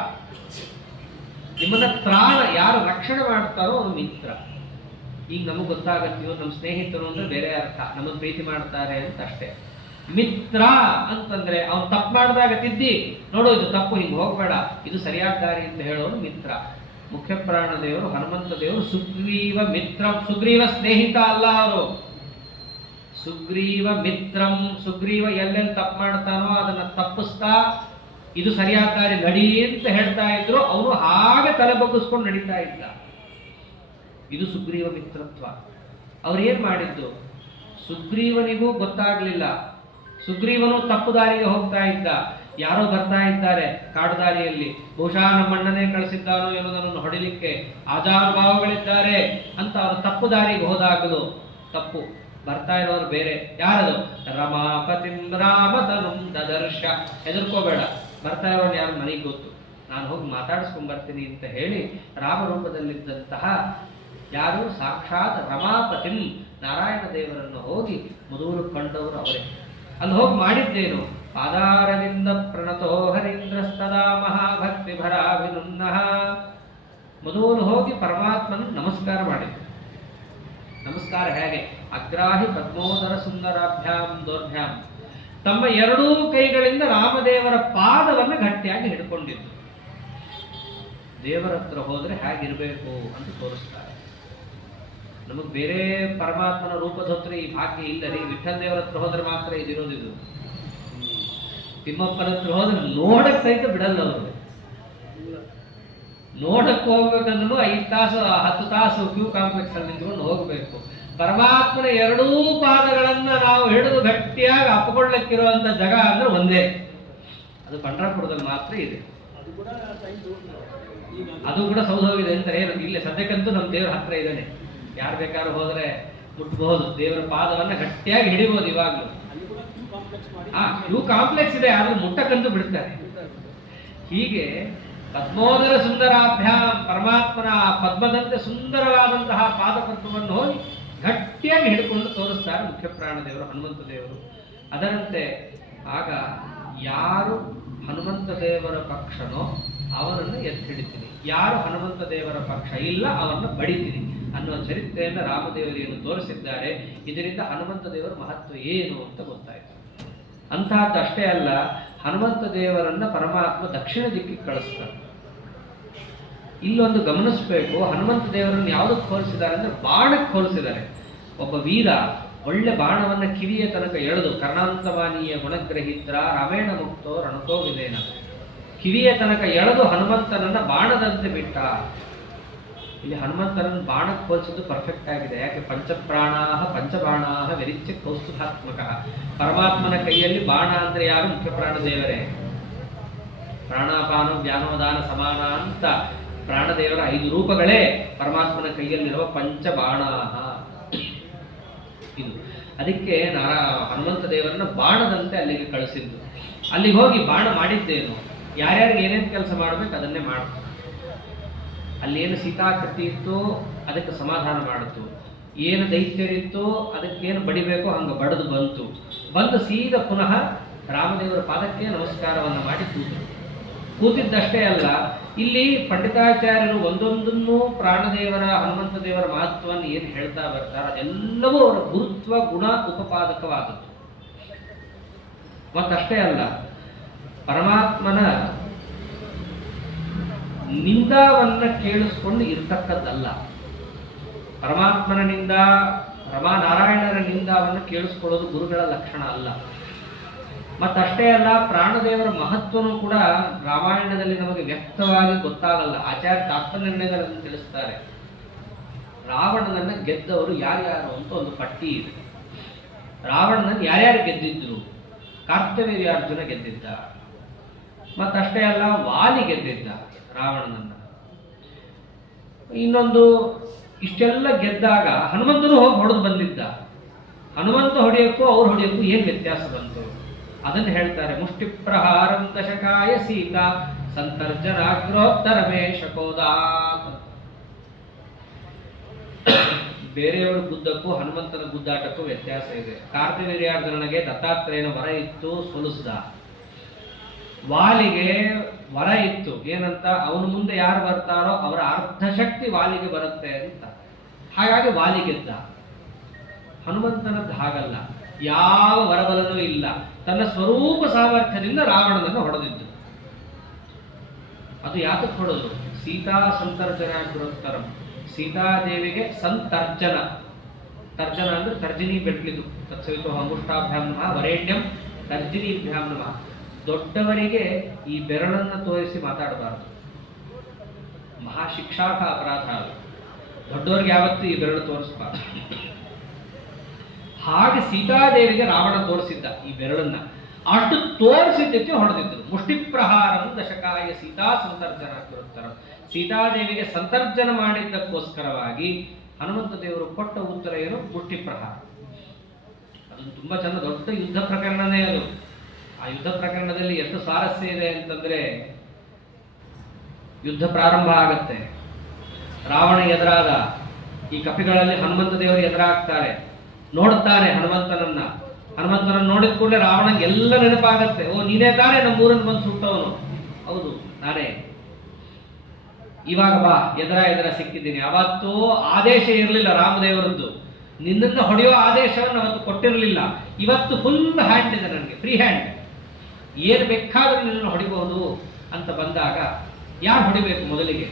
ನಿಮ್ಮನ್ನ ತ್ರಾಣ ಯಾರು ರಕ್ಷಣೆ ಮಾಡ್ತಾರೋ ಅವನು ಮಿತ್ರ. ಈಗ ನಮಗೆ ಗೊತ್ತಾಗತ್ತೆ ಇವ್ರು ನಮ್ಮ ಸ್ನೇಹಿತರು ಅಂದ್ರೆ ಬೇರೆ ಅರ್ಥ, ನಮ್ಮನ್ನು ಪ್ರೀತಿ ಮಾಡ್ತಾರೆ ಅಂತ ಅಷ್ಟೇ. ಮಿತ್ರ ಅಂತಂದ್ರೆ ಅವ್ನು ತಪ್ಪು ಮಾಡಿದಾಗ ತಿದ್ದಿ ನೋಡು ಇದು ತಪ್ಪು, ಹಿಂಗೆ ಹೋಗ್ಬೇಡ, ಇದು ಸರಿಯಾದ ದಾರಿ ಅಂತ ಹೇಳೋನು ಮಿತ್ರ. ಮುಖ್ಯ ಪ್ರಾಣ ದೇವರು ಹನುಮಂತ ದೇವರು ಸುಗ್ರೀವ ಮಿತ್ರ, ಸುಗ್ರೀವ ಸ್ನೇಹಿತ ಅಲ್ಲ ಅವರು, ಸುಗ್ರೀವ ಮಿತ್ರಂ. ಸುಗ್ರೀವ ಎಲ್ಲೆಲ್ಲಿ ತಪ್ಪು ಮಾಡ್ತಾನೋ ಅದನ್ನ ತಪ್ಪಿಸ್ತಾ ಇದು ಸರಿಯಾದ ದಾರಿ ನಡಿ ಅಂತ ಹೇಳ್ತಾ ಇದ್ರು, ಅವನು ಹಾಗೆ ತಲೆ ಬಗ್ಗಿಸ್ಕೊಂಡು ನಡೀತಾ ಇದ್ದ. ಇದು ಸುಗ್ರೀವ ಮಿತ್ರತ್ವ. ಅವ್ರು ಏನ್ ಮಾಡಿದ್ದು, ಸುಗ್ರೀವನಿಗೂ ಗೊತ್ತಾಗ್ಲಿಲ್ಲ, ಸುಗ್ರೀವನು ತಪ್ಪು ದಾರಿಗೆ ಹೋಗ್ತಾ ಇದ್ದ. ಯಾರೋ ಬರ್ತಾ ಇದ್ದಾರೆ ಕಾಡು ದಾರಿಯಲ್ಲಿ, ಬಹುಶಃ ನಮ್ಮಣ್ಣನೇ ಕಳಿಸಿದ್ದಾನೋ ಏನೋ ನನ್ನನ್ನು ಹೊಡಿಲಿಕ್ಕೆ, ಆಜಾನುಭಾವಗಳಿದ್ದಾರೆ ಅಂತ ಅವರು ತಪ್ಪು ದಾರಿಗೆ ಹೋದಾಗಲು ತಪ್ಪು. ಬರ್ತಾ ಇರೋರು ಬೇರೆ, ಯಾರದು, ರಮಾಪತಿಂ ರಾಮತನುಂ ದದರ್ಶ. ಹೆದರ್ಕೋಬೇಡ, ಬರ್ತಾ ಇರೋನು ಯಾರು ನನಗೆ ಗೊತ್ತು, ನಾನು ಹೋಗಿ ಮಾತಾಡಿಸ್ಕೊಂಡ್ ಬರ್ತೀನಿ ಅಂತ ಹೇಳಿ ರಾಮರೂಪದಲ್ಲಿದ್ದಂತಹ ಯಾರು ಸಾಕ್ಷಾತ್ ರಮಾಪತಿಂ ನಾರಾಯಣ ದೇವರನ್ನು ಹೋಗಿ ಮೊದಲು ಕಂಡವರು ಅವರೇ. ಅಲ್ಲಿ ಹೋಗಿ ಮಾಡಿದ್ದೇನು, ಪಾದಾರವಿಂದ ಪ್ರಣತೋ ಹರೀಂದ್ರಸ್ತದಾ ಮಹಾಭಕ್ತಿ ಭರಾಭಿನುನ್ನಃ. ಮೊದಲು ಹೋಗಿ ಪರಮಾತ್ಮನ ನಮಸ್ಕಾರ ಮಾಡಿದ್ರು. ನಮಸ್ಕಾರ ಹೇಗೆ, ಅಗ್ರಾಹಿ ಪದ್ಮೋದರ ಸುಂದರಾಭ್ಯಾಂ ದೌರ್ಭ್ಯಾಂ. ತಮ್ಮ ಎರಡೂ ಕೈಗಳಿಂದ ರಾಮದೇವರ ಪಾದವನ್ನು ಗಟ್ಟಿಯಾಗಿ ಹಿಡ್ಕೊಂಡಿದ್ದು. ದೇವರ ಹತ್ರ ಹೋದ್ರೆ ಹೇಗಿರ್ಬೇಕು ಅಂತ ತೋರಿಸ್ತಾರೆ. ನಮಗೆ ಬೇರೆ ಪರಮಾತ್ಮನ ರೂಪದ ಹತ್ರ ಈ ಭಾಗ್ಯ ಇಲ್ಲ ರೀ. ವಿಠ್ಠಲ ದೇವರ ಹತ್ರ ಹೋದ್ರೆ ಮಾತ್ರ ಇದಿರೋದಿದು. ತಿಮ್ಮಪ್ಪನ ಹತ್ರ ಹೋದ್ರೆ ನೋಡಕ್ ಸಹಿತ ಬಿಡಲ್ಲ ಅವರು. ನೋಡಕ್ ಹೋಗ್ಬೇಕಂದ್ರೂ 5 ತಾಸು 10 ತಾಸು ಕ್ಯೂ ಕಾಂಪ್ಲೆಕ್ಸ್ ಅಲ್ಲಿ ನಿಂತ್ಕೊಂಡು ಹೋಗ್ಬೇಕು. ಪರಮಾತ್ಮನ ಎರಡೂ ಪಾದಗಳನ್ನ ನಾವು ಹಿಡಿದು ಗಟ್ಟಿಯಾಗಿ ಅಪ್ಪಿಕೊಳ್ಳಕ್ಕಿರುವಂತ ಜಾಗ ಅಂದ್ರೆ ಒಂದೇ, ಅದು ಪಂಢರಪುರದಲ್ಲಿ ಮಾತ್ರ ಇದೆ. ಅದು ಕೂಡ ಸೌಧವಿದೆ ಅಂತ ಏನು ಇಲ್ಲ, ಸದ್ಯಕ್ಕಂತೂ ನಮ್ಮ ದೇವರ ಹತ್ರ ಇದ್ದಾನೆ. ಯಾರು ಬೇಕಾದ್ರೂ ಹೋದ್ರೆ ಮುಟ್ಬಹುದು, ದೇವರ ಪಾದವನ್ನ ಗಟ್ಟಿಯಾಗಿ ಹಿಡಿಬಹುದು. ಇವಾಗ್ಲೂ ಕ್ಯೂ ಕಾಂಪ್ಲೆಕ್ಸ್ ಇದೆ, ಆದ್ರೂ ಮುಟ್ಟಕ್ಕಂತೂ ಬಿಡ್ತಾರೆ. ಹೀಗೆ ಪದ್ಮೋದರ ಸುಂದರಾಭ್ಯಾಂ, ಪರಮಾತ್ಮನ ಪದ್ಮದಂತೆ ಸುಂದರವಾದಂತಹ ಪಾದಪದ್ಮವನ್ನು ಹೋಗಿ ಗಟ್ಟಿಯಾಗಿ ಹಿಡ್ಕೊಂಡು ತೋರಿಸ್ತಾರೆ ಮುಖ್ಯ ಪ್ರಾಣ ದೇವರು ಹನುಮಂತ ದೇವರು. ಅದರಂತೆ ಆಗ ಯಾರು ಹನುಮಂತ ದೇವರ ಪಕ್ಷನೋ ಅವರನ್ನು ಎತ್ತಿ ಹಿಡಿತೀನಿ, ಯಾರು ಹನುಮಂತ ದೇವರ ಪಕ್ಷ ಇಲ್ಲ ಅವರನ್ನು ಬಡಿತೀನಿ ಅನ್ನುವ ಚರಿತ್ರೆಯನ್ನು ರಾಮದೇವರಿಯನ್ನು ತೋರಿಸಿದ್ದಾರೆ. ಇದರಿಂದ ಹನುಮಂತ ದೇವರ ಮಹತ್ವ ಏನು ಅಂತ ಗೊತ್ತಾಯಿತು. ಅಂತಹದ್ದು ಅಷ್ಟೇ ಅಲ್ಲ, ಹನುಮಂತ ದೇವರನ್ನ ಪರಮಾತ್ಮ ದಕ್ಷಿಣ ದಿಕ್ಕಿಗೆ ಕಳಿಸ್ತಾರೆ. ಇಲ್ಲೊಂದು ಗಮನಿಸಬೇಕು, ಹನುಮಂತ ದೇವರನ್ನು ಯಾವುದಕ್ಕೆ ಹೋಲಿಸಿದ್ದಾರೆ ಅಂದ್ರೆ ಬಾಣಕ್ಕೆ ಹೋಲಿಸಿದ್ದಾರೆ. ಒಬ್ಬ ವೀರ ಒಳ್ಳೆ ಬಾಣವನ್ನ ಕಿವಿಯ ತನಕ ಎಳೆದು, ಕರ್ಣಾಂತವಾನೀಯ ಗುಣಗ್ರಹಿತ್ರ ರಾಮೇಣ ಮುಕ್ತೋ ರಣಕೋ ವಿಲೇನ, ಕಿವಿಯ ತನಕ ಎಳೆದು ಹನುಮಂತನನ್ನ ಬಾಣದಂತೆ ಬಿಟ್ಟ. ಇಲ್ಲಿ ಹನುಮಂತನನ್ನು ಬಾಣಕ್ಕೆ ಹೋಲಿಸಿದ್ದು ಪರ್ಫೆಕ್ಟ್ ಆಗಿದೆ. ಯಾಕೆ, ಪಂಚಪ್ರಾಣಾಹ ಪಂಚಬಾಣಾಹ ವಿರಿಚ್ಯ ಕೌಸ್ತುಭಾತ್ಮಕ. ಪರಮಾತ್ಮನ ಕೈಯಲ್ಲಿ ಬಾಣ ಅಂದ್ರೆ ಯಾರು, ಮುಖ್ಯ ಪ್ರಾಣ ದೇವರೇ. ಪ್ರಾಣಾಪಾನ ವ್ಯಾನೋದಾನ ಸಮಾನ ಅಂತ ಪ್ರಾಣದೇವರ 5 ರೂಪಗಳೇ ಪರಮಾತ್ಮನ ಕೈಯಲ್ಲಿರುವ ಪಂಚಬಾಣಾಹ. ಇದು ಅದಕ್ಕೆ ಹನುಮಂತ ದೇವರನ್ನ ಬಾಣದಂತೆ ಅಲ್ಲಿಗೆ ಕಳಿಸಿದ್ದು. ಅಲ್ಲಿಗೆ ಹೋಗಿ ಬಾಣ ಮಾಡಿದ್ದೇನು, ಯಾರ್ಯಾರಿಗೆ ಏನೇನು ಕೆಲಸ ಮಾಡಬೇಕು ಅದನ್ನೇ ಮಾಡ್ತು. ಅಲ್ಲೇನು ಸೀತಾಕೃತಿ ಇತ್ತು ಅದಕ್ಕೆ ಸಮಾಧಾನ ಮಾಡಿತು, ಏನು ದೈತ್ಯರಿತ್ತು ಅದಕ್ಕೇನು ಬಡಿಬೇಕೋ ಹಂಗೆ ಬಡಿದು ಬಂದು ಸೀದಾ ಪುನಃ ರಾಮದೇವರ ಪಾದಕ್ಕೆ ನಮಸ್ಕಾರವನ್ನು ಮಾಡಿ ಕೂತಿದ್ದಷ್ಟೇ ಅಲ್ಲ, ಇಲ್ಲಿ ಪಂಡಿತಾಚಾರ್ಯರು ಒಂದೊಂದನ್ನು ಪ್ರಾಣದೇವರ ಹನುಮಂತ ದೇವರ ಮಹತ್ವವನ್ನು ಏನು ಹೇಳ್ತಾ ಬರ್ತಾರೆ ಅದೆಲ್ಲವೂ ಅವರ ಗುರುತ್ವ ಗುಣ ಉಪಪಾದಕವಾದದ್ದು. ಮತ್ತಷ್ಟೇ ಅಲ್ಲ, ಪರಮಾತ್ಮನ ನಿಂದಾವನ್ನ ಕೇಳಿಸ್ಕೊಂಡು ಇರ್ತಕ್ಕದ್ದಲ್ಲ. ಪರಮಾತ್ಮನ ನಿಂದ, ರಮಾನಾರಾಯಣರ ನಿಂದಾವನ್ನು ಕೇಳಿಸ್ಕೊಳ್ಳೋದು ಗುರುಗಳ ಲಕ್ಷಣ ಅಲ್ಲ. ಮತ್ತಷ್ಟೇ ಅಲ್ಲ, ಪ್ರಾಣದೇವರ ಮಹತ್ವನೂ ಕೂಡ ರಾಮಾಯಣದಲ್ಲಿ ನಮಗೆ ವ್ಯಕ್ತವಾಗಿ ಗೊತ್ತಾಗಲ್ಲ. ಆಚಾರ್ಯ ತಾತ್ಪರ್ಯಗಳನ್ನು ತಿಳಿಸ್ತಾರೆ. ರಾವಣನನ್ನ ಗೆದ್ದವರು ಯಾರ್ಯಾರು ಅಂತ ಒಂದು ಪಟ್ಟಿ ಇದೆ. ರಾವಣನನ್ನು ಯಾರ್ಯಾರು ಗೆದ್ದಿದ್ರು, ಕಾರ್ತವೀರ್ಯಾರ್ಜುನ ಗೆದ್ದಿದ್ದ. ಮತ್ತಷ್ಟೇ ಅಲ್ಲ, ವಾಲಿ ಗೆದ್ದಿದ್ದ ರಾವಣನನ್ನ. ಇನ್ನೊಂದು ಇಷ್ಟೆಲ್ಲ ಗೆದ್ದಾಗ ಹನುಮಂತನು ಹೋಗಿ ಹೊಡೆದು ಬಂದಿದ್ದ. ಹನುಮಂತ ಹೊಡೆಯಕ್ಕೂ ಅವ್ರು ಹೊಡೆಯಕ್ಕೂ ಏನ್ ವ್ಯತ್ಯಾಸ ಬಂತು ಅದನ್ನು ಹೇಳ್ತಾರೆ. ಮುಷ್ಟಿ ಪ್ರಹಾರಂ ದಶಕಾಯ ಸೀತಾ ಸಂತರ್ಜನಾಗ್ರೋತ್ತರಮೇ ಶಕೋದಾತ್. ಬೇರೆಯವರ ಗುದ್ದಕ್ಕೂ ಹನುಮಂತನ ಗುದ್ದಾಟಕ್ಕೂ ವ್ಯತ್ಯಾಸ ಇದೆ. ಕಾರ್ತಿವೀರ್ಯಾರ್ಜುನನಿಗೆ ದತ್ತಾತ್ರೇಯನ ವರ ಇತ್ತು, ಸೋಲಿಸಿದ. ವಾಲಿಗೆ ವರ ಇತ್ತು, ಏನಂತ, ಅವನ ಮುಂದೆ ಯಾರು ಬರ್ತಾರೋ ಅವರ ಅರ್ಧ ಶಕ್ತಿ ವಾಲಿಗೆ ಬರುತ್ತೆ ಅಂತ. ಹಾಗಾಗಿ ವಾಲಿ ಗೆದ್ದ. ಹನುಮಂತನದ್ದು ಹಾಗಲ್ಲ, ಯಾವ ವರಬಲನೂ ಇಲ್ಲ, ತನ್ನ ಸ್ವರೂಪ ಸಾಮರ್ಥ್ಯದಿಂದ ರಾವಣನನ್ನು ಹೊಡೆದಿದ್ದು. ಅದು ಯಾತಕ್ಕೆ ಹೊಡೆದು? ಸೀತಾ ಸಂತರ್ಜನ ಗುರುತ್ತರಂ, ಸೀತಾದೇವಿಗೆ ಸಂತರ್ಜನ, ತರ್ಜನ ಅಂದ್ರೆ ತರ್ಜಿನಿ ಬೆಟ್ಲಿದು, ತತ್ಸವಿತು ಅಂಗುಷ್ಟಾಭ್ಯಾಂ ನಮಃ ವರೇಣ್ಯಂ ತರ್ಜಿನಿಭ್ಯಾಂ ನಮಃ. ದೊಡ್ಡವರಿಗೆ ಈ ಬೆರಳನ್ನು ತೋರಿಸಿ ಮಾತಾಡಬಾರದು, ಮಹಾಶಿಕ್ಷಾರ್ಹ ಅಪರಾಧ ಅದು. ದೊಡ್ಡವರಿಗೆ ಯಾವತ್ತೂ ಈ ಬೆರಳು ತೋರಿಸಬಾರದು. ಹಾಗೆ ಸೀತಾದೇವಿಗೆ ರಾವಣ ತೋರಿಸಿದ್ದ ಈ ಬೆರಳನ್ನ, ಅಷ್ಟು ತೋರಿಸಿದ್ದಕ್ಕೆ ಹೊಡೆದಿದ್ರು. ಮುಷ್ಟಿ ಪ್ರಹಾರಂ ದಶಕಾಯ ಸೀತಾ ಸಂತರ್ಜನ ಕರುತ್ತರ, ಸೀತಾದೇವಿಗೆ ಸಂತರ್ಜನ ಮಾಡಿದ್ದಕ್ಕೋಸ್ಕರವಾಗಿ ಹನುಮಂತ ದೇವರು ಕೊಟ್ಟ ಉತ್ತರ ಏನು? ಮುಷ್ಟಿ ಪ್ರಹಾರ. ಅದು ತುಂಬಾ ಚೆನ್ನ, ದೊಡ್ಡ ಯುದ್ಧ ಪ್ರಕರಣನೇ ಅದು. ಆ ಯುದ್ಧ ಪ್ರಕರಣದಲ್ಲಿ ಎಷ್ಟು ಸ್ವಾರಸ್ಯ ಇದೆ ಅಂತಂದ್ರೆ, ಯುದ್ಧ ಪ್ರಾರಂಭ ಆಗತ್ತೆ, ರಾವಣ ಎದುರಾದ, ಈ ಕಪಿಗಳಲ್ಲಿ ಹನುಮಂತ ದೇವರು ಎದುರಾಗ್ತಾರೆ, ನೋಡ್ತಾನೆ ಹನುಮಂತನನ್ನ. ಹನುಮಂತನನ್ನು ನೋಡಿದ ಕೂಡಲೇ ರಾವಣಂಗೆ ಎಲ್ಲ ನೆನಪಾಗತ್ತೆ, ಓ ನೀನೇ ತಾನೇ ನಮ್ಮೂರನ್ನು ಬಂದು ಸುಟ್ಟವನು, ಹೌದು ನಾನೇ, ಇವಾಗ ಬಾ, ಎದುರ ಸಿಕ್ಕಿದ್ದೀನಿ. ಅವತ್ತು ಆದೇಶ ಇರಲಿಲ್ಲ ರಾಮದೇವರದ್ದು, ನಿನ್ನನ್ನು ಹೊಡೆಯೋ ಆದೇಶವನ್ನು ಅವತ್ತು ಕೊಟ್ಟಿರಲಿಲ್ಲ. ಇವತ್ತು ಫುಲ್ ಹ್ಯಾಂಡ್ ಇದೆ ನನಗೆ, ಫ್ರೀ ಹ್ಯಾಂಡ್, ಏನು ಬೇಕಾದ್ರೂ ನಿನ್ನನ್ನು ಹೊಡಿಬಹುದು ಅಂತ ಬಂದಾಗ ಯಾರು ಹೊಡಿಬೇಕು ಮೊದಲಿಗೆ?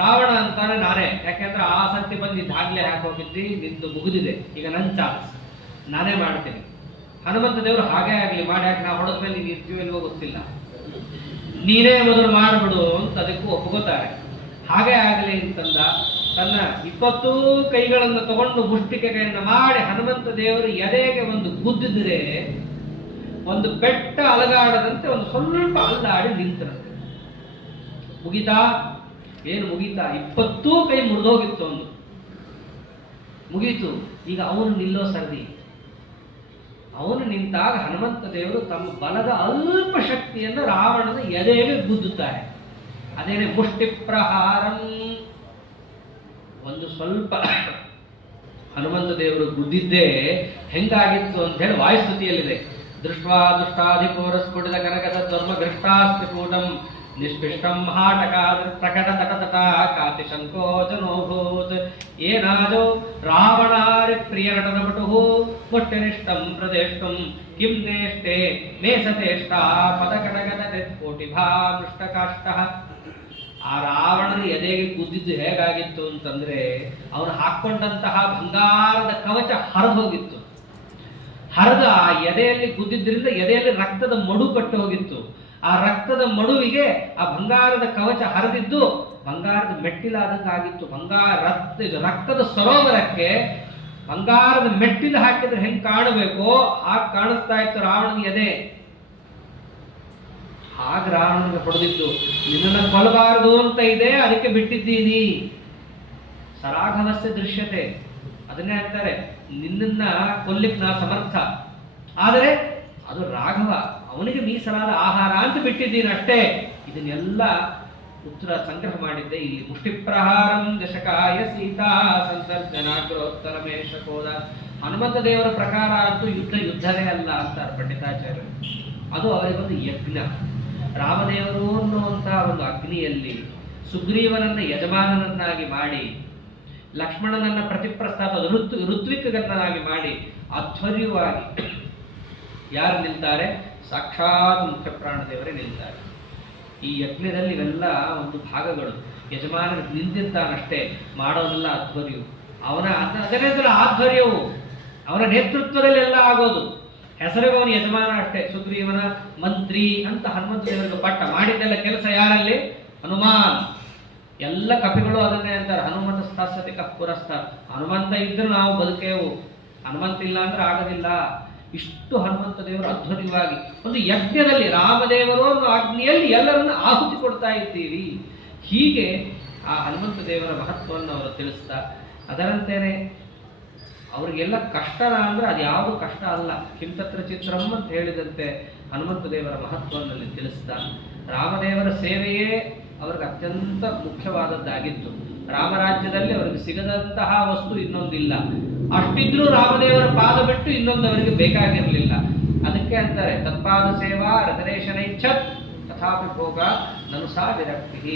ರಾವಣ ಅಂತಾನೆ ನಾನೇ, ಯಾಕೆಂದ್ರೆ ಆ ಸರ್ತಿ ಬಂದು ದಾಖಲೆ ಹಾಕೋಗಿದ್ದಿ, ನಿಂದು ಮುಗಿದಿದೆ, ಈಗ ನನ್ನ ಚಾನ್ಸ್, ನಾನೇ ಮಾಡ್ತೀನಿ. ಹನುಮಂತ ದೇವರು ಹಾಗೇ ಆಗಲಿ, ಮಾಡಿ ಹಾಕಿ ನಾ ಹೊಡೆದ ಮೇಲೆ ನೀನು ಇರ್ತೀವಿ ಇಲ್ವೋ ಗೊತ್ತಿಲ್ಲ, ನೀನೇ ಮೊದಲು ಮಾಡಿಬಿಡು ಅಂತ ಅದಕ್ಕೂ ಒಪ್ಕೋತಾರೆ. ಹಾಗೇ ಆಗಲಿ ಅಂತಂದ. ತನ್ನ 20 ಕೈಗಳನ್ನು ತಗೊಂಡು ಮುಷ್ಟಿಕೆಯನ್ನು ಮಾಡಿ ಹನುಮಂತ ದೇವರು ಎದೆಗೆ ಒಂದು ಗುದ್ದಿದ್ರೆ ಒಂದು ಬೆಟ್ಟ ಅಲಗಾಡದಂತೆ ಒಂದು ಸ್ವಲ್ಪ ಅಲ್ಲಾಡಿ ನಿಂತಿರುತ್ತೆ. ಮುಗಿತಾ? ಏನು ಮುಗೀತಾ? 20 ಕೈ ಮುರಿದೋಗಿತ್ತು, ಒಂದು ಮುಗೀತು. ಈಗ ಅವನು ನಿಲ್ಲೋ ಸರದಿ. ಅವನು ನಿಂತಾಗ ಹನುಮಂತ ದೇವರು ತಮ್ಮ ಬಲದ ಅಲ್ಪ ಶಕ್ತಿಯನ್ನು ರಾವಣನ ಎದೆಗೆ ಗುದ್ದುತ್ತಾರೆ. ಅದೇನೆ ಮುಷ್ಟಿ ಪ್ರಹಾರಂ. ಒಂದು ಸ್ವಲ್ಪ ಹನುಮಂತ ದೇವರು ಗುದ್ದಿದ್ದೇ ಹೆಂಗಾಗಿತ್ತು ಅಂತ ಹೇಳಿ ವಾಯುಸ್ತುತಿಯಲ್ಲಿದೆ. ದೃಷ್ಟ್ವಾ ದುಷ್ಟಾಧಿಪೋರ ಸ್ಫುಟಿತ ಕನಕದ ಧರ್ಮ ಗೃಷ್ಟಾಸ್ತಿಕೂಟಂ ನಿಷ್ಪಿಷ್ಟಂ ಹಾಟಕಾದ ಪ್ರಕಟ ತಟತಟ ಕಾತಿ ಸಂಕೋಚನೋಭೂತ್ ಏನಾದೋ ರಾವಣಾರಿ ಪ್ರಿಯ ನಟನ ಪಟು ಮುಷ್ಟಿನಿಷ್ಟಂ ಪ್ರದೇಷ್ಟಂ ಕಿಂ ನೇಷ್ಟೇ ಮೇಸತೇಷ್ಟ ಪದಕಟಗದ ಕೋಟಿಭಾ ಮೃಷ್ಟಕಾಷ್ಟ. ಆ ರಾವಣನ ಎದೆಗೆ ಗುದ್ದಿದ್ದು ಹೇಗಾಗಿತ್ತು ಅಂತಂದ್ರೆ, ಅವನು ಹಾಕೊಂಡಂತಹ ಬಂಗಾರದ ಕವಚ ಹರಿದು ಹೋಗಿತ್ತು. ಹರಿದ ಆ ಎದೆಯಲ್ಲಿ ಗುದ್ದಿದ್ರಿಂದ ಎದೆಯಲ್ಲಿ ರಕ್ತದ ಮಡು ಕಟ್ಟು ಹೋಗಿತ್ತು. ಆ ರಕ್ತದ ಮಡುವಿಗೆ ಆ ಬಂಗಾರದ ಕವಚ ಹರಿದಿದ್ದು ಬಂಗಾರದ ಮೆಟ್ಟಿಲಾದಂಗಾಗಿತ್ತು. ರಕ್ತದ ಸರೋವರಕ್ಕೆ ಬಂಗಾರದ ಮೆಟ್ಟಿಲು ಹಾಕಿದ್ರೆ ಹೆಂಗ್ ಕಾಣಬೇಕೋ ಹಾಗೆ ಕಾಣಿಸ್ತಾ ಇತ್ತು ರಾವಣನ ಎದೆ. ಹಾಗೆ ರಾವಣನಿಗೆ ಹೊಡೆದಿದ್ದು. ನಿನ್ನನ್ನು ಕೊಲ್ಲಬಾರದು ಅಂತ ಇದೆ, ಅದಕ್ಕೆ ಬಿಟ್ಟಿದ್ದೀನಿ. ಸರಾಘವಸ್ಯ ದೃಶ್ಯತೆ, ಅದನ್ನೇ ಹೇಳ್ತಾರೆ, ನಿನ್ನನ್ನ ಕೊಲ್ಲಿಕ್ ನಾ ಸಮರ್ಥ, ಆದರೆ ಅದು ರಾಘವ, ಅವನಿಗೆ ಮೀಸಲಾದ ಆಹಾರ ಅಂತ ಬಿಟ್ಟಿದ್ದೀನಿ ಅಷ್ಟೇ. ಇದನ್ನೆಲ್ಲ ಉತ್ತರ ಸಂಗ್ರಹ ಮಾಡಿದ್ದೆ ಇಲ್ಲಿ. ಮುಷ್ಟಿ ಪ್ರಹಾರಂ ದಶಕಾಯ ಸೀತಾ ಸಂತರ್ಜನಾಗ್ರೋತ್ತರಮೇಶಕೋದ. ಹನುಮಂತ ದೇವರ ಪ್ರಕಾರ ಅಂತೂ ಯುದ್ಧವೇ ಅಲ್ಲ ಅಂತಾರೆ ಪಂಡಿತಾಚಾರ್ಯರು. ಅದು ಅವರಿಗೊಂದು ಯಜ್ಞ. ರಾಮದೇವರು ಅನ್ನುವಂತಹ ಒಂದು ಅಗ್ನಿಯಲ್ಲಿ ಸುಗ್ರೀವನನ್ನ ಯಜಮಾನನನ್ನಾಗಿ ಮಾಡಿ, ಲಕ್ಷ್ಮಣನನ್ನ ಪ್ರತಿಪ್ರಸ್ಥಾಪ ಋತ್ವಿಕಗನ್ನಾಗಿ ಮಾಡಿ ಅಧ್ವರ್ಯವಾಗಿ ಯಾರು ನಿಲ್ತಾರೆ? ಸಾಕ್ಷಾತ್ ಮುಖ್ಯ ಪ್ರಾಣದೇವರೇ ನಿಲ್ತಾರೆ. ಈ ಯಜ್ಞದಲ್ಲಿ ಇವೆಲ್ಲ ಒಂದು ಭಾಗಗಳು. ಯಜಮಾನ ನಿಂತಿರ್ತಾನಷ್ಟೇ, ಮಾಡೋನೆಲ್ಲ ಅಧ್ವರ್ಯವು ಅದನ್ನೆಲ್ಲ ಆಧ್ವರ್ಯವು ಅವನ ನೇತೃತ್ವದಲ್ಲಿ ಎಲ್ಲ ಆಗೋದು. ಹೆಸರಿಗೆ ಅವನು ಯಜಮಾನ ಅಷ್ಟೇ, ಸುಗ್ರೀವನ ಮಂತ್ರಿ ಅಂತ ಹನುಮಂತ ದೇವರಿಗೆ ಪಟ್ಟ. ಮಾಡಿದ್ದೆಲ್ಲ ಕೆಲಸ ಯಾರಲ್ಲಿ? ಹನುಮಾನ್. ಎಲ್ಲ ಕಪಿಗಳು ಅದನ್ನೇ ಅಂತಾರೆ, ಹನುಮಂತ ಸ್ಥಾಸತಿ ಕಪ್ಪುರಸ್ಥ. ಹನುಮಂತ ಇದ್ರೆ ನಾವು ಬದುಕೇವು, ಹನುಮಂತ ಇಲ್ಲ ಅಂದ್ರೆ ಆಗೋದಿಲ್ಲ. ಇಷ್ಟು ಹನುಮಂತ ದೇವರು ಅಧ್ವರ್ಯವಾಗಿ ಒಂದು ಯಜ್ಞದಲ್ಲಿ ರಾಮದೇವರು ಅನ್ನೋ ಅಗ್ನಿಯಲ್ಲಿ ಎಲ್ಲರನ್ನು ಆಹುತಿ ಕೊಡ್ತಾ ಇದ್ದೀವಿ. ಹೀಗೆ ಆ ಹನುಮಂತ ದೇವರ ಮಹತ್ವವನ್ನು ಅವರು ತಿಳಿಸ್ತಾ, ಅದರಂತೆಯೇ ಅವರಿಗೆಲ್ಲ ಕಷ್ಟನ ಅಂದ್ರೆ ಅದು ಯಾವುದು ಕಷ್ಟ ಅಲ್ಲ. ಕಿಂತತ್ರ ಚಿತ್ರಂ ಅಂತ ಹೇಳಿದಂತೆ ಹನುಮಂತ ದೇವರ ಮಹತ್ವದಲ್ಲಿ ತಿಳಿಸ್ತಾ, ರಾಮದೇವರ ಸೇವೆಯೇ ಅವರಿಗೆ ಅತ್ಯಂತ ಮುಖ್ಯವಾದದ್ದಾಗಿತ್ತು. ರಾಮರಾಜ್ಯದಲ್ಲಿ ಅವರಿಗೆ ಸಿಗದಂತಹ ವಸ್ತು ಇನ್ನೊಂದಿಲ್ಲ. ಅಷ್ಟಿದ್ರೂ ರಾಮದೇವರ ಪಾದ ಬಿಟ್ಟು ಇನ್ನೊಂದು ಅವರಿಗೆ ಬೇಕಾಗಿರಲಿಲ್ಲ. ಅದಕ್ಕೆ ಅಂತಾರೆ ತತ್ಪಾದ ಸೇವಾ ರತರೇಶನೈಚ್ಛತ್ ತಥಾಪಿ ಭೋಗ ನನುಸಾ ವಿರಕ್ತಿ.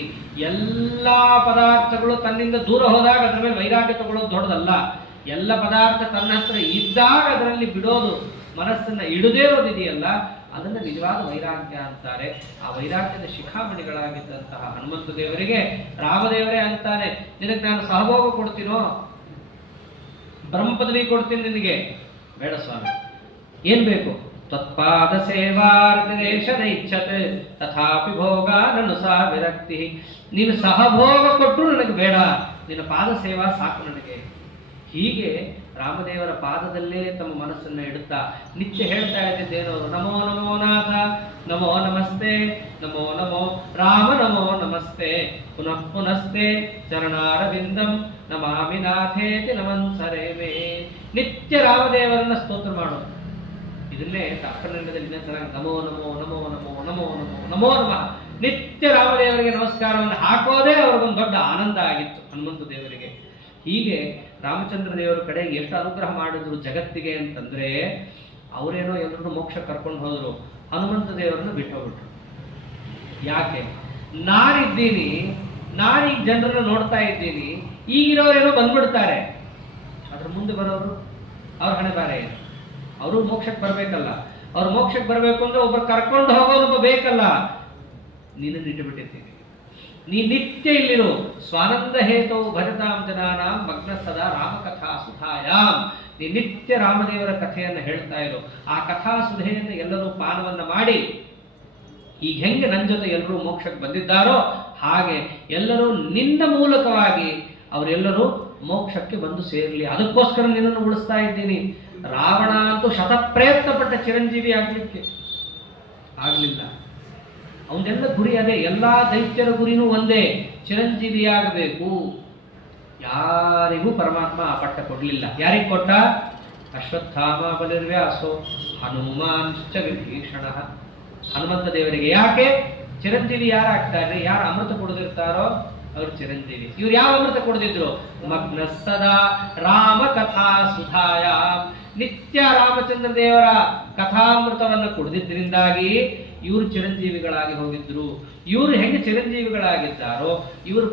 ಎಲ್ಲ ಪದಾರ್ಥಗಳು ತನ್ನಿಂದ ದೂರ ಹೋದಾಗ ಅದರ ಮೇಲೆ ವೈರಾಗ್ಯ ತಗೊಳ್ಳೋದು ದೊಡ್ಡದಲ್ಲ. ಎಲ್ಲ ಪದಾರ್ಥ ತನ್ನ ಹತ್ರ ಇದ್ದಾಗ ಅದರಲ್ಲಿ ಬಿಡೋದು, ಮನಸ್ಸನ್ನ ಇಡದೇ ಇರೋದಿದೆಯಲ್ಲ, ಅದನ್ನು ನಿಜವಾದ ವೈರಾಗ್ಯ ಅಂತಾರೆ. ಆ ವೈರಾಗ್ಯದ ಶಿಖಾಮಣಿಗಳಾಗಿದ್ದಂತಹ ಹನುಮಂತ ದೇವರಿಗೆ ರಾಮದೇವರೇ ಅಂತಾನೆ, ನಿನಗೆ ನಾನು ಸಹಭೋಗ ಕೊಡ್ತೀನೋ, ಬ್ರಹ್ಮ ಪದವಿ ಕೊಡ್ತೀನಿ ನಿನಗೆ, ಬೇಡ ಸ್ವಾಮಿ, ಏನ್ ಬೇಕು? ತತ್ಪಾದ ಸೇವಾರ್ತಿರೇಶನೈಚ್ಛತ್ ತಥಾಪಿ ಭೋಗ ನನುಸಾ ವಿರಕ್ತಿ. ನೀನು ಸಹಭೋಗ ಕೊಟ್ಟರು ನನಗೆ ಬೇಡ, ನಿನ್ನ ಪಾದ ಸೇವಾ ಸಾಕು ನನಗೆ. ಹೀಗೆ ರಾಮದೇವರ ಪಾದದಲ್ಲೇ ತಮ್ಮ ಮನಸ್ಸನ್ನು ಇಡುತ್ತಾ ನಿತ್ಯ ಹೇಳ್ತಾ ಇದ್ದಿದ್ದೇನೋ, ನಮೋ ನಮೋ ನಾಥ, ನಮೋ ನಮಸ್ತೆ, ನಮೋ ನಮೋ ರಾಮ, ನಮೋ ನಮಸ್ತೆ, ಪುನಃ ಪುನಸ್ತೆ ಚರಣಾರವಿಂದಂ ನಮಾಮಿ ನಾಥೇತಿ ನಮನ್ಸರೆ ಮೇ. ನಿತ್ಯ ರಾಮದೇವರನ್ನ ಸ್ತೋತ್ರ ಮಾಡೋದು. ಇದನ್ನೇ ತಾತ್ಪರ್ಯದಲ್ಲಿ ನಮೋ ನಮೋ ನಮೋ ನಮೋ ನಮೋ ನಮೋ ನಮೋ ನಮಃ ನಿತ್ಯ ರಾಮದೇವರಿಗೆ ನಮಸ್ಕಾರವನ್ನು ಹಾಕೋದೇ ಅವ್ರಿಗೊಂದು ದೊಡ್ಡ ಆನಂದ ಆಗಿತ್ತು ಹನುಮಂತ ದೇವರಿಗೆ. ಹೀಗೆ ರಾಮಚಂದ್ರ ದೇವರ ಕಡೆ ಎಷ್ಟು ಅನುಗ್ರಹ ಮಾಡಿದ್ರು ಜಗತ್ತಿಗೆ ಅಂತಂದ್ರೆ, ಅವರೇನೋ ಎಲ್ಲರೂ ಮೋಕ್ಷ ಕರ್ಕೊಂಡು ಹೋದ್ರು, ಹನುಮಂತ ದೇವರನ್ನು ಬಿಟ್ಟು ಹೋಗ್ಬಿಟ್ರು. ಯಾಕೆ? ನಾನಿದ್ದೀನಿ, ನಾನೀಗ ಜನರನ್ನು ನೋಡ್ತಾ ಇದ್ದೀನಿ, ಈಗಿರೋರೇನೋ ಬಂದ್ಬಿಡ್ತಾರೆ, ಅದ್ರ ಮುಂದೆ ಬರೋರು ಅವ್ರ ಹಣೆ ಬಾರ ಏನು? ಅವರು ಮೋಕ್ಷಕ್ಕೆ ಬರಬೇಕಲ್ಲ. ಅವ್ರು ಮೋಕ್ಷಕ್ಕೆ ಬರಬೇಕು ಅಂದ್ರೆ ಒಬ್ಬರು ಕರ್ಕೊಂಡು ಹೋಗೋನೊಬ್ಬ ಬೇಕಲ್ಲ. ನೀನನ್ನು ಇಟ್ಟುಬಿಟ್ಟಿದ್ದೀನಿ. ನೀ ನಿತ್ಯ ಇಲ್ಲಿರು. ಸ್ವಾನಂದ ಹೇತೋ ಭಜತಾಂ ಜನಾನಾಂ ಮಗ್ನ ಸದಾ ರಾಮಕಥಾ ಸುಧಾಯಾಮ್. ನೀ ನಿತ್ಯ ರಾಮದೇವರ ಕಥೆಯನ್ನು ಹೇಳ್ತಾ ಇರು. ಆ ಕಥಾ ಸುಧೆಯನ್ನು ಎಲ್ಲರೂ ಪಾನವನ್ನ ಮಾಡಿ, ಈಗ ಹೆಂಗೆ ನನ್ನ ಜೊತೆ ಎಲ್ಲರೂ ಮೋಕ್ಷಕ್ಕೆ ಬಂದಿದ್ದಾರೋ ಹಾಗೆ ಎಲ್ಲರೂ ನಿನ್ನ ಮೂಲಕವಾಗಿ ಅವರೆಲ್ಲರೂ ಮೋಕ್ಷಕ್ಕೆ ಬಂದು ಸೇರಲಿ. ಅದಕ್ಕೋಸ್ಕರ ನಿನ್ನನ್ನು ಉಳಿಸ್ತಾ ಇದ್ದೀನಿ. ರಾವಣ ಅಂತೂ ಶತಪ್ರಯತ್ನ ಪಟ್ಟ ಚಿರಂಜೀವಿ ಆಗ್ಲಿಕ್ಕೆ ಆಗ್ಲಿಲ್ಲ. ಅವನ್ನೆಲ್ಲ ಗುರಿ ಅದೇ. ಎಲ್ಲಾ ದೈತ್ಯರ ಗುರಿನೂ ಒಂದೇ, ಚಿರಂಜೀವಿಯಾಗಬೇಕು. ಯಾರಿಗೂ ಪರಮಾತ್ಮ ಆ ಪಟ್ಟ ಕೊಡ್ಲಿಲ್ಲ. ಯಾರಿಗೆ ಕೊಟ್ಟ? ಅಶ್ವತ್ಥಾಮ ಬಲಿರ್ವ್ಯಾಸೋ ಹನುಮಾನ್ಶ್ಚ ವಿಭೀಷಣ. ಹನುಮಂತ ದೇವರಿಗೆ. ಯಾಕೆ ಚಿರಂಜೀವಿ ಯಾರಾಗ್ತಾರೆ? ಯಾರು ಅಮೃತ ಕುಡಿದಿರ್ತಾರೋ ಅವರು ಚಿರಂಜೀವಿ. ಇವ್ರು ಯಾವ ಅಮೃತ ಕುಡಿದಿದ್ರು? ಮಗ್ನ ಸದಾ ರಾಮ ಕಥಾ ಸುಧಾಯ. ನಿತ್ಯ ರಾಮಚಂದ್ರ ದೇವರ ಕಥಾಮೃತವನ್ನು ಕುಡಿದಿದ್ದರಿಂದಾಗಿ ಇವರು ಚಿರಂಜೀವಿಗಳಾಗಿ ಹೋಗಿದ್ರು. ಇವರು ಹೆಂಗೆ ಚಿರಂಜೀವಿಗಳಾಗಿದ್ದಾರೋ ಇವರು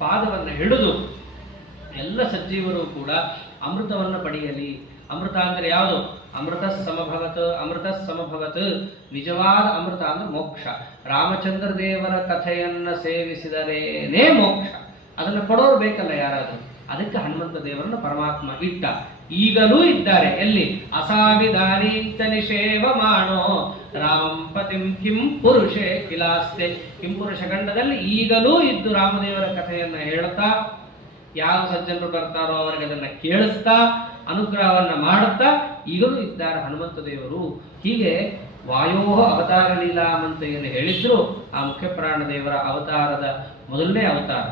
ಪಾದವನ್ನು ಹಿಡಿದು ಎಲ್ಲ ಸಜ್ಜೀವರು ಕೂಡ ಅಮೃತವನ್ನು ಪಡೆಯಲಿ. ಅಮೃತ ಅಂದ್ರೆ ಯಾವುದು? ಅಮೃತ ಸಮಭವತ್, ಅಮೃತ ಸಮಭವತ್. ನಿಜವಾದ ಅಮೃತ ಅಂದ್ರೆ ಮೋಕ್ಷ. ರಾಮಚಂದ್ರ ದೇವರ ಕಥೆಯನ್ನ ಸೇವಿಸಿದರೇನೇ ಮೋಕ್ಷ. ಅದನ್ನು ಕೊಡೋರು ಬೇಕಲ್ಲ ಯಾರಾದರೂ. ಅದಕ್ಕೆ ಹನುಮಂತ ದೇವರನ್ನು ಪರಮಾತ್ಮ ಇಟ್ಟ. ಈಗಲೂ ಇದ್ದಾರೆ. ಎಲ್ಲಿ? ಅಸಾವಿಧಾನೀಂಚ ನಿಷೇವ ಮಾಡೋ ರಾಮಂ ಪತಿಂ ಕಿಂ ಪುರುಷೇ ಕಿಲಾಸ್ತೆ. ಕಿಂಪುರುಷ ಗಂಡದಲ್ಲಿ ಈಗಲೂ ಇದ್ದು ರಾಮದೇವರ ಕಥೆಯನ್ನ ಹೇಳ್ತಾ, ಯಾವ ಸಜ್ಜನರು ಬರ್ತಾರೋ ಅವರಿಗೆ ಅದನ್ನ ಕೇಳಿಸ್ತಾ ಅನುಗ್ರಹವನ್ನ ಮಾಡುತ್ತಾ ಈಗಲೂ ಇದ್ದಾರೆ ಹನುಮಂತ ದೇವರು. ಹೀಗೆ ವಾಯೋ ಅವತಾರ ಲೀಲಾಂ ಅಂತ ಏನು ಹೇಳಿದ್ರು, ಆ ಮುಖ್ಯ ಪ್ರಾಣ ದೇವರ ಅವತಾರದ ಮೊದಲನೇ ಅವತಾರ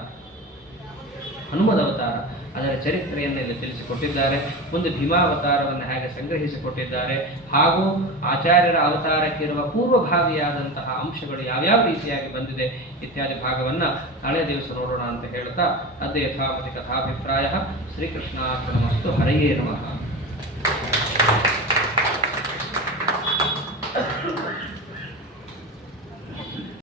ಹನುಮದ ಅವತಾರ. ಅದರ ಚರಿತ್ರೆಯನ್ನು ಇಲ್ಲಿ ತಿಳಿಸಿಕೊಟ್ಟಿದ್ದಾರೆ. ಮುಂದೆ ಭೀಮಾವತಾರವನ್ನು ಹೇಗೆ ಸಂಗ್ರಹಿಸಿಕೊಟ್ಟಿದ್ದಾರೆ, ಹಾಗೂ ಆಚಾರ್ಯರ ಅವತಾರಕ್ಕಿರುವ ಪೂರ್ವಭಾವಿಯಾದಂತಹ ಅಂಶಗಳು ಯಾವ್ಯಾವ ರೀತಿಯಾಗಿ ಬಂದಿದೆ ಇತ್ಯಾದಿ ಭಾಗವನ್ನು ನಾಳೆ ದಿವಸ ನೋಡೋಣ ಅಂತ ಹೇಳ್ತಾ, ಅದ್ಯ ಯಥಾಮತಿ ಕಥಾಭಿಪ್ರಾಯ ಶ್ರೀಕೃಷ್ಣಾರ್ಪಣಮಸ್ತು. ಹರಯೇ ನಮಃ.